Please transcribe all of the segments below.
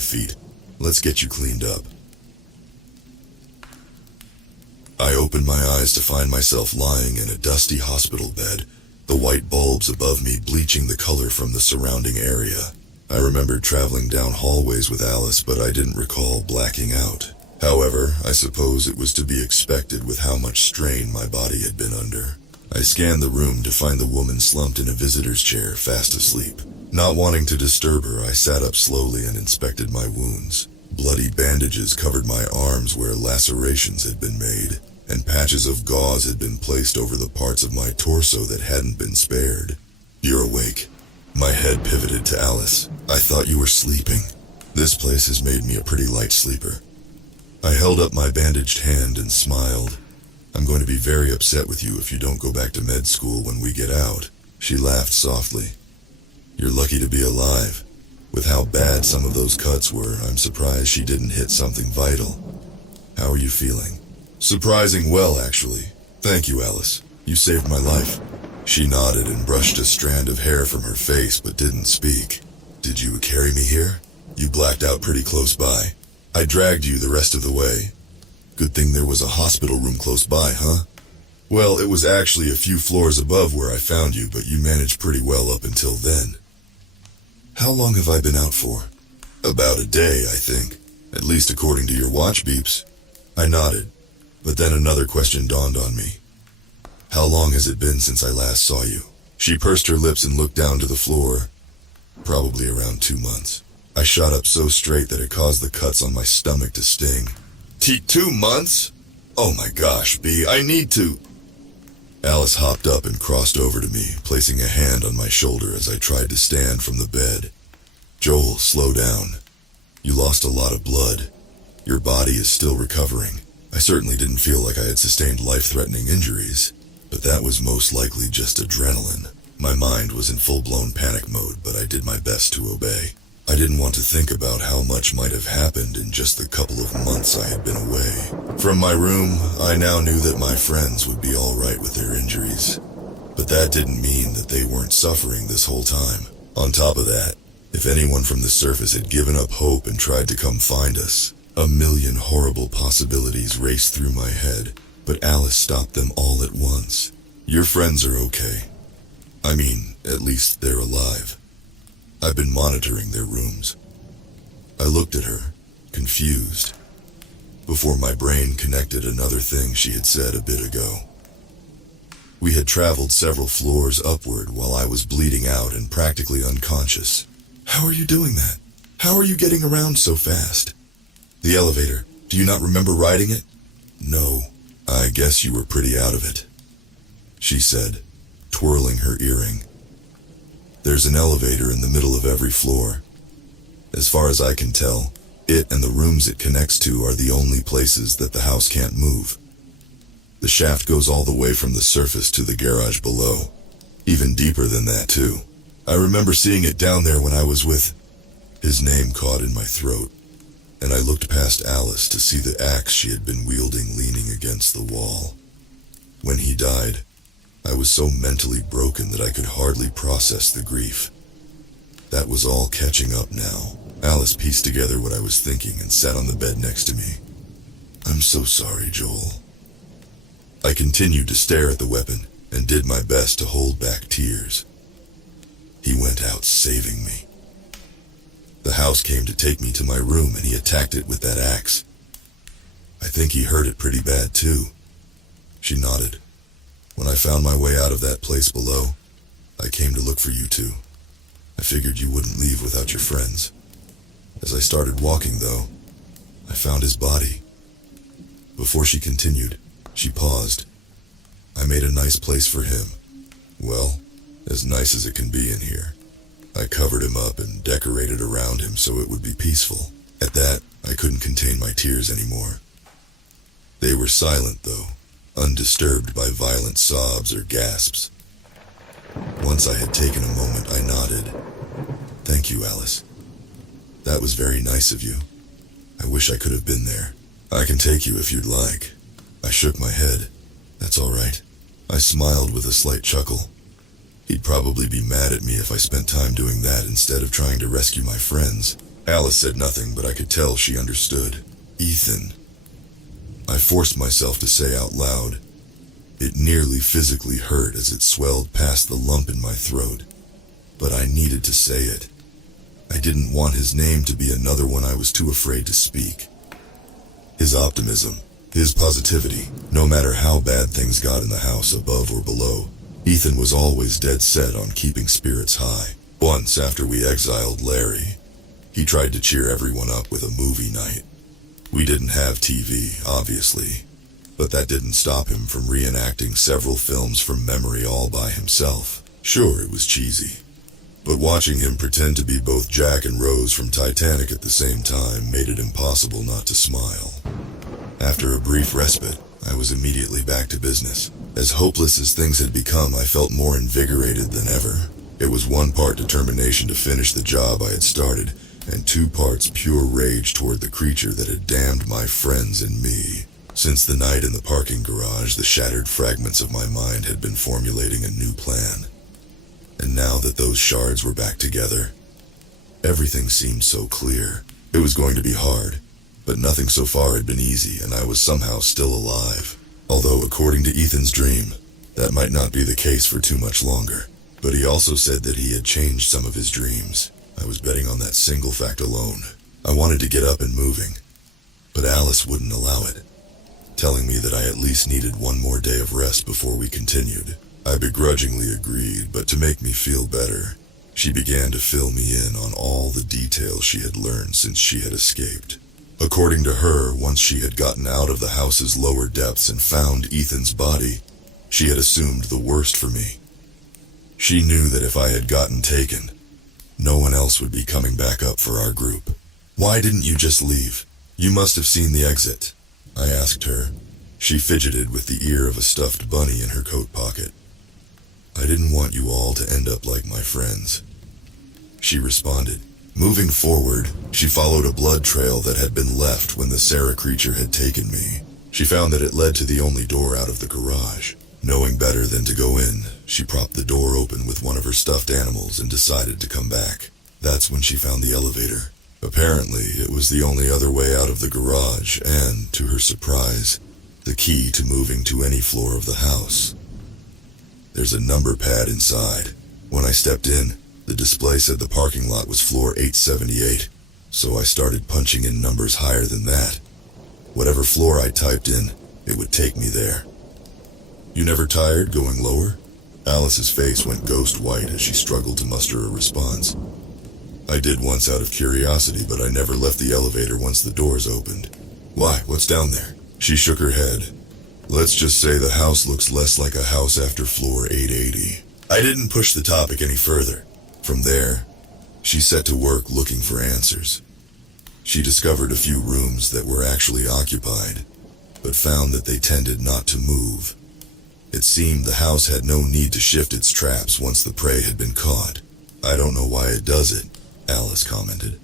feet. Let's get you cleaned up. I opened my eyes to find myself lying in a dusty hospital bed, the white bulbs above me bleaching the color from the surrounding area. I remembered traveling down hallways with Alice, but I didn't recall blacking out. However, I suppose it was to be expected with how much strain my body had been under. I scanned the room to find the woman slumped in a visitor's chair, fast asleep. Not wanting to disturb her, I sat up slowly and inspected my wounds. Bloody bandages covered my arms where lacerations had been made, and patches of gauze had been placed over the parts of my torso that hadn't been spared. You're awake. My head pivoted to Alice. I thought you were sleeping. This place has made me a pretty light sleeper. I held up my bandaged hand and smiled. I'm going to be very upset with you if you don't go back to med school when we get out. She laughed softly. You're lucky to be alive. With how bad some of those cuts were, I'm surprised she didn't hit something vital. How are you feeling? Surprising well, actually. Thank you, Alice. You saved my life. She nodded and brushed a strand of hair from her face but didn't speak. Did you carry me here? You blacked out pretty close by. I dragged you the rest of the way. Good thing there was a hospital room close by, huh? Well, it was actually a few floors above where I found you, but you managed pretty well up until then. How long have I been out for? About a day, I think. At least according to your watch beeps. I nodded, but then another question dawned on me. How long has it been since I last saw you? She pursed her lips and looked down to the floor. Probably around 2 months. I shot up so straight that it caused the cuts on my stomach to sting. 2 months? Oh my gosh, B, I need to... Alice hopped up and crossed over to me, placing a hand on my shoulder as I tried to stand from the bed. Joel, slow down. You lost a lot of blood. Your body is still recovering. I certainly didn't feel like I had sustained life-threatening injuries, but that was most likely just adrenaline. My mind was in full-blown panic mode, but I did my best to obey. I didn't want to think about how much might have happened in just the couple of months I had been away. From my room, I now knew that my friends would be all right with their injuries. But that didn't mean that they weren't suffering this whole time. On top of that, if anyone from the surface had given up hope and tried to come find us, a million horrible possibilities raced through my head, but Alice stopped them all at once. Your friends are okay. I mean, at least they're alive. I've been monitoring their rooms. I looked at her, confused, before my brain connected another thing she had said a bit ago. We had traveled several floors upward while I was bleeding out and practically unconscious. How are you doing that? How are you getting around so fast? The elevator, do you not remember riding it? No, I guess you were pretty out of it, she said, twirling her earring. There's an elevator in the middle of every floor. As far as I can tell, it and the rooms it connects to are the only places that the house can't move. The shaft goes all the way from the surface to the garage below. Even deeper than that, too. I remember seeing it down there when I was with... His name caught in my throat, and I looked past Alice to see the axe she had been wielding leaning against the wall. When he died, I was so mentally broken that I could hardly process the grief. That was all catching up now. Alice pieced together what I was thinking and sat on the bed next to me. I'm so sorry, Joel. I continued to stare at the weapon and did my best to hold back tears. He went out saving me. The house came to take me to my room and he attacked it with that axe. I think he hurt it pretty bad too. She nodded. When I found my way out of that place below, I came to look for you two. I figured you wouldn't leave without your friends. As I started walking, though, I found his body. Before she continued, she paused. I made a nice place for him. Well, as nice as it can be in here. I covered him up and decorated around him so it would be peaceful. At that, I couldn't contain my tears anymore. They were silent, though, undisturbed by violent sobs or gasps. Once I had taken a moment, I nodded. Thank you, Alice. That was very nice of you. I wish I could have been there. I can take you if you'd like. I shook my head. That's all right. I smiled with a slight chuckle. He'd probably be mad at me if I spent time doing that instead of trying to rescue my friends. Alice said nothing, but I could tell she understood. Ethan. I forced myself to say out loud. It nearly physically hurt as it swelled past the lump in my throat. But I needed to say it. I didn't want his name to be another one I was too afraid to speak. His optimism, his positivity, no matter how bad things got in the house above or below, Ethan was always dead set on keeping spirits high. Once, after we exiled Larry, he tried to cheer everyone up with a movie night. We didn't have TV, obviously, but that didn't stop him from reenacting several films from memory all by himself. Sure, it was cheesy, but watching him pretend to be both Jack and Rose from Titanic at the same time made it impossible not to smile. After a brief respite, I was immediately back to business. As hopeless as things had become, I felt more invigorated than ever. It was 1 part determination to finish the job I had started, and 2 parts pure rage toward the creature that had damned my friends and me. Since the night in the parking garage, the shattered fragments of my mind had been formulating a new plan. And now that those shards were back together, everything seemed so clear. It was going to be hard, but nothing so far had been easy, and I was somehow still alive. Although, according to Ethan's dream, that might not be the case for too much longer. But he also said that he had changed some of his dreams. I was betting on that single fact alone. I wanted to get up and moving, but Alice wouldn't allow it, telling me that I at least needed 1 more day of rest before we continued. I begrudgingly agreed, but to make me feel better, she began to fill me in on all the details she had learned since she had escaped. According to her, once she had gotten out of the house's lower depths and found Ethan's body, she had assumed the worst for me. She knew that if I had gotten taken, no one else would be coming back up for our group. "Why didn't you just leave? You must have seen the exit," I asked her. She fidgeted with the ear of a stuffed bunny in her coat pocket. "I didn't want you all to end up like my friends," she responded. Moving forward, she followed a blood trail that had been left when the Sarah creature had taken me. She found that it led to the only door out of the garage. Knowing better than to go in, she propped the door open with one of her stuffed animals and decided to come back. That's when she found the elevator. Apparently, it was the only other way out of the garage and, to her surprise, the key to moving to any floor of the house. There's a number pad inside. When I stepped in, the display said the parking lot was floor 878, so I started punching in numbers higher than that. Whatever floor I typed in, it would take me there. "You never tired going lower?" Alice's face went ghost white as she struggled to muster a response. "I did once out of curiosity, but I never left the elevator once the doors opened." "Why? What's down there?" She shook her head. "Let's just say the house looks less like a house after floor 880. I didn't push the topic any further. From there, she set to work looking for answers. She discovered a few rooms that were actually occupied, but found that they tended not to move. It seemed the house had no need to shift its traps once the prey had been caught. "I don't know why it does it," Alice commented.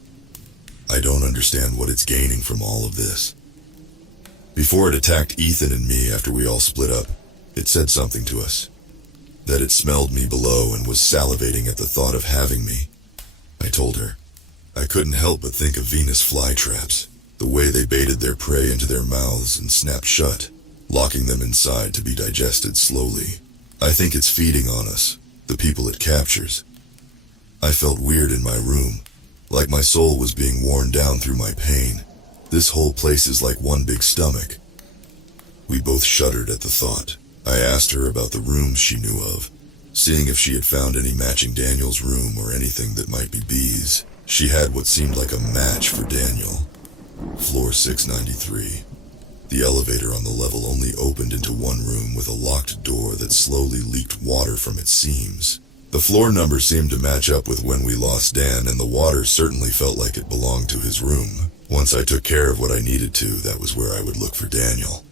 "I don't understand what it's gaining from all of this." Before it attacked Ethan and me after we all split up, it said something to us. That it smelled me below and was salivating at the thought of having me. I told her. I couldn't help but think of Venus flytraps, the way they baited their prey into their mouths and snapped shut, locking them inside to be digested slowly. I think it's feeding on us, the people it captures. I felt weird in my room, like my soul was being worn down through my pain. This whole place is like one big stomach. We both shuddered at the thought. I asked her about the rooms she knew of, seeing if she had found any matching Daniel's room or anything that might be B's. She had what seemed like a match for Daniel. Floor 693. The elevator on the level only opened into one room with a locked door that slowly leaked water from its seams. The floor number seemed to match up with when we lost Dan, and the water certainly felt like it belonged to his room. Once I took care of what I needed to, that was where I would look for Daniel.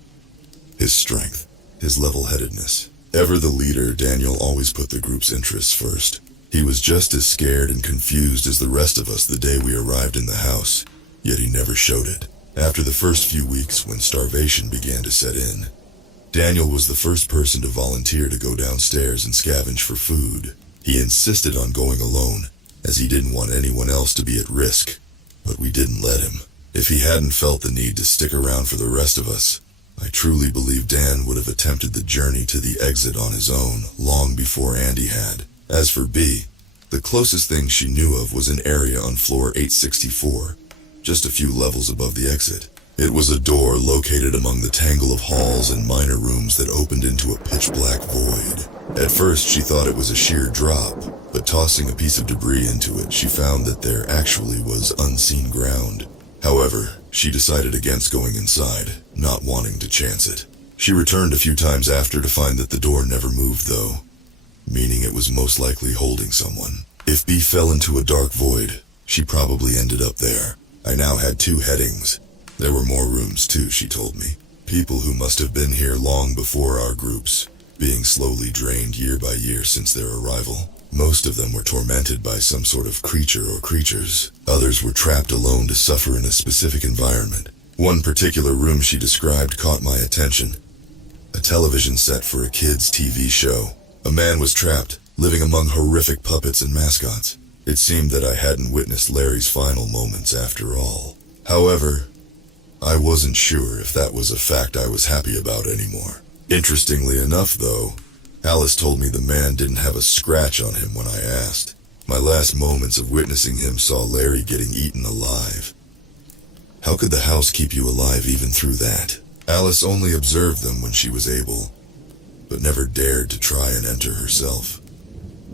His strength, his level-headedness. Ever the leader, Daniel always put the group's interests first. He was just as scared and confused as the rest of us the day we arrived in the house, yet he never showed it. After the first few weeks, when starvation began to set in, Daniel was the first person to volunteer to go downstairs and scavenge for food. He insisted on going alone, as he didn't want anyone else to be at risk. but we didn't let him. If he hadn't felt the need to stick around for the rest of us, I truly believe Dan would have attempted the journey to the exit on his own long before Andy had. As for B, the closest thing she knew of was an area on floor 864, just a few levels above the exit. It was a door located among the tangle of halls and minor rooms that opened into a pitch-black void. At first, she thought it was a sheer drop, but tossing a piece of debris into it, she found that there actually was unseen ground. However, she decided against going inside, not wanting to chance it. She returned a few times after to find that the door never moved though, meaning it was most likely holding someone. If B fell into a dark void, she probably ended up there. I now had two headings. There were more rooms too, she told me. People who must have been here long before our groups, being slowly drained year by year since their arrival. Most of them were tormented by some sort of creature or creatures. Others were trapped alone to suffer in a specific environment. One particular room she described caught my attention. A television set for a kids' TV show. A man was trapped, living among horrific puppets and mascots. It seemed that I hadn't witnessed Larry's final moments after all. However, I wasn't sure if that was a fact I was happy about anymore. Interestingly enough, though, Alice told me the man didn't have a scratch on him when I asked. My last moments of witnessing him saw Larry getting eaten alive. How could the house keep you alive even through that? Alice only observed them when she was able, but never dared to try and enter herself.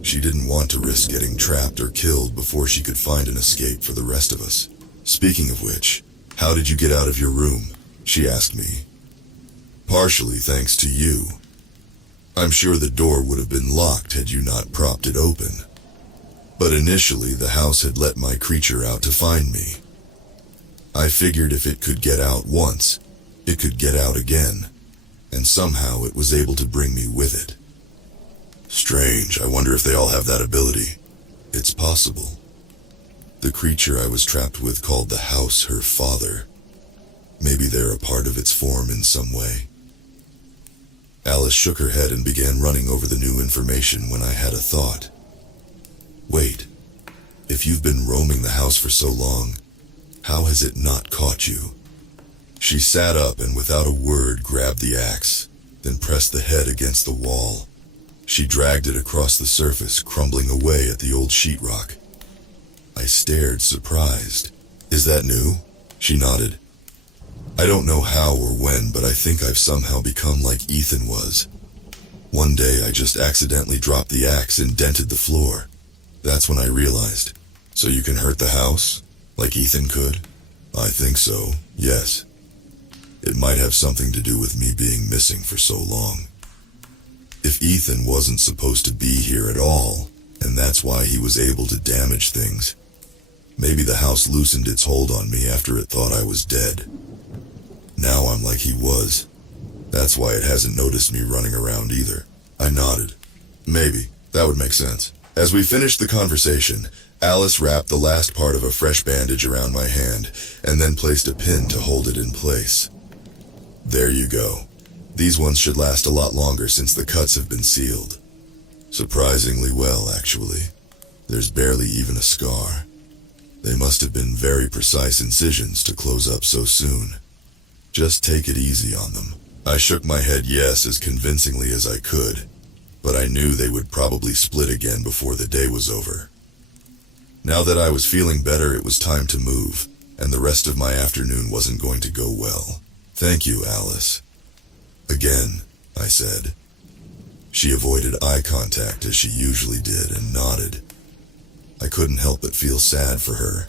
She didn't want to risk getting trapped or killed before she could find an escape for the rest of us. Speaking of which, how did you get out of your room? She asked me. Partially thanks to you. I'm sure the door would have been locked had you not propped it open. But initially the house had let my creature out to find me. I figured if it could get out once, it could get out again, and somehow it was able to bring me with it. Strange, I wonder if they all have that ability. It's possible. The creature I was trapped with called the house her father. Maybe they're a part of its form in some way. Alice shook her head and began running over the new information when I had a thought. Wait, if you've been roaming the house for so long, how has it not caught you? She sat up and without a word grabbed the axe, then pressed the head against the wall. She dragged it across the surface, crumbling away at the old sheetrock. I stared, surprised. Is that new? She nodded. I don't know how or when, but I think I've somehow become like Ethan was. One day I just accidentally dropped the axe and dented the floor. That's when I realized. So you can hurt the house? Like Ethan could? I think so, yes. It might have something to do with me being missing for so long. If Ethan wasn't supposed to be here at all, and that's why he was able to damage things, maybe the house loosened its hold on me after it thought I was dead. Now I'm like he was. That's why it hasn't noticed me running around either. I nodded. Maybe. That would make sense. As we finished the conversation, Alice wrapped the last part of a fresh bandage around my hand, and then placed a pin to hold it in place. There you go. These ones should last a lot longer since the cuts have been sealed. Surprisingly well, actually. There's barely even a scar. They must have been very precise incisions to close up so soon. Just take it easy on them. I shook my head yes as convincingly as I could, but I knew they would probably split again before the day was over. Now that I was feeling better, it was time to move, and the rest of my afternoon wasn't going to go well. Thank you, Alice. Again, I said. She avoided eye contact as she usually did and nodded. I couldn't help but feel sad for her.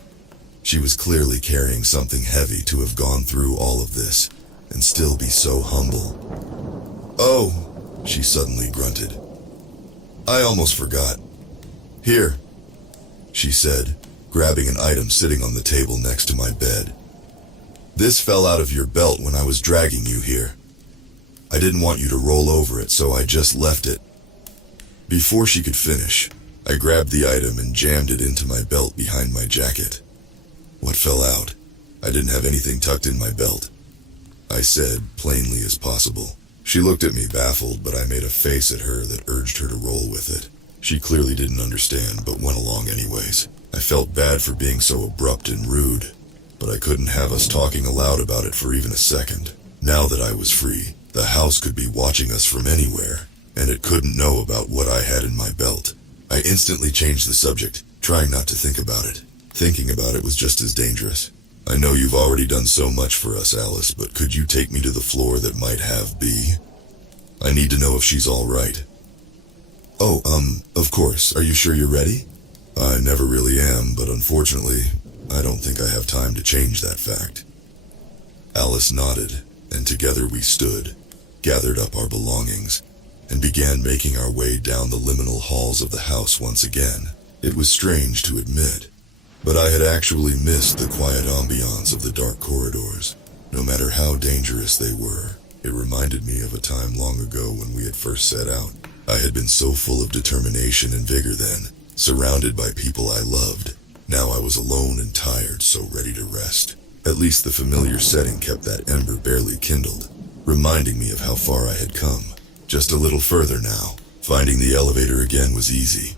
She was clearly carrying something heavy to have gone through all of this and still be so humble. Oh, she suddenly grunted. I almost forgot. Here, she said, grabbing an item sitting on the table next to my bed. This fell out of your belt when I was dragging you here. I didn't want you to roll over it, so I just left it. Before she could finish, I grabbed the item and jammed it into my belt behind my jacket. What fell out? I didn't have anything tucked in my belt, I said, plainly as possible. She looked at me baffled, but I made a face at her that urged her to roll with it. She clearly didn't understand, but went along anyways. I felt bad for being so abrupt and rude, but I couldn't have us talking aloud about it for even a second. Now that I was free, the house could be watching us from anywhere, and it couldn't know about what I had in my belt. I instantly changed the subject, trying not to think about it. Thinking about it was just as dangerous. I know you've already done so much for us, Alice, but could you take me to the floor that might have B? I need to know if she's all right. Oh, of course. Are you sure you're ready? I never really am, but unfortunately, I don't think I have time to change that fact. Alice nodded, and together we stood, gathered up our belongings, and began making our way down the liminal halls of the house once again. It was strange to admit, but I had actually missed the quiet ambiance of the dark corridors. No matter how dangerous they were, it reminded me of a time long ago when we had first set out. I had been so full of determination and vigor then, surrounded by people I loved. Now I was alone and tired, so ready to rest. At least the familiar setting kept that ember barely kindled, reminding me of how far I had come. Just a little further now. Finding the elevator again was easy,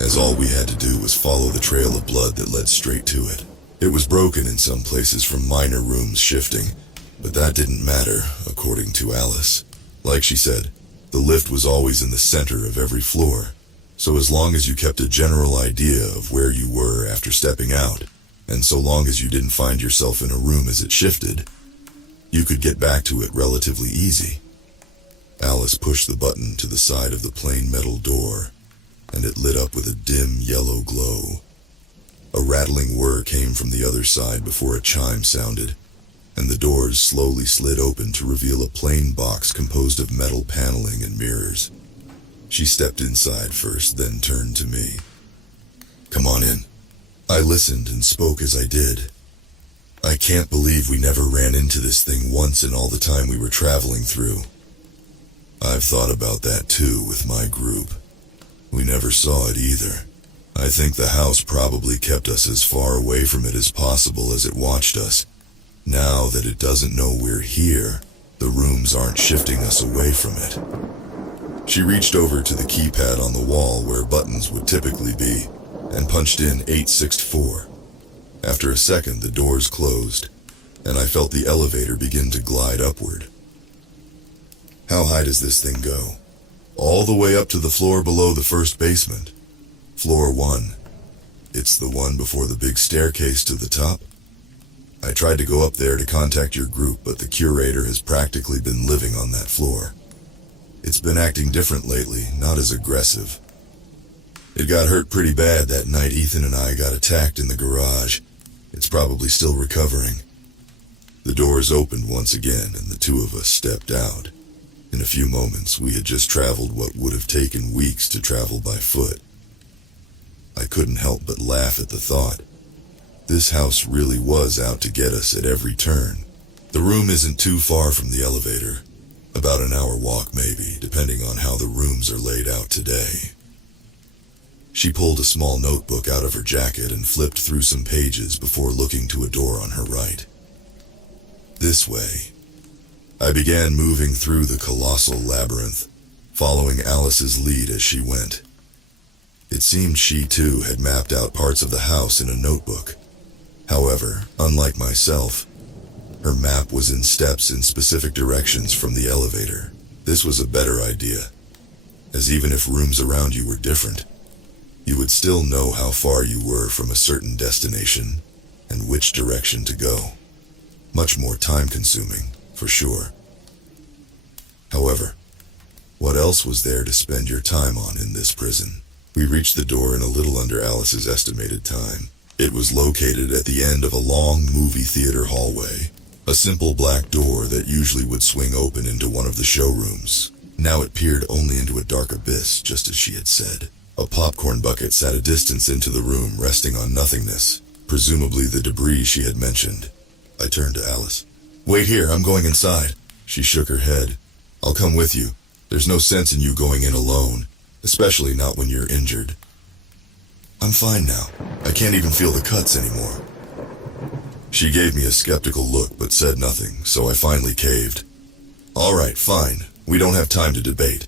as all we had to do was follow the trail of blood that led straight to it. It was broken in some places from minor rooms shifting, but that didn't matter, according to Alice. Like she said, the lift was always in the center of every floor, so as long as you kept a general idea of where you were after stepping out, and so long as you didn't find yourself in a room as it shifted, you could get back to it relatively easy. Alice pushed the button to the side of the plain metal door, and it lit up with a dim yellow glow. A rattling whir came from the other side before a chime sounded, and the doors slowly slid open to reveal a plain box composed of metal paneling and mirrors. She stepped inside first, then turned to me. "Come on in." I listened and spoke as I did. "I can't believe we never ran into this thing once in all the time we were traveling through. I've thought about that too with my group. We never saw it either. I think the house probably kept us as far away from it as possible as it watched us. Now that it doesn't know we're here, the rooms aren't shifting us away from it." She reached over to the keypad on the wall where buttons would typically be, and punched in 864. After a second, the doors closed, and I felt the elevator begin to glide upward. "How high does this thing go?" "All the way up to the floor below the first basement. Floor 1. It's the one before the big staircase to the top. I tried to go up there to contact your group, but the curator has practically been living on that floor. It's been acting different lately, not as aggressive. It got hurt pretty bad that night Ethan and I got attacked in the garage. It's probably still recovering." The doors opened once again, and the two of us stepped out. In a few moments, we had just traveled what would have taken weeks to travel by foot. I couldn't help but laugh at the thought. This house really was out to get us at every turn. The room isn't too far from the elevator. About an hour walk maybe, depending on how the rooms are laid out today. She pulled a small notebook out of her jacket and flipped through some pages before looking to a door on her right. "This way." I began moving through the colossal labyrinth, following Alice's lead as she went. It seemed she too had mapped out parts of the house in a notebook. However, unlike myself, her map was in steps in specific directions from the elevator. This was a better idea, as even if rooms around you were different, you would still know how far you were from a certain destination and which direction to go. Much more time-consuming, for sure. However, what else was there to spend your time on in this prison? We reached the door in a little under Alice's estimated time. It was located at the end of a long movie theater hallway. A simple black door that usually would swing open into one of the showrooms. Now it peered only into a dark abyss, just as she had said. A popcorn bucket sat a distance into the room, resting on nothingness, presumably the debris she had mentioned. I turned to Alice. "Wait here, I'm going inside." She shook her head. "I'll come with you. There's no sense in you going in alone, especially not when you're injured." "I'm fine now. I can't even feel the cuts anymore." She gave me a skeptical look but said nothing, so I finally caved. "All right, fine. We don't have time to debate."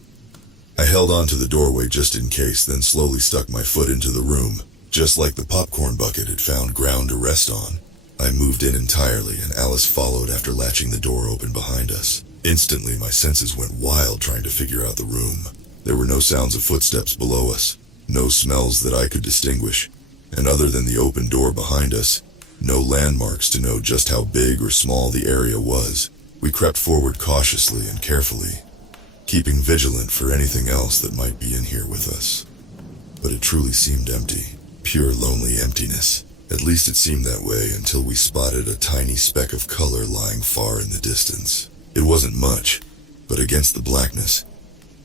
I held on to the doorway just in case, then slowly stuck my foot into the room. Just like the popcorn bucket had found ground to rest on. I moved in entirely, and Alice followed after latching the door open behind us. Instantly, my senses went wild trying to figure out the room. There were no sounds of footsteps below us, no smells that I could distinguish, and other than the open door behind us, no landmarks to know just how big or small the area was. We crept forward cautiously and carefully, keeping vigilant for anything else that might be in here with us. But it truly seemed empty. Pure lonely emptiness. At least it seemed that way until we spotted a tiny speck of color lying far in the distance. It wasn't much, but against the blackness,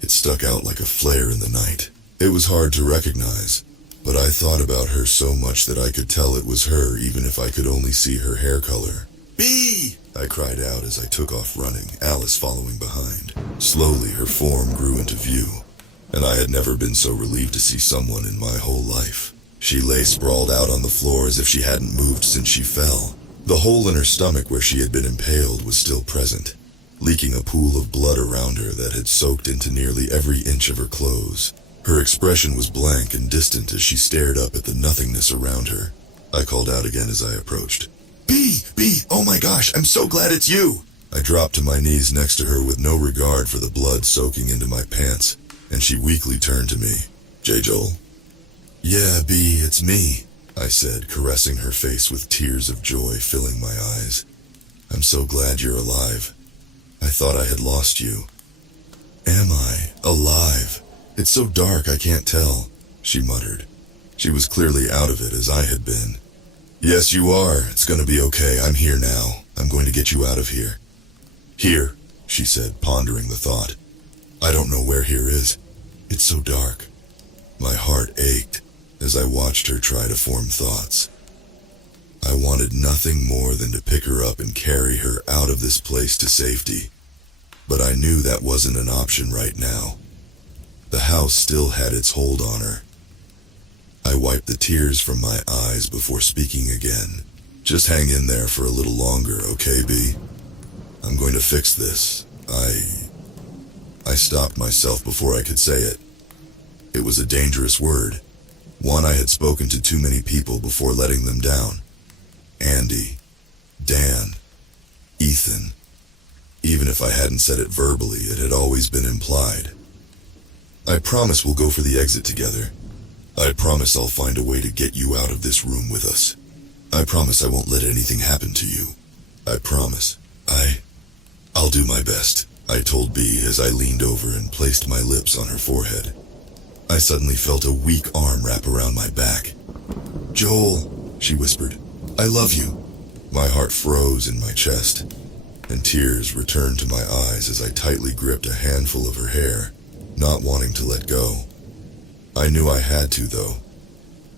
it stuck out like a flare in the night. It was hard to recognize, but I thought about her so much that I could tell it was her even if I could only see her hair color. "Bee!" I cried out as I took off running, Alice following behind. Slowly her form grew into view, and I had never been so relieved to see someone in my whole life. She lay sprawled out on the floor as if she hadn't moved since she fell. The hole in her stomach where she had been impaled was still present, leaking a pool of blood around her that had soaked into nearly every inch of her clothes. Her expression was blank and distant as she stared up at the nothingness around her. I called out again as I approached. "Bee, oh my gosh, I'm so glad it's you!" I dropped to my knees next to her with no regard for the blood soaking into my pants, and she weakly turned to me. "J. Joel?" "Yeah, Bee, it's me," I said, caressing her face with tears of joy filling my eyes. "I'm so glad you're alive. I thought I had lost you." "Am I alive? It's so dark I can't tell," she muttered. She was clearly out of it as I had been. "Yes, you are. It's gonna be okay. I'm here now. I'm going to get you out of here." "Here," she said, pondering the thought. "I don't know where here is. It's so dark." My heart ached as I watched her try to form thoughts. I wanted nothing more than to pick her up and carry her out of this place to safety, but I knew that wasn't an option right now. The house still had its hold on her. I wiped the tears from my eyes before speaking again. "Just hang in there for a little longer, okay, Bee? I'm going to fix this. I stopped myself before I could say it. It was a dangerous word, one I had spoken to too many people before letting them down. Andy, Dan, Ethan. Even if I hadn't said it verbally, it had always been implied. "I promise we'll go for the exit together. I promise I'll find a way to get you out of this room with us. I promise I won't let anything happen to you. I promise. I'll do my best," I told Bee as I leaned over and placed my lips on her forehead. I suddenly felt a weak arm wrap around my back. "Joel," she whispered, "I love you." My heart froze in my chest, and tears returned to my eyes as I tightly gripped a handful of her hair, not wanting to let go. I knew I had to, though.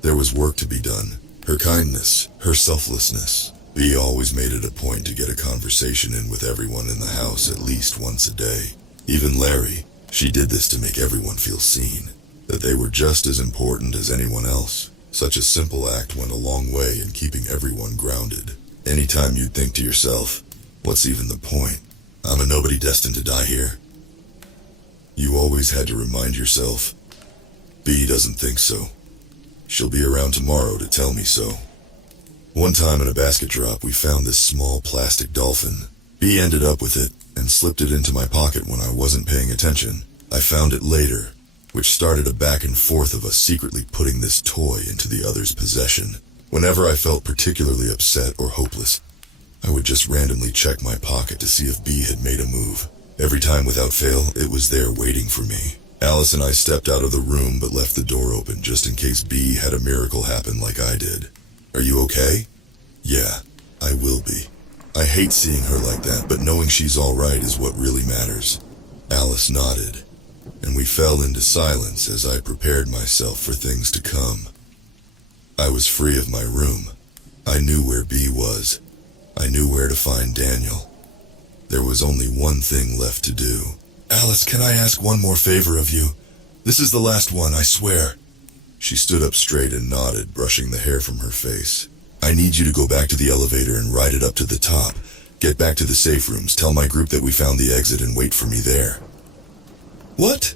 There was work to be done. Her kindness, her selflessness. Bee always made it a point to get a conversation in with everyone in the house at least once a day. Even Larry. She did this to make everyone feel seen, that they were just as important as anyone else. Such a simple act went a long way in keeping everyone grounded. Anytime you'd think to yourself, what's even the point? I'm a nobody destined to die here. You always had to remind yourself, Bee doesn't think so. She'll be around tomorrow to tell me so. One time in a basket drop, we found this small plastic dolphin. Bee ended up with it and slipped it into my pocket when I wasn't paying attention. I found it later, which started a back and forth of us secretly putting this toy into the other's possession. Whenever I felt particularly upset or hopeless, I would just randomly check my pocket to see if Bee had made a move. Every time without fail, it was there waiting for me. Alice and I stepped out of the room but left the door open just in case Bee had a miracle happen like I did. Are you okay? Yeah, I will be. I hate seeing her like that, but knowing she's all right is what really matters. Alice nodded, and we fell into silence as I prepared myself for things to come. I was free of my room. I knew where Bee was. I knew where to find Daniel. There was only one thing left to do. Alice, can I ask one more favor of you? This is the last one, I swear. She stood up straight and nodded, brushing the hair from her face. I need you to go back to the elevator and ride it up to the top. Get back to the safe rooms, tell my group that we found the exit and wait for me there. What?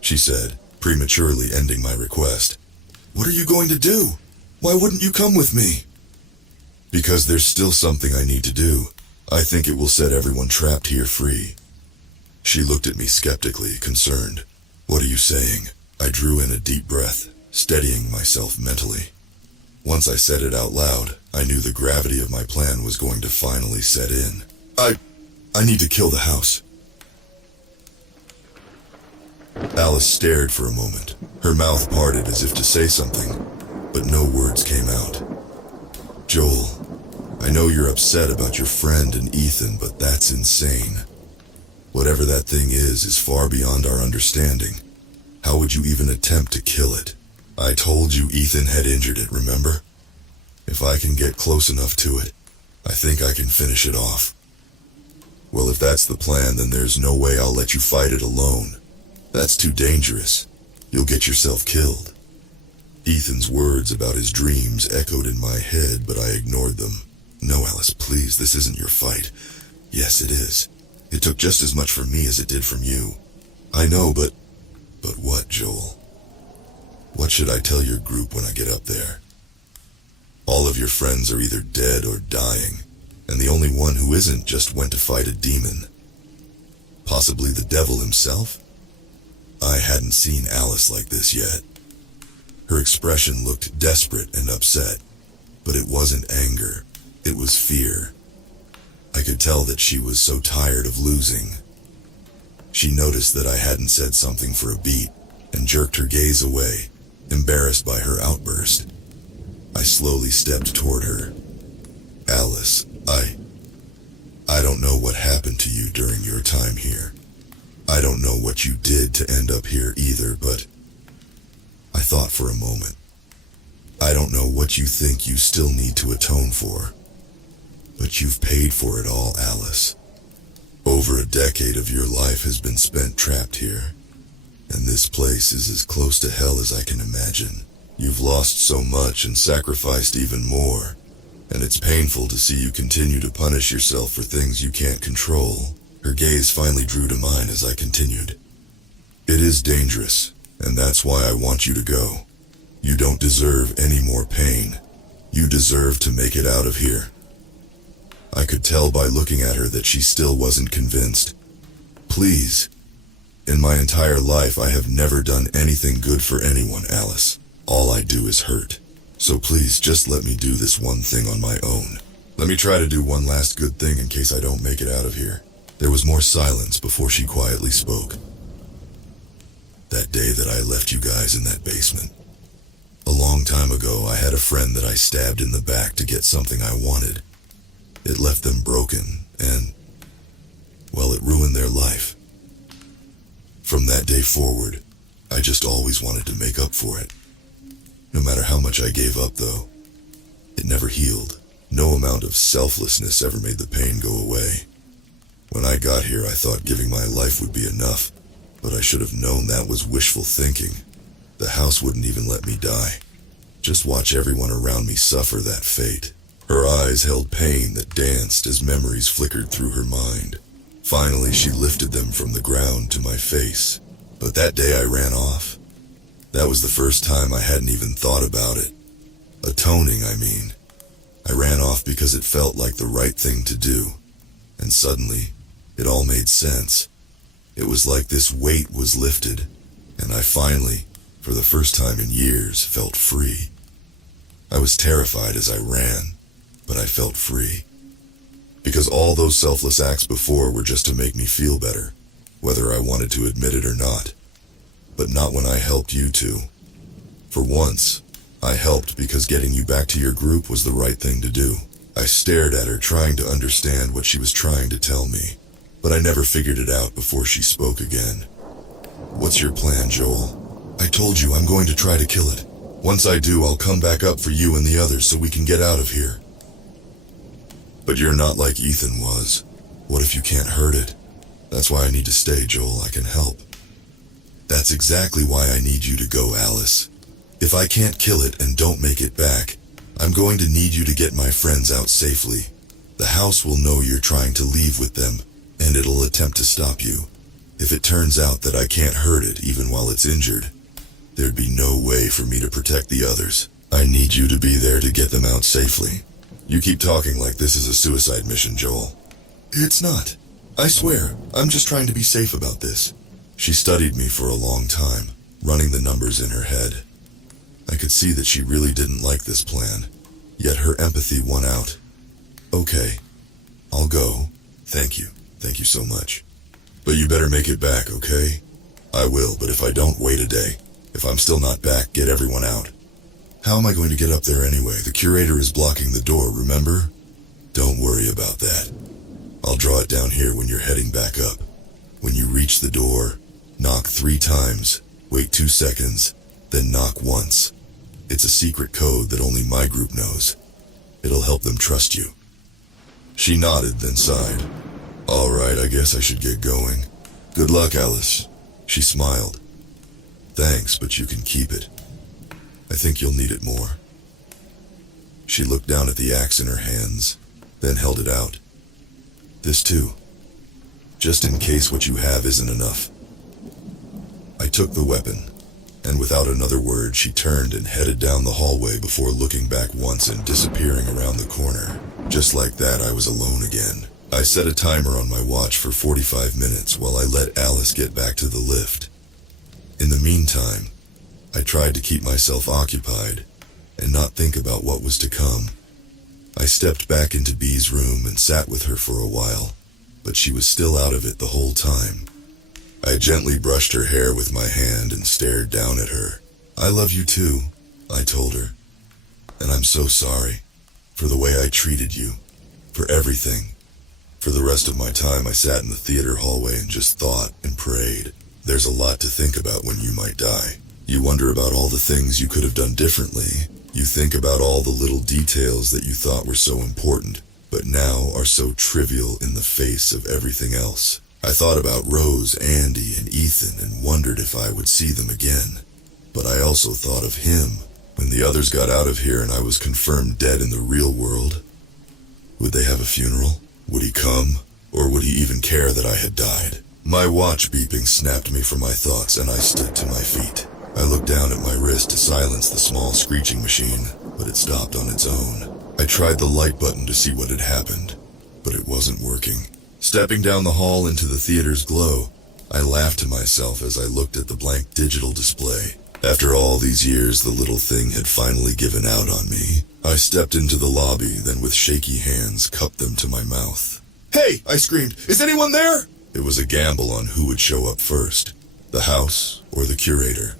She said, prematurely ending my request. What are you going to do? Why wouldn't you come with me? Because there's still something I need to do. I think it will set everyone trapped here free. She looked at me skeptically, concerned. What are you saying? I drew in a deep breath, steadying myself mentally. Once I said it out loud, I knew the gravity of my plan was going to finally set in. I need to kill the house. Alice stared for a moment, her mouth parted as if to say something, but no words came out. Joel, I know you're upset about your friend and Ethan, but that's insane. Whatever that thing is far beyond our understanding. How would you even attempt to kill it? I told you Ethan had injured it, remember? If I can get close enough to it, I think I can finish it off. Well, if that's the plan, then there's no way I'll let you fight it alone. That's too dangerous. You'll get yourself killed. Ethan's words about his dreams echoed in my head, but I ignored them. No, Alice, please, this isn't your fight. Yes, it is. It took just as much from me as it did from you. I know, but what, Joel? What should I tell your group when I get up there? All of your friends are either dead or dying, and the only one who isn't just went to fight a demon. Possibly the devil himself? I hadn't seen Alice like this yet. Her expression looked desperate and upset, but it wasn't anger, it was fear. I could tell that she was so tired of losing. She noticed that I hadn't said something for a beat, and jerked her gaze away, embarrassed by her outburst. I slowly stepped toward her. Alice, I don't know what happened to you during your time here. I don't know what you did to end up here either, but I thought for a moment. I don't know what you think you still need to atone for, but you've paid for it all, Alice. Over a decade of your life has been spent trapped here, and this place is as close to hell as I can imagine. You've lost so much and sacrificed even more, and it's painful to see you continue to punish yourself for things you can't control. Her gaze finally drew to mine as I continued. It is dangerous, and that's why I want you to go. You don't deserve any more pain. You deserve to make it out of here. I could tell by looking at her that she still wasn't convinced. Please. In my entire life, I have never done anything good for anyone, Alice. All I do is hurt. So please, just let me do this one thing on my own. Let me try to do one last good thing in case I don't make it out of here. There was more silence before she quietly spoke. That day that I left you guys in that basement. A long time ago, I had a friend that I stabbed in the back to get something I wanted. It left them broken, and, well, it ruined their life. From that day forward, I just always wanted to make up for it. No matter how much I gave up, though, it never healed. No amount of selflessness ever made the pain go away. When I got here, I thought giving my life would be enough, but I should have known that was wishful thinking. The house wouldn't even let me die. Just watch everyone around me suffer that fate. Her eyes held pain that danced as memories flickered through her mind. Finally, she lifted them from the ground to my face. But that day I ran off. That was the first time I hadn't even thought about it. Atoning, I mean. I ran off because it felt like the right thing to do. And suddenly, it all made sense. It was like this weight was lifted, and I finally, for the first time in years, felt free. I was terrified as I ran, but I felt free. Because all those selfless acts before were just to make me feel better, whether I wanted to admit it or not. But not when I helped you two. For once, I helped because getting you back to your group was the right thing to do. I stared at her, trying to understand what she was trying to tell me, but I never figured it out before she spoke again. What's your plan, Joel? I told you I'm going to try to kill it. Once I do, I'll come back up for you and the others so we can get out of here. But you're not like Ethan was. What if you can't hurt it? That's why I need to stay, Joel. I can help. That's exactly why I need you to go, Alice. If I can't kill it and don't make it back, I'm going to need you to get my friends out safely. The house will know you're trying to leave with them, and it'll attempt to stop you. If it turns out that I can't hurt it even while it's injured, there'd be no way for me to protect the others. I need you to be there to get them out safely. You keep talking like this is a suicide mission, Joel. It's not. I swear, I'm just trying to be safe about this. She studied me for a long time, running the numbers in her head. I could see that she really didn't like this plan, yet her empathy won out. Okay, I'll go. Thank you. Thank you so much. But you better make it back, okay? I will, but if I don't, wait a day. If I'm still not back, get everyone out. How am I going to get up there anyway? The curator is blocking the door, remember? Don't worry about that. I'll draw it down here when you're heading back up. When you reach the door, knock 3 times, wait 2 seconds, then knock once. It's a secret code that only my group knows. It'll help them trust you. She nodded, then sighed. All right, I guess I should get going. Good luck, Alice. She smiled. Thanks, but you can keep it. I think you'll need it more. She looked down at the axe in her hands, then held it out. This too. Just in case what you have isn't enough. I took the weapon, and without another word she turned and headed down the hallway before looking back once and disappearing around the corner. Just like that, I was alone again. I set a timer on my watch for 45 minutes while I let Alice get back to the lift. In the meantime, I tried to keep myself occupied and not think about what was to come. I stepped back into Bee's room and sat with her for a while, but she was still out of it the whole time. I gently brushed her hair with my hand and stared down at her. I love you too, I told her. And I'm so sorry for the way I treated you, for everything. For the rest of my time I sat in the theater hallway and just thought and prayed. There's a lot to think about when you might die. You wonder about all the things you could have done differently. You think about all the little details that you thought were so important, but now are so trivial in the face of everything else. I thought about Rose, Andy, and Ethan and wondered if I would see them again. But I also thought of him when the others got out of here and I was confirmed dead in the real world. Would they have a funeral? Would he come? Or would he even care that I had died? My watch beeping snapped me from my thoughts and I stood to my feet. I looked down at my wrist to silence the small screeching machine, but it stopped on its own. I tried the light button to see what had happened, but it wasn't working. Stepping down the hall into the theater's glow, I laughed to myself as I looked at the blank digital display. After all these years, the little thing had finally given out on me. I stepped into the lobby, then with shaky hands cupped them to my mouth. Hey! I screamed. Is anyone there? It was a gamble on who would show up first, the house or the curator.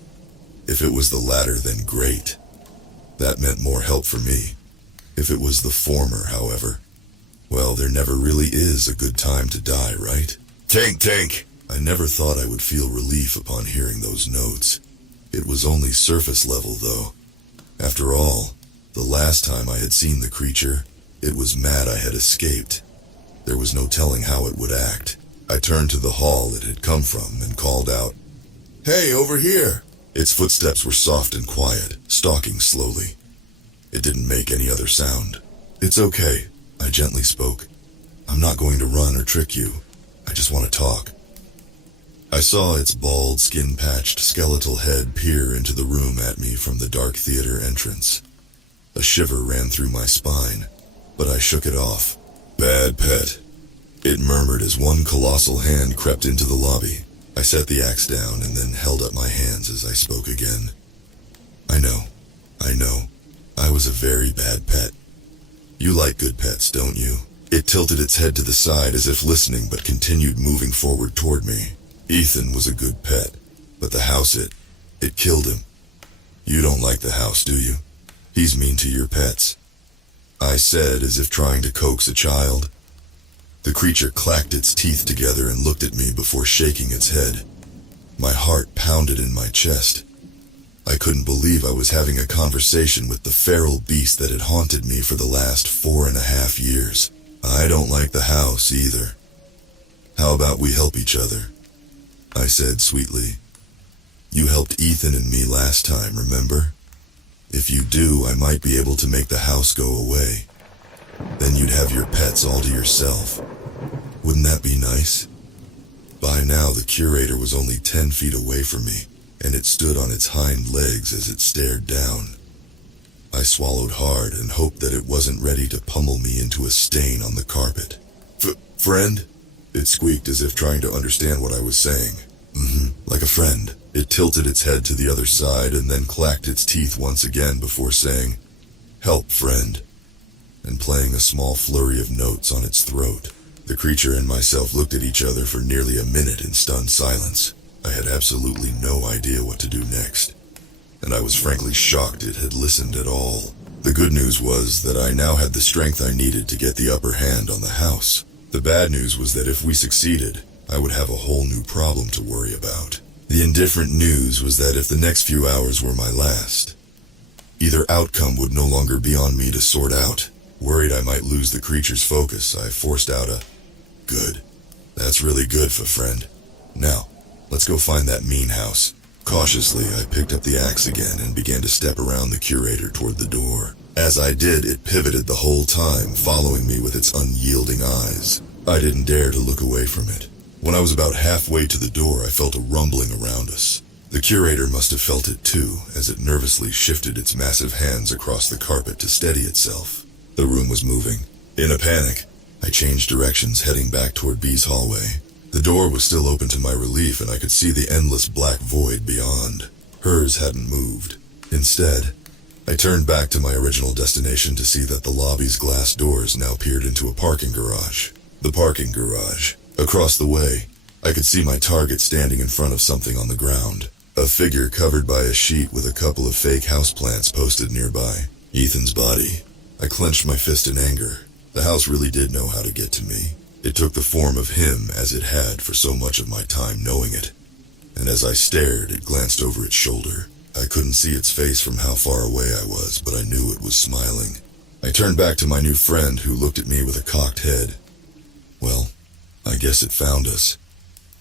If it was the latter, then great. That meant more help for me. If it was the former, however, well, there never really is a good time to die, right? Tank, tank! I never thought I would feel relief upon hearing those notes. It was only surface level, though. After all, the last time I had seen the creature, it was mad I had escaped. There was no telling how it would act. I turned to the hall it had come from and called out, Hey, over here! Its footsteps were soft and quiet, stalking slowly. It didn't make any other sound. It's okay, I gently spoke. I'm not going to run or trick you. I just want to talk. I saw its bald, skin-patched, skeletal head peer into the room at me from the dark theater entrance. A shiver ran through my spine, but I shook it off. Bad pet, it murmured as one colossal hand crept into the lobby. I set the axe down and then held up my hands as I spoke again. I know. I was a very bad pet. You like good pets, don't you? It tilted its head to the side as if listening but continued moving forward toward me. Ethan was a good pet, but the house it killed him. You don't like the house, do you? He's mean to your pets. I said as if trying to coax a child. The creature clacked its teeth together and looked at me before shaking its head. My heart pounded in my chest. I couldn't believe I was having a conversation with the feral beast that had haunted me for the last 4.5 years. I don't like the house either. How about we help each other? I said sweetly. You helped Ethan and me last time, remember? If you do, I might be able to make the house go away. Then you'd have your pets all to yourself. Wouldn't that be nice? By now, the curator was only 10 feet away from me, and it stood on its hind legs as it stared down. I swallowed hard and hoped that it wasn't ready to pummel me into a stain on the carpet. Friend? It squeaked as if trying to understand what I was saying. Like a friend. It tilted its head to the other side and then clacked its teeth once again before saying, "Help, friend," and playing a small flurry of notes on its throat. The creature and myself looked at each other for nearly a minute in stunned silence. I had absolutely no idea what to do next, and I was frankly shocked it had listened at all. The good news was that I now had the strength I needed to get the upper hand on the house. The bad news was that if we succeeded, I would have a whole new problem to worry about. The indifferent news was that if the next few hours were my last, either outcome would no longer be on me to sort out. Worried I might lose the creature's focus, I forced out a, "Good. That's really good, friend. Now, let's go find that mean house." Cautiously, I picked up the axe again and began to step around the curator toward the door. As I did, it pivoted the whole time, following me with its unyielding eyes. I didn't dare to look away from it. When I was about halfway to the door, I felt a rumbling around us. The curator must have felt it too, as it nervously shifted its massive hands across the carpet to steady itself. The room was moving. In a panic, I changed directions, heading back toward B's hallway. The door was still open to my relief, and I could see the endless black void beyond. Hers hadn't moved. Instead, I turned back to my original destination to see that the lobby's glass doors now peered into a parking garage. The parking garage. Across the way, I could see my target standing in front of something on the ground. A figure covered by a sheet with a couple of fake houseplants posted nearby. Ethan's body. I clenched my fist in anger. The house really did know how to get to me. It took the form of him as it had for so much of my time knowing it. And as I stared, it glanced over its shoulder. I couldn't see its face from how far away I was, but I knew it was smiling. I turned back to my new friend, who looked at me with a cocked head. Well, I guess it found us.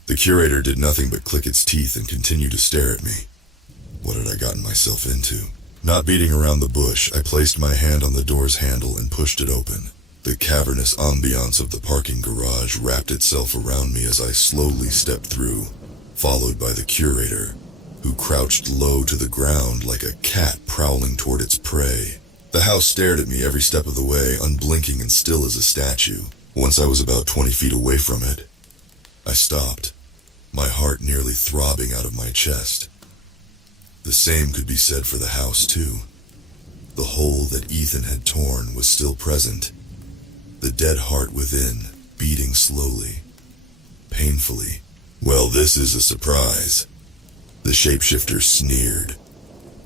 The curator did nothing but click its teeth and continue to stare at me. What had I gotten myself into? Not beating around the bush, I placed my hand on the door's handle and pushed it open. The cavernous ambiance of the parking garage wrapped itself around me as I slowly stepped through, followed by the curator, who crouched low to the ground like a cat prowling toward its prey. The house stared at me every step of the way, unblinking and still as a statue. Once I was about 20 feet away from it, I stopped, my heart nearly throbbing out of my chest. The same could be said for the house, too. The hole that Ethan had torn was still present, the dead heart within, beating slowly, painfully. "Well, this is a surprise," the shapeshifter sneered.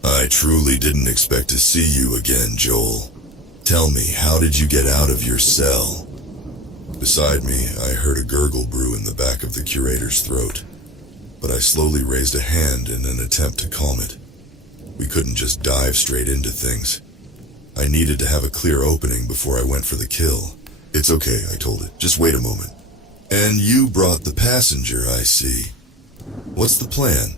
"I truly didn't expect to see you again, Joel. Tell me, how did you get out of your cell?" Beside me, I heard a gurgle brew in the back of the curator's throat, but I slowly raised a hand in an attempt to calm it. We couldn't just dive straight into things. I needed to have a clear opening before I went for the kill. "It's okay," I told it. "Just wait a moment." "And you brought the passenger, I see. What's the plan?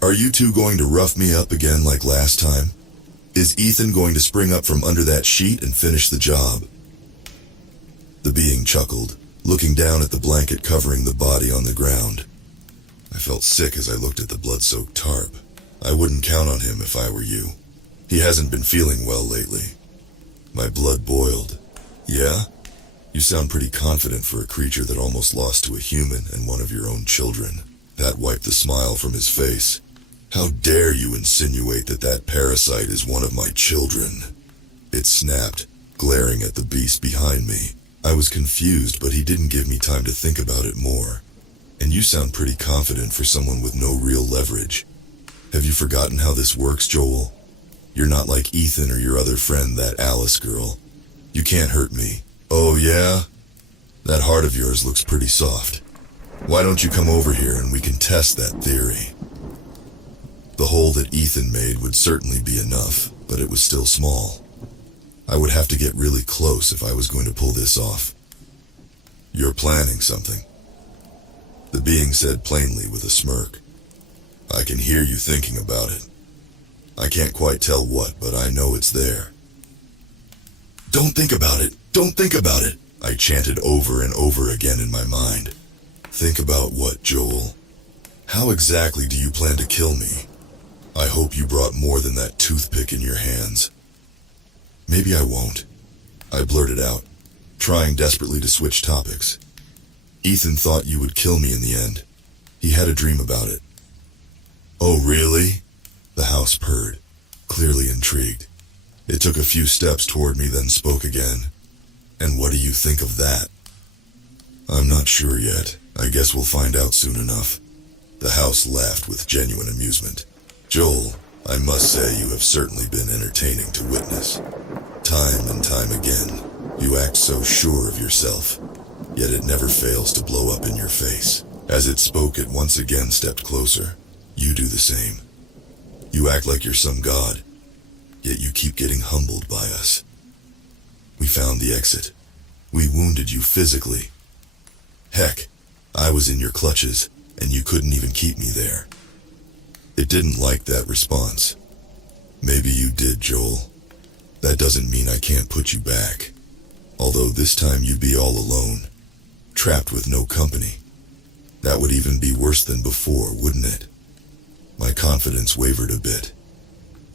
Are you two going to rough me up again like last time? Is Ethan going to spring up from under that sheet and finish the job?" The being chuckled, looking down at the blanket covering the body on the ground. I felt sick as I looked at the blood-soaked tarp. I wouldn't count on him if I were you. He hasn't been feeling well lately. My blood boiled. "Yeah? You sound pretty confident for a creature that almost lost to a human and one of your own children." That wiped the smile from his face. "How dare you insinuate that that parasite is one of my children?" It snapped, glaring at the beast behind me. I was confused, but he didn't give me time to think about it more. "And you sound pretty confident for someone with no real leverage. Have you forgotten how this works, Joel? You're not like Ethan or your other friend, that Alice girl. You can't hurt me." "Oh yeah? That heart of yours looks pretty soft. Why don't you come over here and we can test that theory?" The hole that Ethan made would certainly be enough, but it was still small. I would have to get really close if I was going to pull this off. "You're planning something," the being said plainly with a smirk. "I can hear you thinking about it. I can't quite tell what, but I know it's there." "Don't think about it! Don't think about it!" I chanted over and over again in my mind. "Think about what, Joel? How exactly do you plan to kill me? I hope you brought more than that toothpick in your hands." Maybe I won't, I blurted out, trying desperately to switch topics. Ethan thought you would kill me in the end. He had a dream about it. Oh, really? The house purred, clearly intrigued. It took a few steps toward me, then spoke again. And what do you think of that? I'm not sure yet. I guess we'll find out soon enough. The house laughed with genuine amusement. Joel, I must say you have certainly been entertaining to witness. Time and time again, you act so sure of yourself, yet it never fails to blow up in your face. As it spoke, it once again stepped closer. You do the same. You act like you're some god, yet you keep getting humbled by us. We found the exit. We wounded you physically. Heck, I was in your clutches, and you couldn't even keep me there. It didn't like that response. Maybe you did, Joel. That doesn't mean I can't put you back. Although this time you'd be all alone, trapped with no company. That would even be worse than before, wouldn't it? My confidence wavered a bit.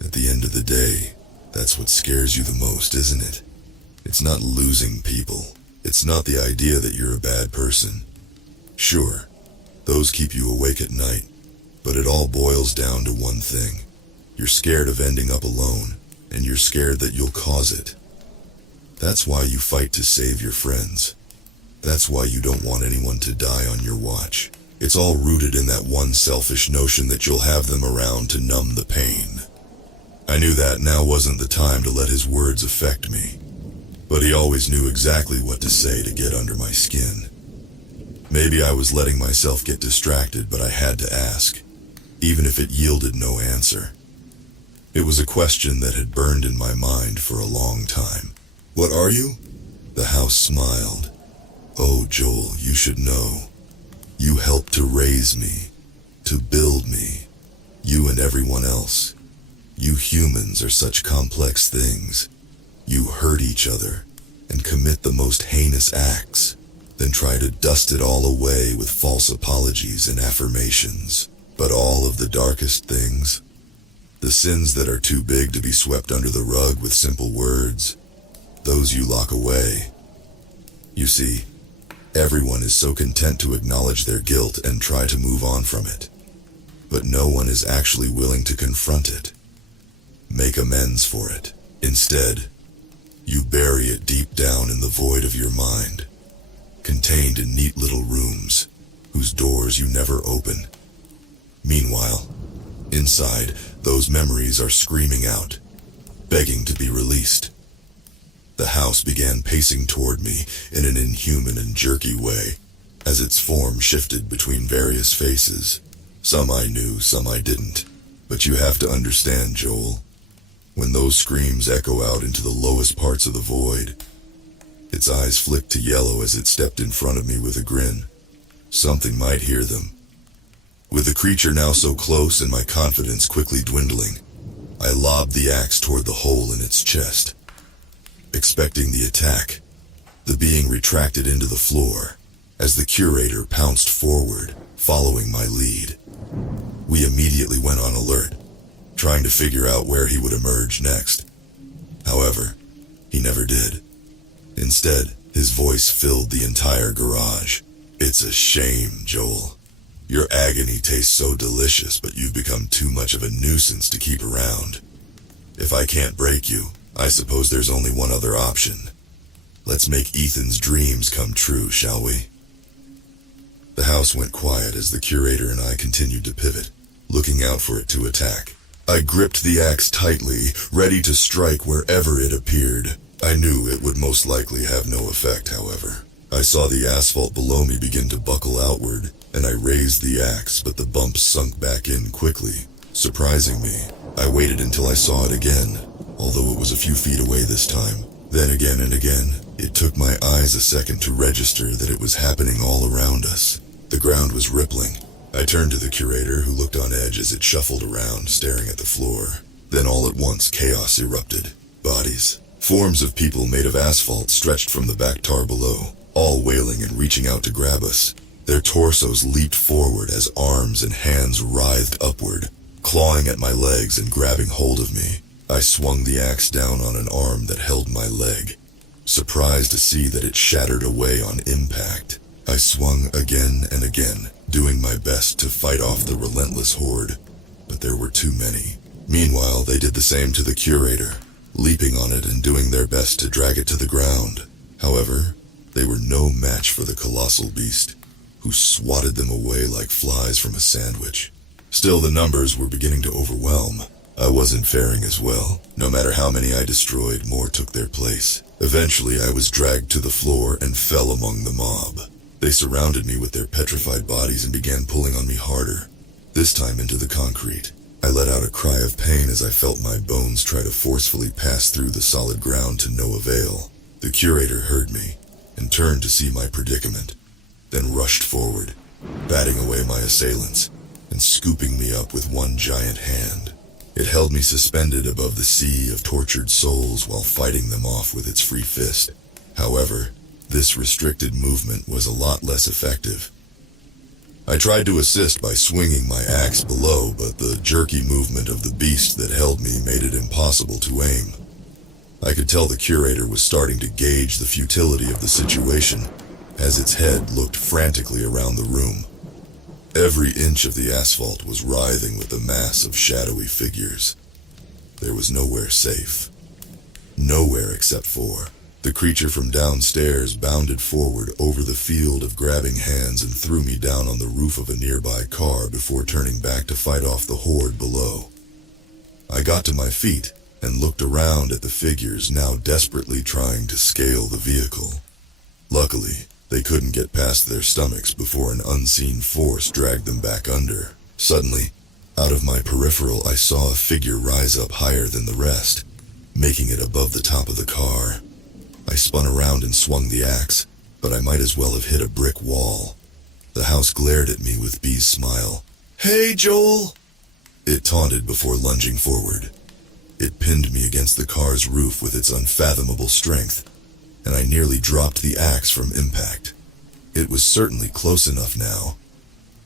At the end of the day, that's what scares you the most, isn't it? It's not losing people. It's not the idea that you're a bad person. Sure, those keep you awake at night, but it all boils down to one thing. You're scared of ending up alone, and you're scared that you'll cause it. That's why you fight to save your friends. That's why you don't want anyone to die on your watch. It's all rooted in that one selfish notion that you'll have them around to numb the pain. I knew that now wasn't the time to let his words affect me, but he always knew exactly what to say to get under my skin. Maybe I was letting myself get distracted, but I had to ask, even if it yielded no answer. It was a question that had burned in my mind for a long time. What are you? The house smiled. Oh, Joel, you should know. You helped to raise me, to build me, you and everyone else. You humans are such complex things. You hurt each other and commit the most heinous acts, then try to dust it all away with false apologies and affirmations. But all of the darkest things, the sins that are too big to be swept under the rug with simple words, those you lock away. You see, everyone is so content to acknowledge their guilt and try to move on from it. But no one is actually willing to confront it, make amends for it. Instead, you bury it deep down in the void of your mind, contained in neat little rooms, whose doors you never open. Meanwhile, inside, those memories are screaming out, begging to be released. The house began pacing toward me in an inhuman and jerky way, as its form shifted between various faces. Some I knew, some I didn't. But you have to understand, Joel, when those screams echo out into the lowest parts of the void, its eyes flicked to yellow as it stepped in front of me with a grin. Something might hear them. With the creature now so close and my confidence quickly dwindling, I lobbed the axe toward the hole in its chest. Expecting the attack, the being retracted into the floor as the curator pounced forward, following my lead. We immediately went on alert, trying to figure out where he would emerge next. However, he never did. Instead, his voice filled the entire garage. It's a shame, Joel. Your agony tastes so delicious, but you've become too much of a nuisance to keep around. If I can't break you, I suppose there's only one other option. Let's make Ethan's dreams come true, shall we? The house went quiet as the curator and I continued to pivot, looking out for it to attack. I gripped the axe tightly, ready to strike wherever it appeared. I knew it would most likely have no effect, however. I saw the asphalt below me begin to buckle outward, and I raised the axe, but the bumps sunk back in quickly, surprising me. I waited until I saw it again, although it was a few feet away this time. Then again and again, it took my eyes a second to register that it was happening all around us. The ground was rippling. I turned to the curator, who looked on edge as it shuffled around, staring at the floor. Then all at once, chaos erupted. Bodies, forms of people made of asphalt stretched from the back tar below, all wailing and reaching out to grab us. Their torsos leaped forward as arms and hands writhed upward, clawing at my legs and grabbing hold of me. I swung the axe down on an arm that held my leg, surprised to see that it shattered away on impact. I swung again and again, doing my best to fight off the relentless horde, but there were too many. Meanwhile, they did the same to the curator, leaping on it and doing their best to drag it to the ground. However, they were no match for the colossal beast, who swatted them away like flies from a sandwich. Still, the numbers were beginning to overwhelm. I wasn't faring as well. No matter how many I destroyed, more took their place. Eventually, I was dragged to the floor and fell among the mob. They surrounded me with their petrified bodies and began pulling on me harder, this time into the concrete. I let out a cry of pain as I felt my bones try to forcefully pass through the solid ground to no avail. The curator heard me and turned to see my predicament, then rushed forward, batting away my assailants and scooping me up with one giant hand. It held me suspended above the sea of tortured souls while fighting them off with its free fist. However, this restricted movement was a lot less effective. I tried to assist by swinging my axe below, but the jerky movement of the beast that held me made it impossible to aim. I could tell the curator was starting to gauge the futility of the situation, as its head looked frantically around the room. Every inch of the asphalt was writhing with the mass of shadowy figures. There was nowhere safe. Nowhere except for... The creature from downstairs bounded forward over the field of grabbing hands and threw me down on the roof of a nearby car before turning back to fight off the horde below. I got to my feet and looked around at the figures now desperately trying to scale the vehicle. Luckily, they couldn't get past their stomachs before an unseen force dragged them back under. Suddenly, out of my peripheral, I saw a figure rise up higher than the rest, making it above the top of the car. I spun around and swung the axe, but I might as well have hit a brick wall. The house glared at me with B's smile. "Hey, Joel!" It taunted before lunging forward. It pinned me against the car's roof with its unfathomable strength, and I nearly dropped the axe from impact. It was certainly close enough now,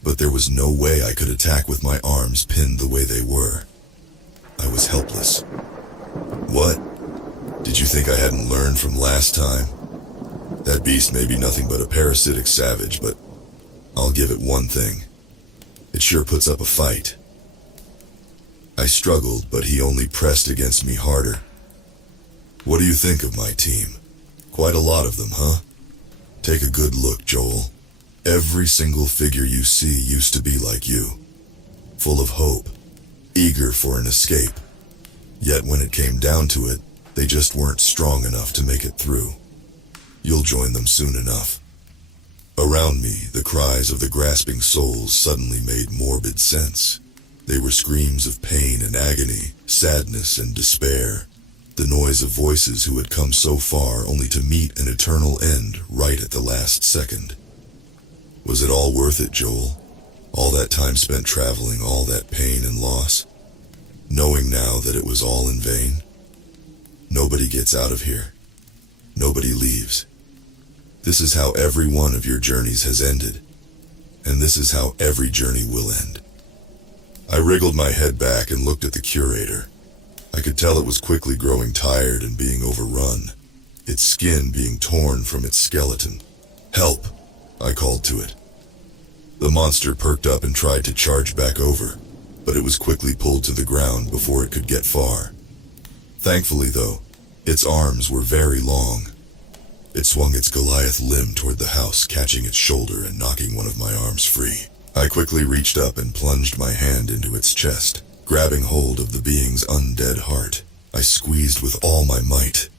but there was no way I could attack with my arms pinned the way they were. I was helpless. What? Did you think I hadn't learned from last time? That beast may be nothing but a parasitic savage, but I'll give it one thing. It sure puts up a fight. I struggled, but he only pressed against me harder. What do you think of my team? Quite a lot of them, huh? Take a good look, Joel. Every single figure you see used to be like you. Full of hope, eager for an escape. Yet when it came down to it, they just weren't strong enough to make it through. You'll join them soon enough. Around me, the cries of the grasping souls suddenly made morbid sense. They were screams of pain and agony, sadness and despair. The noise of voices who had come so far only to meet an eternal end right at the last second. Was it all worth it, Joel? All that time spent traveling, all that pain and loss? Knowing now that it was all in vain? Nobody gets out of here. Nobody leaves. This is how every one of your journeys has ended. And this is how every journey will end. I wriggled my head back and looked at the curator. I could tell it was quickly growing tired and being overrun, its skin being torn from its skeleton. "Help!" I called to it. The monster perked up and tried to charge back over, but it was quickly pulled to the ground before it could get far. Thankfully, though, its arms were very long. It swung its Goliath limb toward the house, catching its shoulder and knocking one of my arms free. I quickly reached up and plunged my hand into its chest, grabbing hold of the being's undead heart. I squeezed with all my might,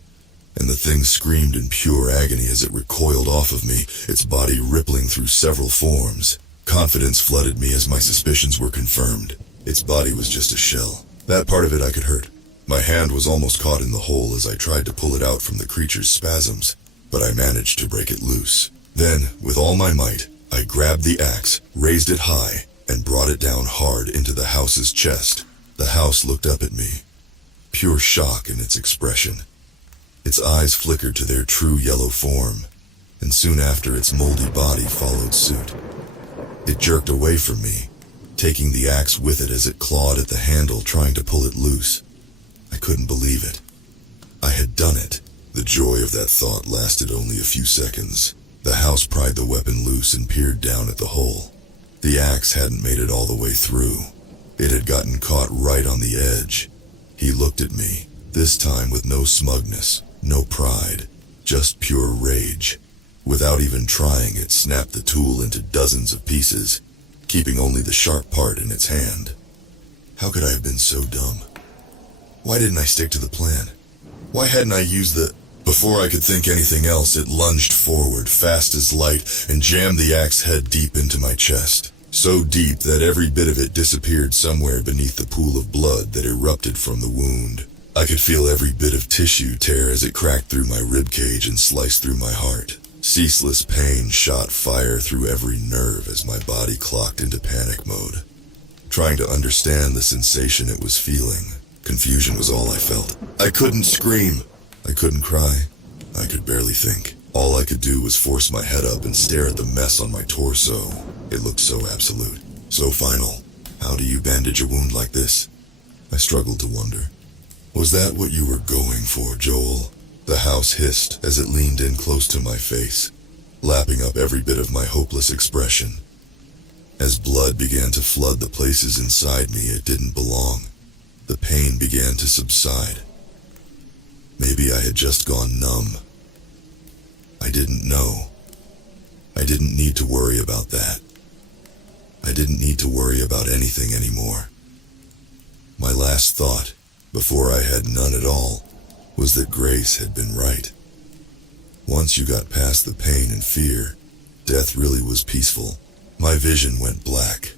and the thing screamed in pure agony as it recoiled off of me, its body rippling through several forms. Confidence flooded me as my suspicions were confirmed. Its body was just a shell. That part of it I could hurt. My hand was almost caught in the hole as I tried to pull it out from the creature's spasms, but I managed to break it loose. Then, with all my might, I grabbed the axe, raised it high, and brought it down hard into the house's chest. The house looked up at me, pure shock in its expression. Its eyes flickered to their true yellow form, and soon after its moldy body followed suit. It jerked away from me, taking the axe with it as it clawed at the handle trying to pull it loose. I couldn't believe it. I had done it. The joy of that thought lasted only a few seconds. The house pried the weapon loose and peered down at the hole. The axe hadn't made it all the way through. It had gotten caught right on the edge. He looked at me, this time with no smugness, no pride, just pure rage. Without even trying, it snapped the tool into dozens of pieces, keeping only the sharp part in its hand. How could I have been so dumb? Why didn't I stick to the plan? Why hadn't I used the... Before I could think anything else, it lunged forward, fast as light, and jammed the axe head deep into my chest. So deep that every bit of it disappeared somewhere beneath the pool of blood that erupted from the wound. I could feel every bit of tissue tear as it cracked through my ribcage and sliced through my heart. Ceaseless pain shot fire through every nerve as my body clocked into panic mode. Trying to understand the sensation it was feeling, confusion was all I felt. I couldn't scream. I couldn't cry. I could barely think. All I could do was force my head up and stare at the mess on my torso. It looked so absolute, so final. How do you bandage a wound like this? I struggled to wonder. Was that what you were going for, Joel? The house hissed as it leaned in close to my face, lapping up every bit of my hopeless expression. As blood began to flood the places inside me it didn't belong, the pain began to subside. Maybe I had just gone numb. I didn't know. I didn't need to worry about that. I didn't need to worry about anything anymore. My last thought, before I had none at all, was that Grace had been right. Once you got past the pain and fear, death really was peaceful. My vision went black,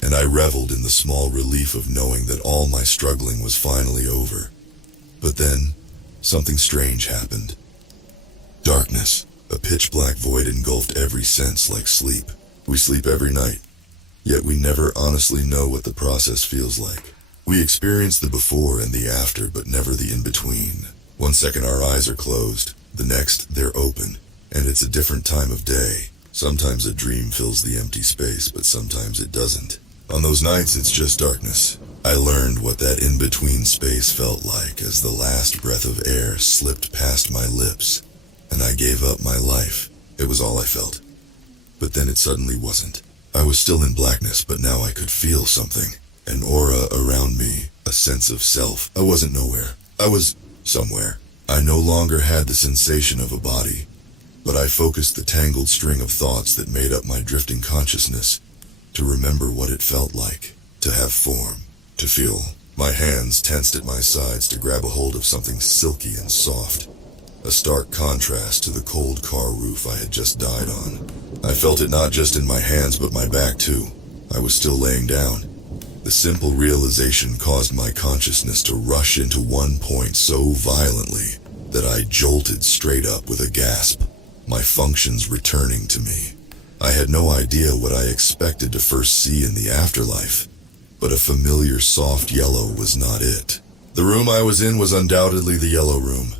and I reveled in the small relief of knowing that all my struggling was finally over. But then, something strange happened. Darkness, a pitch-black void engulfed every sense like sleep. We sleep every night, yet we never honestly know what the process feels like. We experience the before and the after, but never the in-between. One second our eyes are closed, the next they're open, and it's a different time of day. Sometimes a dream fills the empty space, but sometimes it doesn't. On those nights, it's just darkness. I learned what that in-between space felt like as the last breath of air slipped past my lips, and I gave up my life. It was all I felt. But then it suddenly wasn't. I was still in blackness, but now I could feel something. An aura around me, a sense of self. I wasn't nowhere. I was somewhere. I no longer had the sensation of a body, but I focused the tangled string of thoughts that made up my drifting consciousness to remember what it felt like, to have form, to feel. My hands tensed at my sides to grab a hold of something silky and soft, a stark contrast to the cold car roof I had just died on. I felt it not just in my hands but my back too. I was still laying down. The simple realization caused my consciousness to rush into one point so violently that I jolted straight up with a gasp, my functions returning to me. I had no idea what I expected to first see in the afterlife, but a familiar soft yellow was not it. The room I was in was undoubtedly the yellow room,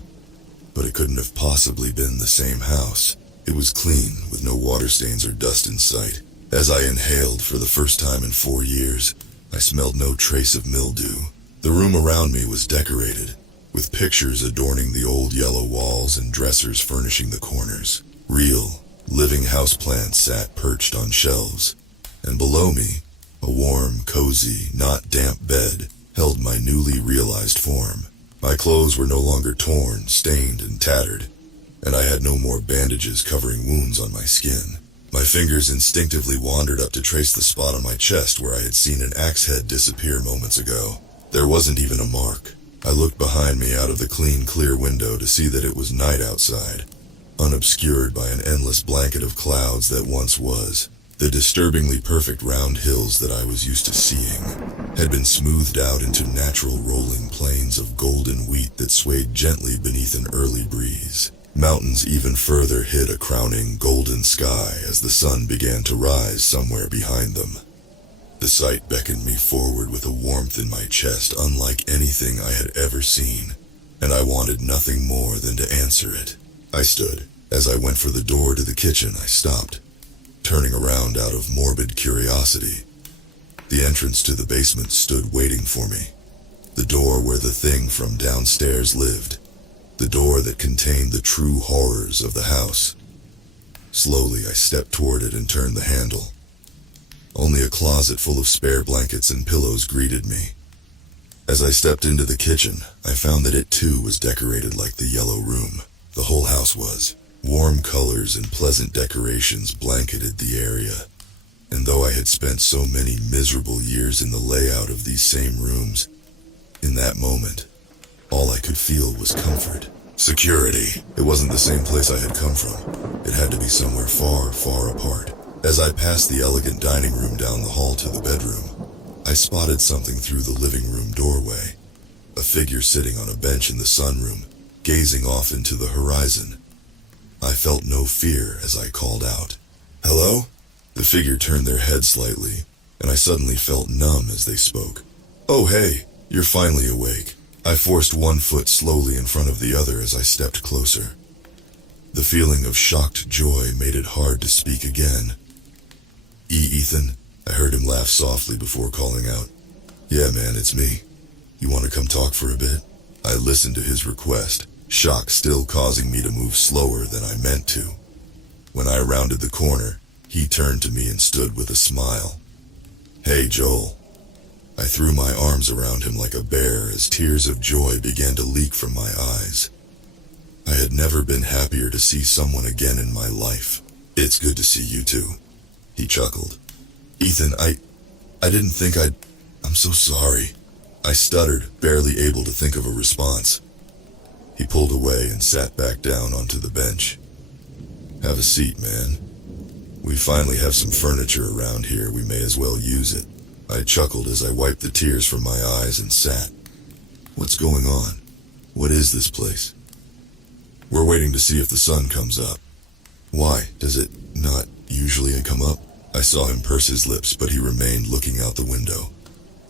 but it couldn't have possibly been the same house. It was clean, with no water stains or dust in sight. As I inhaled for the first time in 4 years, I smelled no trace of mildew. The room around me was decorated, with pictures adorning the old yellow walls and dressers furnishing the corners. Real, living houseplants sat perched on shelves, and below me, a warm, cozy, not damp bed held my newly realized form. My clothes were no longer torn, stained, and tattered, and I had no more bandages covering wounds on my skin. My fingers instinctively wandered up to trace the spot on my chest where I had seen an axe head disappear moments ago. There wasn't even a mark. I looked behind me out of the clean, clear window to see that it was night outside, unobscured by an endless blanket of clouds that once was. The disturbingly perfect round hills that I was used to seeing had been smoothed out into natural rolling plains of golden wheat that swayed gently beneath an early breeze. Mountains even further hid a crowning golden sky as the sun began to rise somewhere behind them. The sight beckoned me forward with a warmth in my chest unlike anything I had ever seen, and I wanted nothing more than to answer it. I stood. As I went for the door to the kitchen, I stopped, turning around out of morbid curiosity. The entrance to the basement stood waiting for me. The door where the thing from downstairs lived. The door that contained the true horrors of the house. Slowly, I stepped toward it and turned the handle. Only a closet full of spare blankets and pillows greeted me. As I stepped into the kitchen, I found that it too was decorated like the yellow room. The whole house was. Warm colors and pleasant decorations blanketed the area. And though I had spent so many miserable years in the layout of these same rooms, in that moment, all I could feel was comfort. Security. It wasn't the same place I had come from. It had to be somewhere far, far apart. As I passed the elegant dining room down the hall to the bedroom, I spotted something through the living room doorway. A figure sitting on a bench in the sunroom, gazing off into the horizon. I felt no fear as I called out, "Hello?" The figure turned their head slightly, and I suddenly felt numb as they spoke. "Oh hey, you're finally awake." I forced one foot slowly in front of the other as I stepped closer. The feeling of shocked joy made it hard to speak again. Ethan," I heard him laugh softly before calling out. "Yeah man, it's me. You want to come talk for a bit?" I listened to his request, shock still causing me to move slower than I meant to. When I rounded the corner, he turned to me and stood with a smile. "Hey Joel." I threw my arms around him like a bear as tears of joy began to leak from my eyes. I had never been happier to see someone again in my life. "It's good to see you too," he chuckled. "Ethan, I didn't think I'm so sorry." I stuttered, barely able to think of a response. He pulled away and sat back down onto the bench. "Have a seat, man. We finally have some furniture around here, we may as well use it." I chuckled as I wiped the tears from my eyes and sat. "What's going on? What is this place?" "We're waiting to see if the sun comes up." "Why? Does it not usually come up?" I saw him purse his lips, but he remained looking out the window.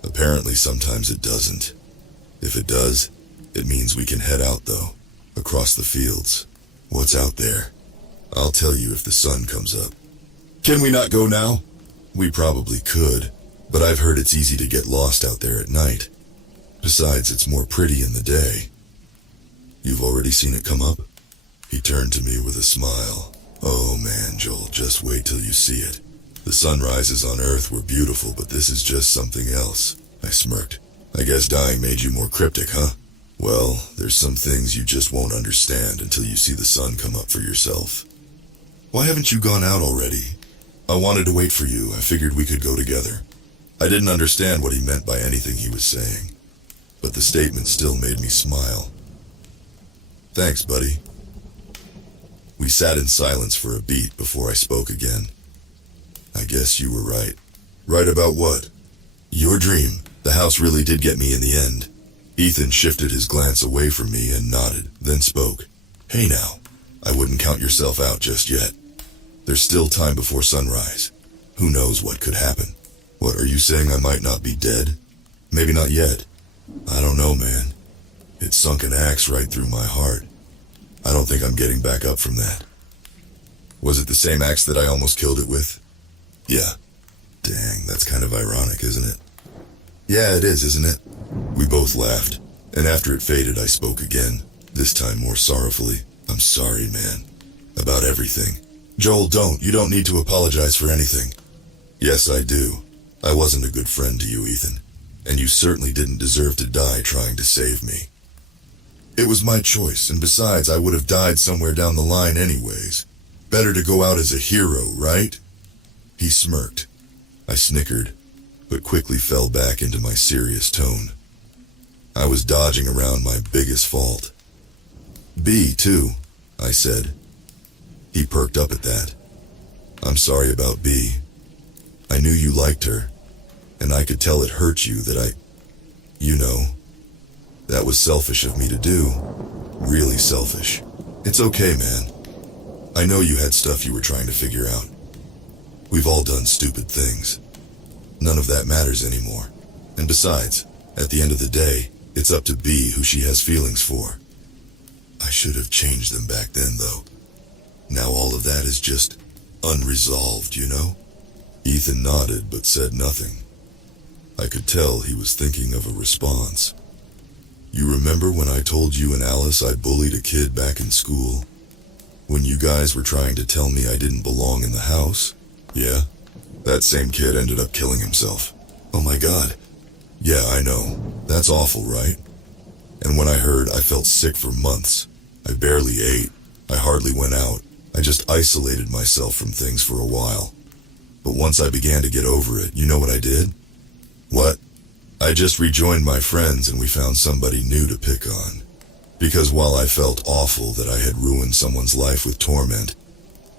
"Apparently sometimes it doesn't. If it does, it means we can head out though, across the fields." "What's out there?" "I'll tell you if the sun comes up." "Can we not go now?" "We probably could, but I've heard it's easy to get lost out there at night. Besides, it's more pretty in the day." "You've already seen it come up?" He turned to me with a smile. "Oh man, Joel, just wait till you see it. The sunrises on Earth were beautiful, but this is just something else." I smirked. "I guess dying made you more cryptic, huh?" "Well, there's some things you just won't understand until you see the sun come up for yourself." "Why haven't you gone out already?" "I wanted to wait for you. I figured we could go together." I didn't understand what he meant by anything he was saying, but the statement still made me smile. "Thanks, buddy." We sat in silence for a beat before I spoke again. "I guess you were right." "Right about what?" "Your dream. The house really did get me in the end." Ethan shifted his glance away from me and nodded, then spoke. "Hey now, I wouldn't count yourself out just yet. There's still time before sunrise. Who knows what could happen?" "What, are you saying I might not be dead?" "Maybe not yet. I don't know, man. It sunk an axe right through my heart. I don't think I'm getting back up from that." "Was it the same axe that I almost killed it with?" "Yeah." "Dang, that's kind of ironic, isn't it?" "Yeah, it is, isn't it?" We both laughed, and after it faded I spoke again, this time more sorrowfully. "I'm sorry, man. About everything." "Joel, you don't need to apologize for anything." "Yes, I do. I wasn't a good friend to you, Ethan, and you certainly didn't deserve to die trying to save me. It was my choice, and besides, I would have died somewhere down the line anyways. Better to go out as a hero, right?" He smirked. I snickered, but quickly fell back into my serious tone. I was dodging around my biggest fault. "B, too," I said. He perked up at that. "I'm sorry about B. I knew you liked her, and I could tell it hurt you that that was selfish of me to do. Really selfish. It's okay, man. I know you had stuff you were trying to figure out. We've all done stupid things. None of that matters anymore. And besides, at the end of the day, it's up to B who she has feelings for. I should have changed them back then, though. Now all of that is just unresolved, you know?" Ethan nodded but said nothing. I could tell he was thinking of a response. You remember when I told you and Alice I bullied a kid back in school? When you guys were trying to tell me I didn't belong in the house? Yeah? That same kid ended up killing himself. Oh my God. Yeah, I know. That's awful, right? And when I heard, I felt sick for months. I barely ate. I hardly went out. I just isolated myself from things for a while. But once I began to get over it, you know what I did? What? I just rejoined my friends and we found somebody new to pick on. Because while I felt awful that I had ruined someone's life with torment,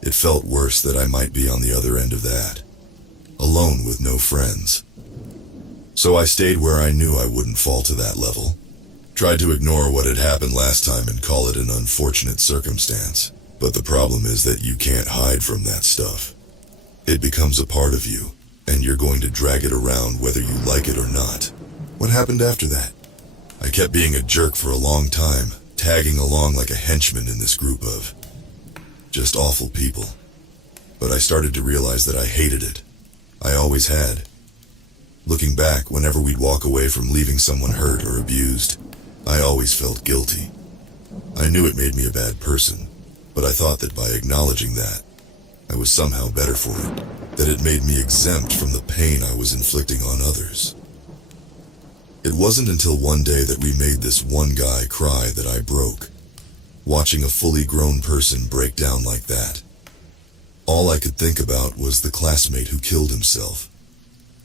it felt worse that I might be on the other end of that. Alone with no friends. So I stayed where I knew I wouldn't fall to that level. Tried to ignore what had happened last time and call it an unfortunate circumstance. But the problem is that you can't hide from that stuff. It becomes a part of you, and you're going to drag it around whether you like it or not. What happened after that? I kept being a jerk for a long time, tagging along like a henchman in this group of just awful people. But I started to realize that I hated it. I always had. Looking back, whenever we'd walk away from leaving someone hurt or abused, I always felt guilty. I knew it made me a bad person, but I thought that by acknowledging that, I was somehow better for it, that it made me exempt from the pain I was inflicting on others. It wasn't until one day that we made this one guy cry that I broke, watching a fully grown person break down like that. All I could think about was the classmate who killed himself.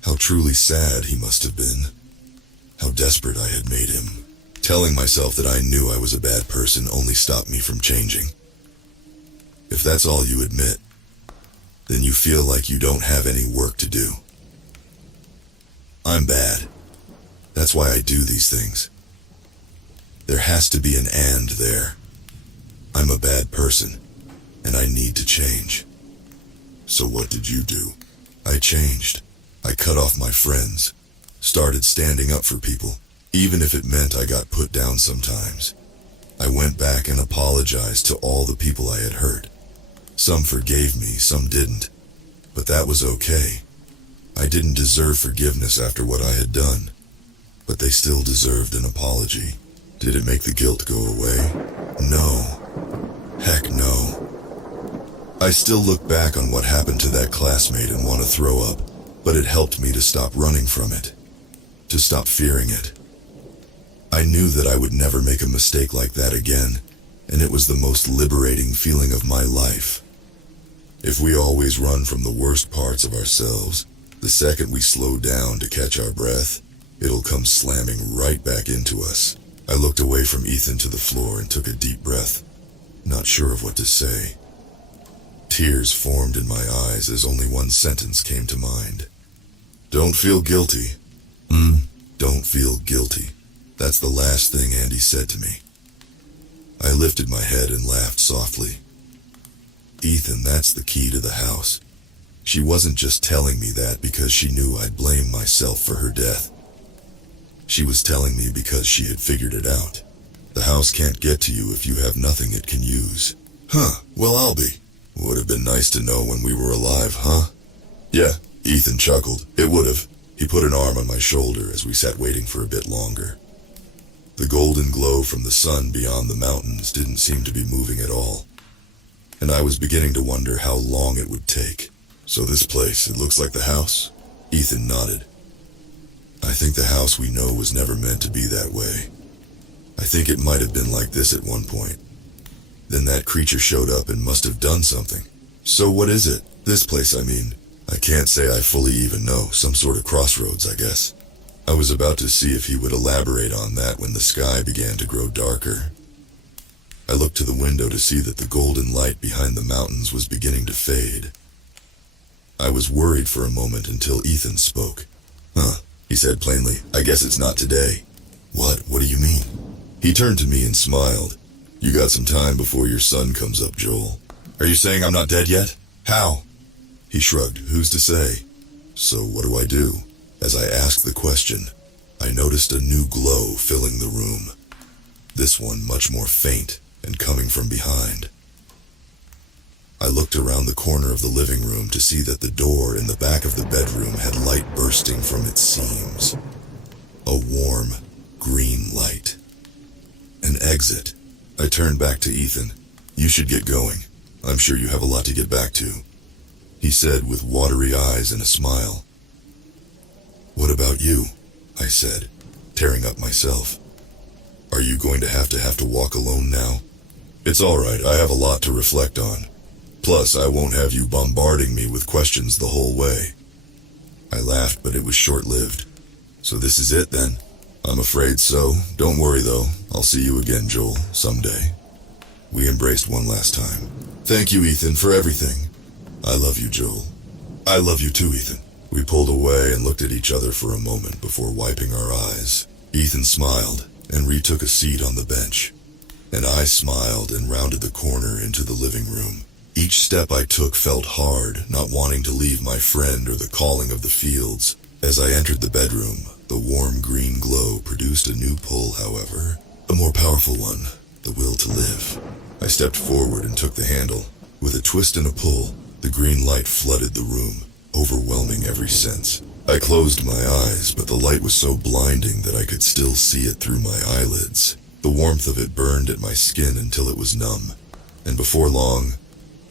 How truly sad he must have been. How desperate I had made him. Telling myself that I knew I was a bad person only stopped me from changing. If that's all you admit, then you feel like you don't have any work to do. I'm bad. That's why I do these things. There has to be an and there. I'm a bad person, and I need to change. So what did you do? I changed. I cut off my friends. Started standing up for people, even if it meant I got put down sometimes. I went back and apologized to all the people I had hurt. Some forgave me, some didn't. But that was okay. I didn't deserve forgiveness after what I had done. But they still deserved an apology. Did it make the guilt go away? No. Heck no. I still look back on what happened to that classmate and want to throw up, but it helped me to stop running from it. To stop fearing it. I knew that I would never make a mistake like that again, and it was the most liberating feeling of my life. If we always run from the worst parts of ourselves, the second we slow down to catch our breath, it'll come slamming right back into us. I looked away from Ethan to the floor and took a deep breath, not sure of what to say. Tears formed in my eyes as only one sentence came to mind. Don't feel guilty. Don't feel guilty. That's the last thing Andy said to me. I lifted my head and laughed softly. Ethan, that's the key to the house. She wasn't just telling me that because she knew I'd blame myself for her death. She was telling me because she had figured it out. The house can't get to you if you have nothing it can use. Well, I'll be. Would have been nice to know when we were alive, huh? Yeah, Ethan chuckled. It would have. He put an arm on my shoulder as we sat waiting for a bit longer. The golden glow from the sun beyond the mountains didn't seem to be moving at all. And I was beginning to wonder how long it would take. So this place, it looks like the house? Ethan nodded. I think the house we know was never meant to be that way. I think it might have been like this at one point. Then that creature showed up and must have done something. So what is it? This place, I mean. I can't say I fully even know. Some sort of crossroads, I guess. I was about to see if he would elaborate on that when the sky began to grow darker. I looked to the window to see that the golden light behind the mountains was beginning to fade. I was worried for a moment until Ethan spoke. He said plainly, I guess it's not today. What? What do you mean? He turned to me and smiled. You got some time before your sun comes up, Joel. Are you saying I'm not dead yet? How? He shrugged. Who's to say? So what do I do? As I asked the question, I noticed a new glow filling the room. This one much more faint and coming from behind. I looked around the corner of the living room to see that the door in the back of the bedroom had light bursting from its seams. A warm, green light. An exit. I turned back to Ethan. You should get going. I'm sure you have a lot to get back to, he said with watery eyes and a smile. What about you? I said, tearing up myself. Are you going to have to walk alone now? It's all right, I have a lot to reflect on. Plus, I won't have you bombarding me with questions the whole way. I laughed, but it was short-lived. So this is it then? I'm afraid so. Don't worry though, I'll see you again, Joel, someday. We embraced one last time. Thank you, Ethan, for everything. I love you, Joel. I love you too, Ethan. We pulled away and looked at each other for a moment before wiping our eyes. Ethan smiled and retook a seat on the bench, and I smiled and rounded the corner into the living room. Each step I took felt hard, not wanting to leave my friend or the calling of the fields. As I entered the bedroom, the warm green glow produced a new pull, however, a more powerful one, the will to live. I stepped forward and took the handle. With a twist and a pull, the green light flooded the room, overwhelming every sense. I closed my eyes, but the light was so blinding that I could still see it through my eyelids. The warmth of it burned at my skin until it was numb, and before long,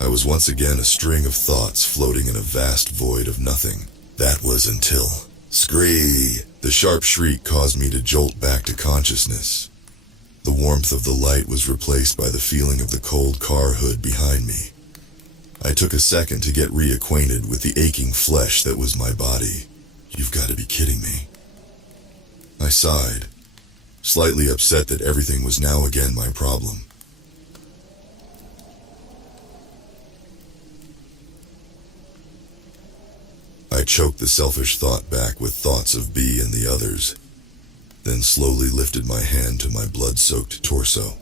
I was once again a string of thoughts floating in a vast void of nothing. That was until... Scree! The sharp shriek caused me to jolt back to consciousness. The warmth of the light was replaced by the feeling of the cold car hood behind me. I took a second to get reacquainted with the aching flesh that was my body. You've got to be kidding me. I sighed, slightly upset that everything was now again my problem. I choked the selfish thought back with thoughts of B and the others, then slowly lifted my hand to my blood-soaked torso.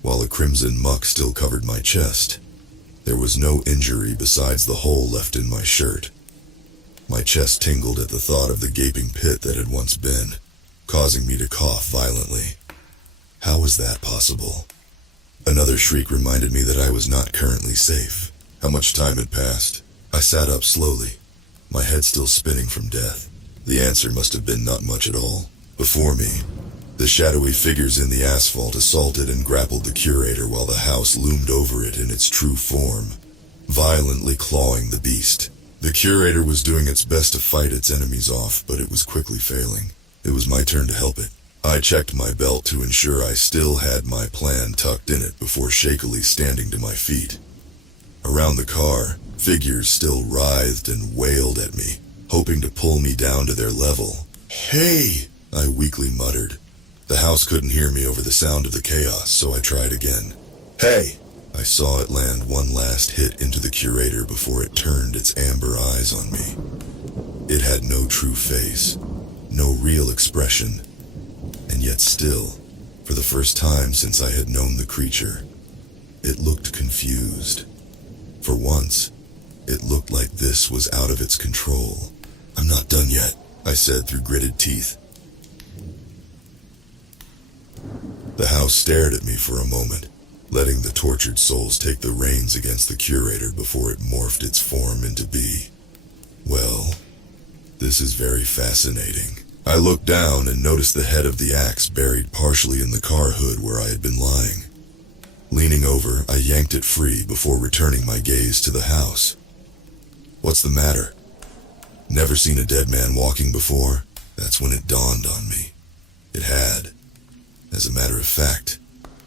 While a crimson muck still covered my chest, there was no injury besides the hole left in my shirt. My chest tingled at the thought of the gaping pit that had once been, causing me to cough violently. How was that possible? Another shriek reminded me that I was not currently safe. How much time had passed? I sat up slowly, my head still spinning from death. The answer must have been not much at all. Before me, the shadowy figures in the asphalt assaulted and grappled the curator while the house loomed over it in its true form, violently clawing the beast. The curator was doing its best to fight its enemies off, but it was quickly failing. It was my turn to help it. I checked my belt to ensure I still had my plan tucked in it before shakily standing to my feet. Around the car, figures still writhed and wailed at me, hoping to pull me down to their level. Hey! I weakly muttered. The house couldn't hear me over the sound of the chaos, so I tried again. Hey! I saw it land one last hit into the curator before it turned its amber eyes on me. It had no true face, no real expression, and yet still, for the first time since I had known the creature, it looked confused. For once, it looked like this was out of its control. I'm not done yet, I said through gritted teeth. The house stared at me for a moment, letting the tortured souls take the reins against the curator before it morphed its form into B. Well, this is very fascinating. I looked down and noticed the head of the axe buried partially in the car hood where I had been lying. Leaning over, I yanked it free before returning my gaze to the house. What's the matter? Never seen a dead man walking before? That's when it dawned on me. It had. As a matter of fact,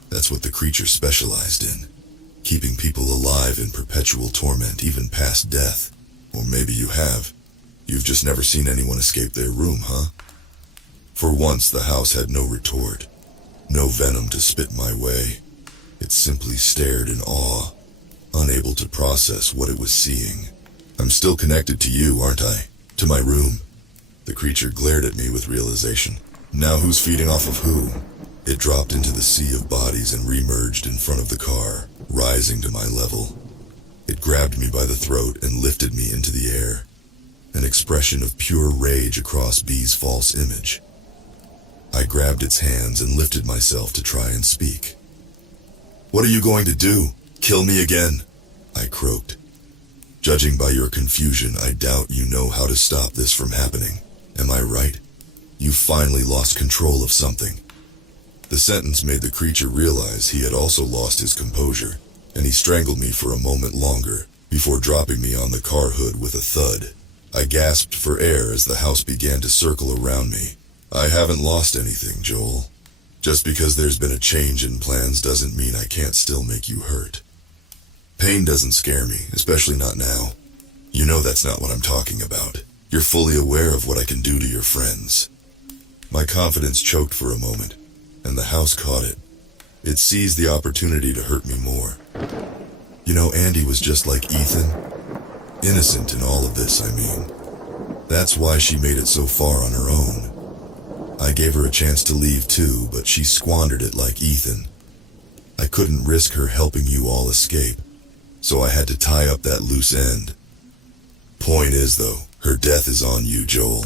that's what the creature specialized in. Keeping people alive in perpetual torment even past death. Or maybe you have. You've just never seen anyone escape their room, huh? For once, the house had no retort. No venom to spit my way. It simply stared in awe, unable to process what it was seeing. I'm still connected to you, aren't I? To my room. The creature glared at me with realization. Now who's feeding off of who? It dropped into the sea of bodies and remerged in front of the car, rising to my level. It grabbed me by the throat and lifted me into the air, an expression of pure rage across B's false image. I grabbed its hands and lifted myself to try and speak. What are you going to do? Kill me again? I croaked. Judging by your confusion, I doubt you know how to stop this from happening. Am I right? You finally lost control of something. The sentence made the creature realize he had also lost his composure, and he strangled me for a moment longer, before dropping me on the car hood with a thud. I gasped for air as the house began to circle around me. I haven't lost anything, Joel. Just because there's been a change in plans doesn't mean I can't still make you hurt. Pain doesn't scare me, especially not now. You know that's not what I'm talking about. You're fully aware of what I can do to your friends. My confidence choked for a moment, and the house caught it. It seized the opportunity to hurt me more. You know, Andy was just like Ethan. Innocent in all of this, I mean. That's why she made it so far on her own. I gave her a chance to leave too, but she squandered it like Ethan. I couldn't risk her helping you all escape, so I had to tie up that loose end. Point is, though, her death is on you, Joel.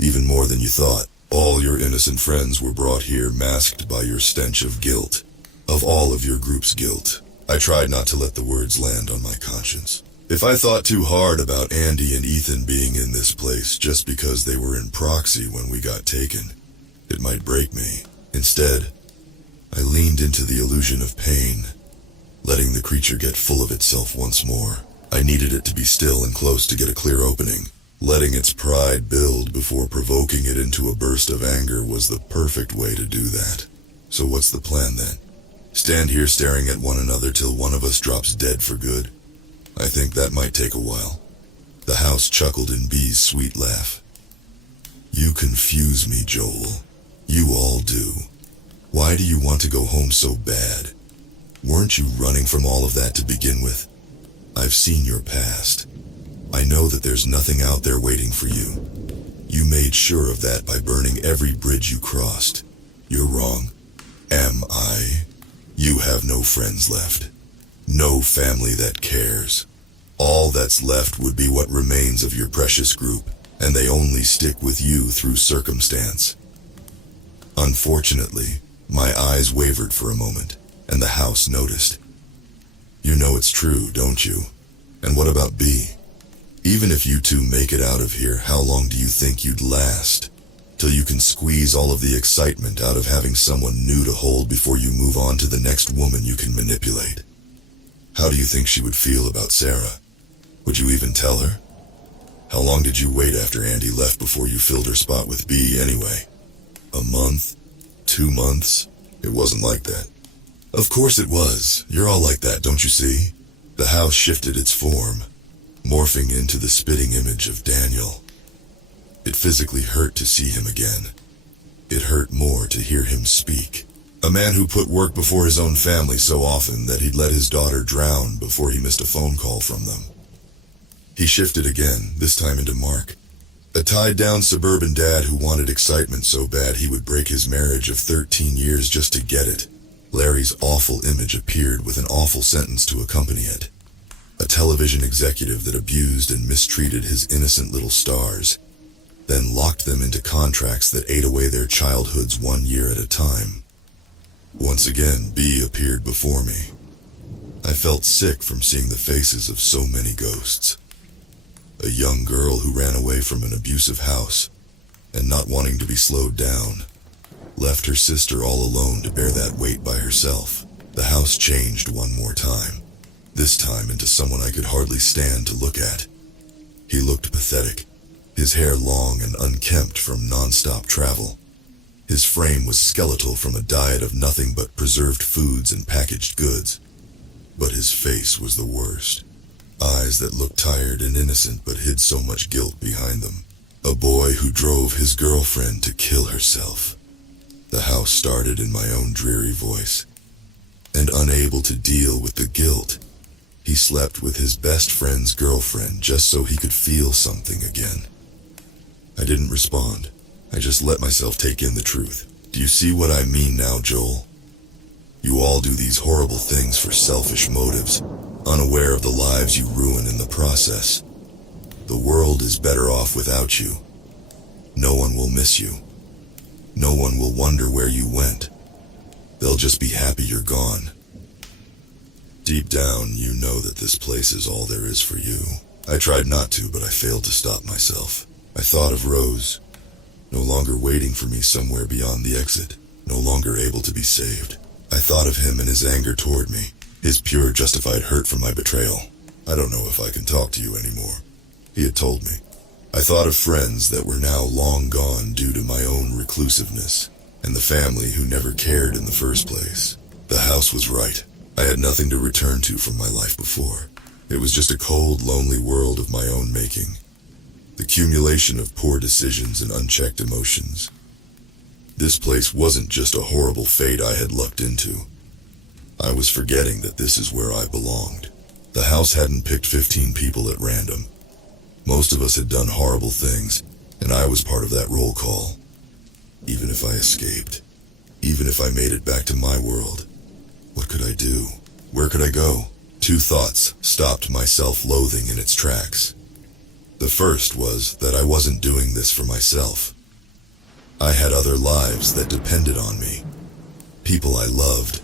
Even more than you thought. All your innocent friends were brought here masked by your stench of guilt. Of all of your group's guilt. I tried not to let the words land on my conscience. If I thought too hard about Andy and Ethan being in this place just because they were in proxy when we got taken, it might break me. Instead, I leaned into the illusion of pain, letting the creature get full of itself once more. I needed it to be still and close to get a clear opening. Letting its pride build before provoking it into a burst of anger was the perfect way to do that. So what's the plan then? Stand here staring at one another till one of us drops dead for good? I think that might take a while. The house chuckled in B's sweet laugh. You confuse me, Joel. You all do. Why do you want to go home so bad? Weren't you running from all of that to begin with? I've seen your past. I know that there's nothing out there waiting for you. You made sure of that by burning every bridge you crossed. You're wrong. Am I? You have no friends left. No family that cares. All that's left would be what remains of your precious group, and they only stick with you through circumstance. Unfortunately, my eyes wavered for a moment, and the house noticed. You know it's true, don't you? And what about B? Even if you two make it out of here, how long do you think you'd last? Till you can squeeze all of the excitement out of having someone new to hold before you move on to the next woman you can manipulate. How do you think she would feel about Sarah? Would you even tell her? How long did you wait after Andy left before you filled her spot with B anyway? A month? 2 months? It wasn't like that. Of course it was. You're all like that, don't you see? The house shifted its form, morphing into the spitting image of Daniel. It physically hurt to see him again. It hurt more to hear him speak. A man who put work before his own family so often that he'd let his daughter drown before he missed a phone call from them. He shifted again, this time into Mark. A tied-down suburban dad who wanted excitement so bad he would break his marriage of 13 years just to get it. Larry's awful image appeared with an awful sentence to accompany it. A television executive that abused and mistreated his innocent little stars, then locked them into contracts that ate away their childhoods 1 year at a time. Once again, B appeared before me. I felt sick from seeing the faces of so many ghosts. A young girl who ran away from an abusive house, and not wanting to be slowed down, left her sister all alone to bear that weight by herself. The house changed one more time. This time into someone I could hardly stand to look at. He looked pathetic, his hair long and unkempt from non-stop travel. His frame was skeletal from a diet of nothing but preserved foods and packaged goods. But his face was the worst. Eyes that looked tired and innocent but hid so much guilt behind them. A boy who drove his girlfriend to kill herself. The house started in my own dreary voice. And unable to deal with the guilt, he slept with his best friend's girlfriend just so he could feel something again. I didn't respond. I just let myself take in the truth. Do you see what I mean now, Joel? You all do these horrible things for selfish motives, unaware of the lives you ruin in the process. The world is better off without you. No one will miss you. No one will wonder where you went. They'll just be happy you're gone. Deep down, you know that this place is all there is for you. I tried not to, but I failed to stop myself. I thought of Rose, no longer waiting for me somewhere beyond the exit. no longer able to be saved. I thought of him and his anger toward me, his pure justified hurt from my betrayal. I don't know if I can talk to you anymore, he had told me. I thought of friends that were now long gone due to my own reclusiveness, and the family who never cared in the first place. The house was right. I had nothing to return to from my life before. It was just a cold, lonely world of my own making. The accumulation of poor decisions and unchecked emotions. This place wasn't just a horrible fate I had lucked into. I was forgetting that this is where I belonged. The house hadn't picked 15 people at random. Most of us had done horrible things, and I was part of that roll call. Even if I escaped, even if I made it back to my world, what could I do? Where could I go? Two thoughts stopped my self-loathing in its tracks. The first was that I wasn't doing this for myself. I had other lives that depended on me. People I loved.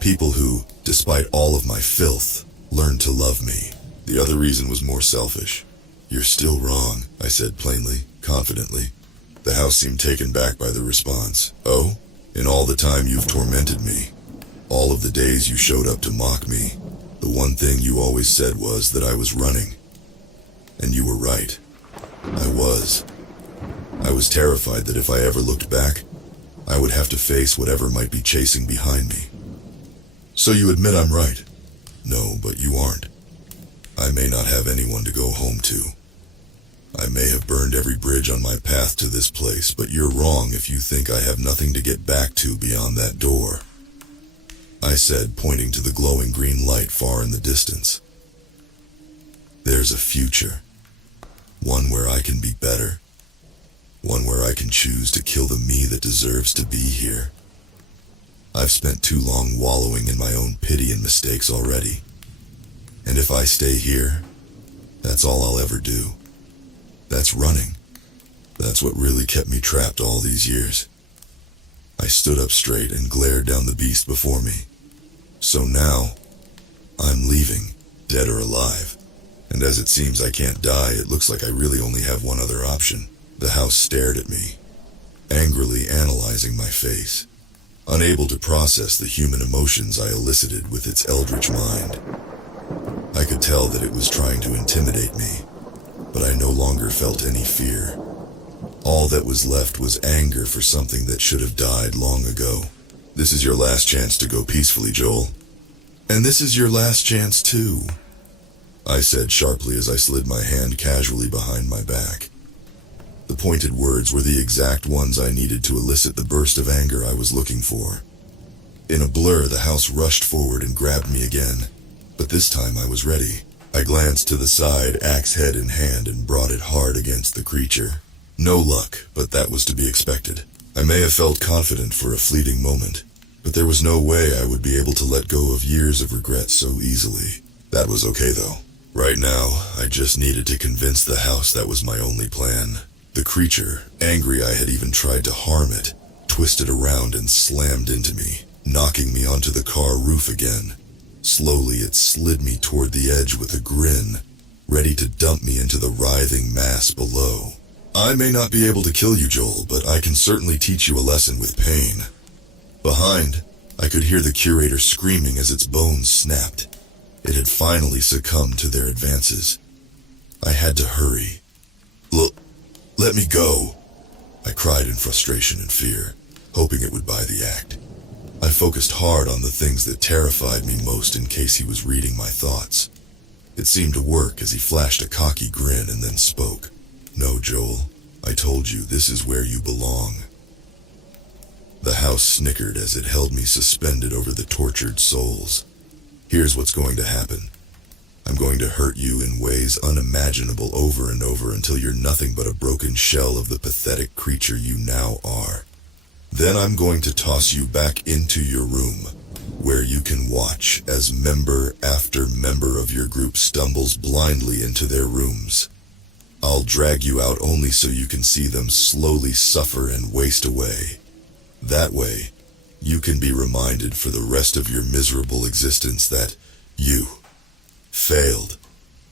People who, despite all of my filth, learned to love me. The other reason was more selfish. You're still wrong, I said plainly, confidently. The house seemed taken back by the response. Oh? In all the time you've tormented me, all of the days you showed up to mock me, the one thing you always said was that I was running. And you were right. I was. I was terrified that if I ever looked back, I would have to face whatever might be chasing behind me. So you admit I'm right? No, but you aren't. I may not have anyone to go home to. I may have burned every bridge on my path to this place, but you're wrong if you think I have nothing to get back to beyond that door, I said, pointing to the glowing green light far in the distance. There's a future. One where I can be better. One where I can choose to kill the me that deserves to be here. I've spent too long wallowing in my own pity and mistakes already. And if I stay here, that's all I'll ever do. That's running. That's what really kept me trapped all these years. I stood up straight and glared down the beast before me. So now, I'm leaving, dead or alive. And as it seems I can't die, it looks like I really only have one other option. The house stared at me, angrily analyzing my face, unable to process the human emotions I elicited with its eldritch mind. I could tell that it was trying to intimidate me, but I no longer felt any fear. All that was left was anger for something that should have died long ago. This is your last chance to go peacefully, Joel. And this is your last chance too, I said sharply as I slid my hand casually behind my back. The pointed words were the exact ones I needed to elicit the burst of anger I was looking for. In a blur, the house rushed forward and grabbed me again, but this time I was ready. I glanced to the side, axe head in hand, and brought it hard against the creature. No luck, but that was to be expected. I may have felt confident for a fleeting moment, but there was no way I would be able to let go of years of regret so easily. That was okay though. Right now, I just needed to convince the house that was my only plan. The creature, angry I had even tried to harm it, twisted around and slammed into me, knocking me onto the car roof again. Slowly it slid me toward the edge with a grin, ready to dump me into the writhing mass below. I may not be able to kill you, Joel, but I can certainly teach you a lesson with pain. Behind, I could hear the curator screaming as its bones snapped. It had finally succumbed to their advances. I had to hurry. Let me go, I cried in frustration and fear, hoping it would buy the act. I focused hard on the things that terrified me most in case he was reading my thoughts. It seemed to work as he flashed a cocky grin and then spoke. No, Joel, I told you this is where you belong. The house snickered as it held me suspended over the tortured souls. Here's what's going to happen. I'm going to hurt you in ways unimaginable over and over until you're nothing but a broken shell of the pathetic creature you now are. Then I'm going to toss you back into your room, where you can watch as member after member of your group stumbles blindly into their rooms. I'll drag you out only so you can see them slowly suffer and waste away. That way, you can be reminded for the rest of your miserable existence that you failed.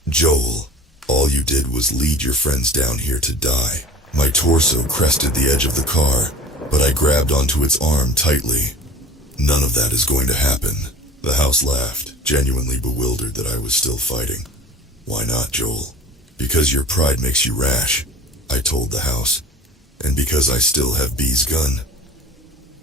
Joel, all you did was lead your friends down here to die. My torso crested the edge of the car, but I grabbed onto its arm tightly. None of that is going to happen. The house laughed, genuinely bewildered that I was still fighting. Why not, Joel? Because your pride makes you rash, I told the house, and because I still have B's gun.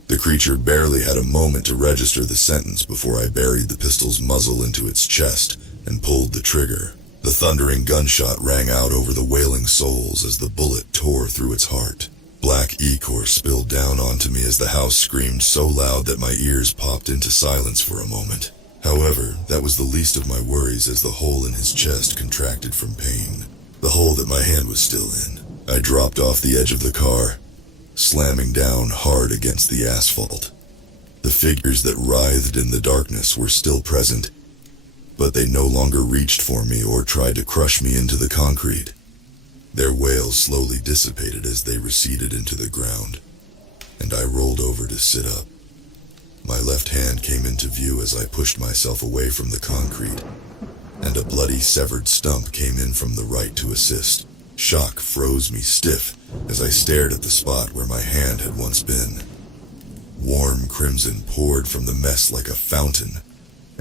The creature barely had a moment to register the sentence before I buried the pistol's muzzle into its chest and pulled the trigger. The thundering gunshot rang out over the wailing souls as the bullet tore through its heart. Black ichor spilled down onto me as the house screamed so loud that my ears popped into silence for a moment. However, that was the least of my worries as the hole in his chest contracted from pain. The hole that my hand was still in. I dropped off the edge of the car, slamming down hard against the asphalt. The figures that writhed in the darkness were still present, but they no longer reached for me or tried to crush me into the concrete. Their wails slowly dissipated as they receded into the ground, and I rolled over to sit up. My left hand came into view as I pushed myself away from the concrete, and a bloody severed stump came in from the right to assist. Shock froze me stiff as I stared at the spot where my hand had once been. Warm crimson poured from the mess like a fountain,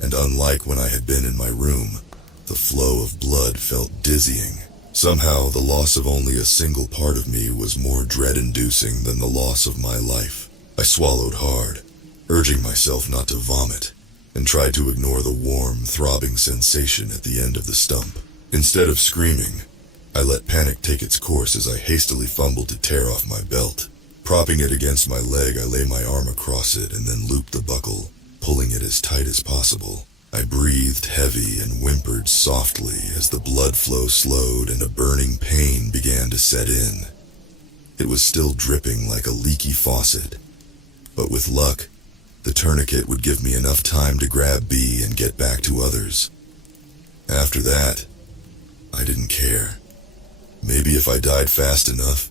and unlike when I had been in my room, the flow of blood felt dizzying. Somehow, the loss of only a single part of me was more dread-inducing than the loss of my life. I swallowed hard, urging myself not to vomit, and tried to ignore the warm, throbbing sensation at the end of the stump. Instead of screaming, I let panic take its course as I hastily fumbled to tear off my belt. Propping it against my leg, I lay my arm across it and then looped the buckle, pulling it as tight as possible. I breathed heavy and whimpered softly as the blood flow slowed and a burning pain began to set in. It was still dripping like a leaky faucet, but with luck, the tourniquet would give me enough time to grab B and get back to others. After that, I didn't care. Maybe if I died fast enough,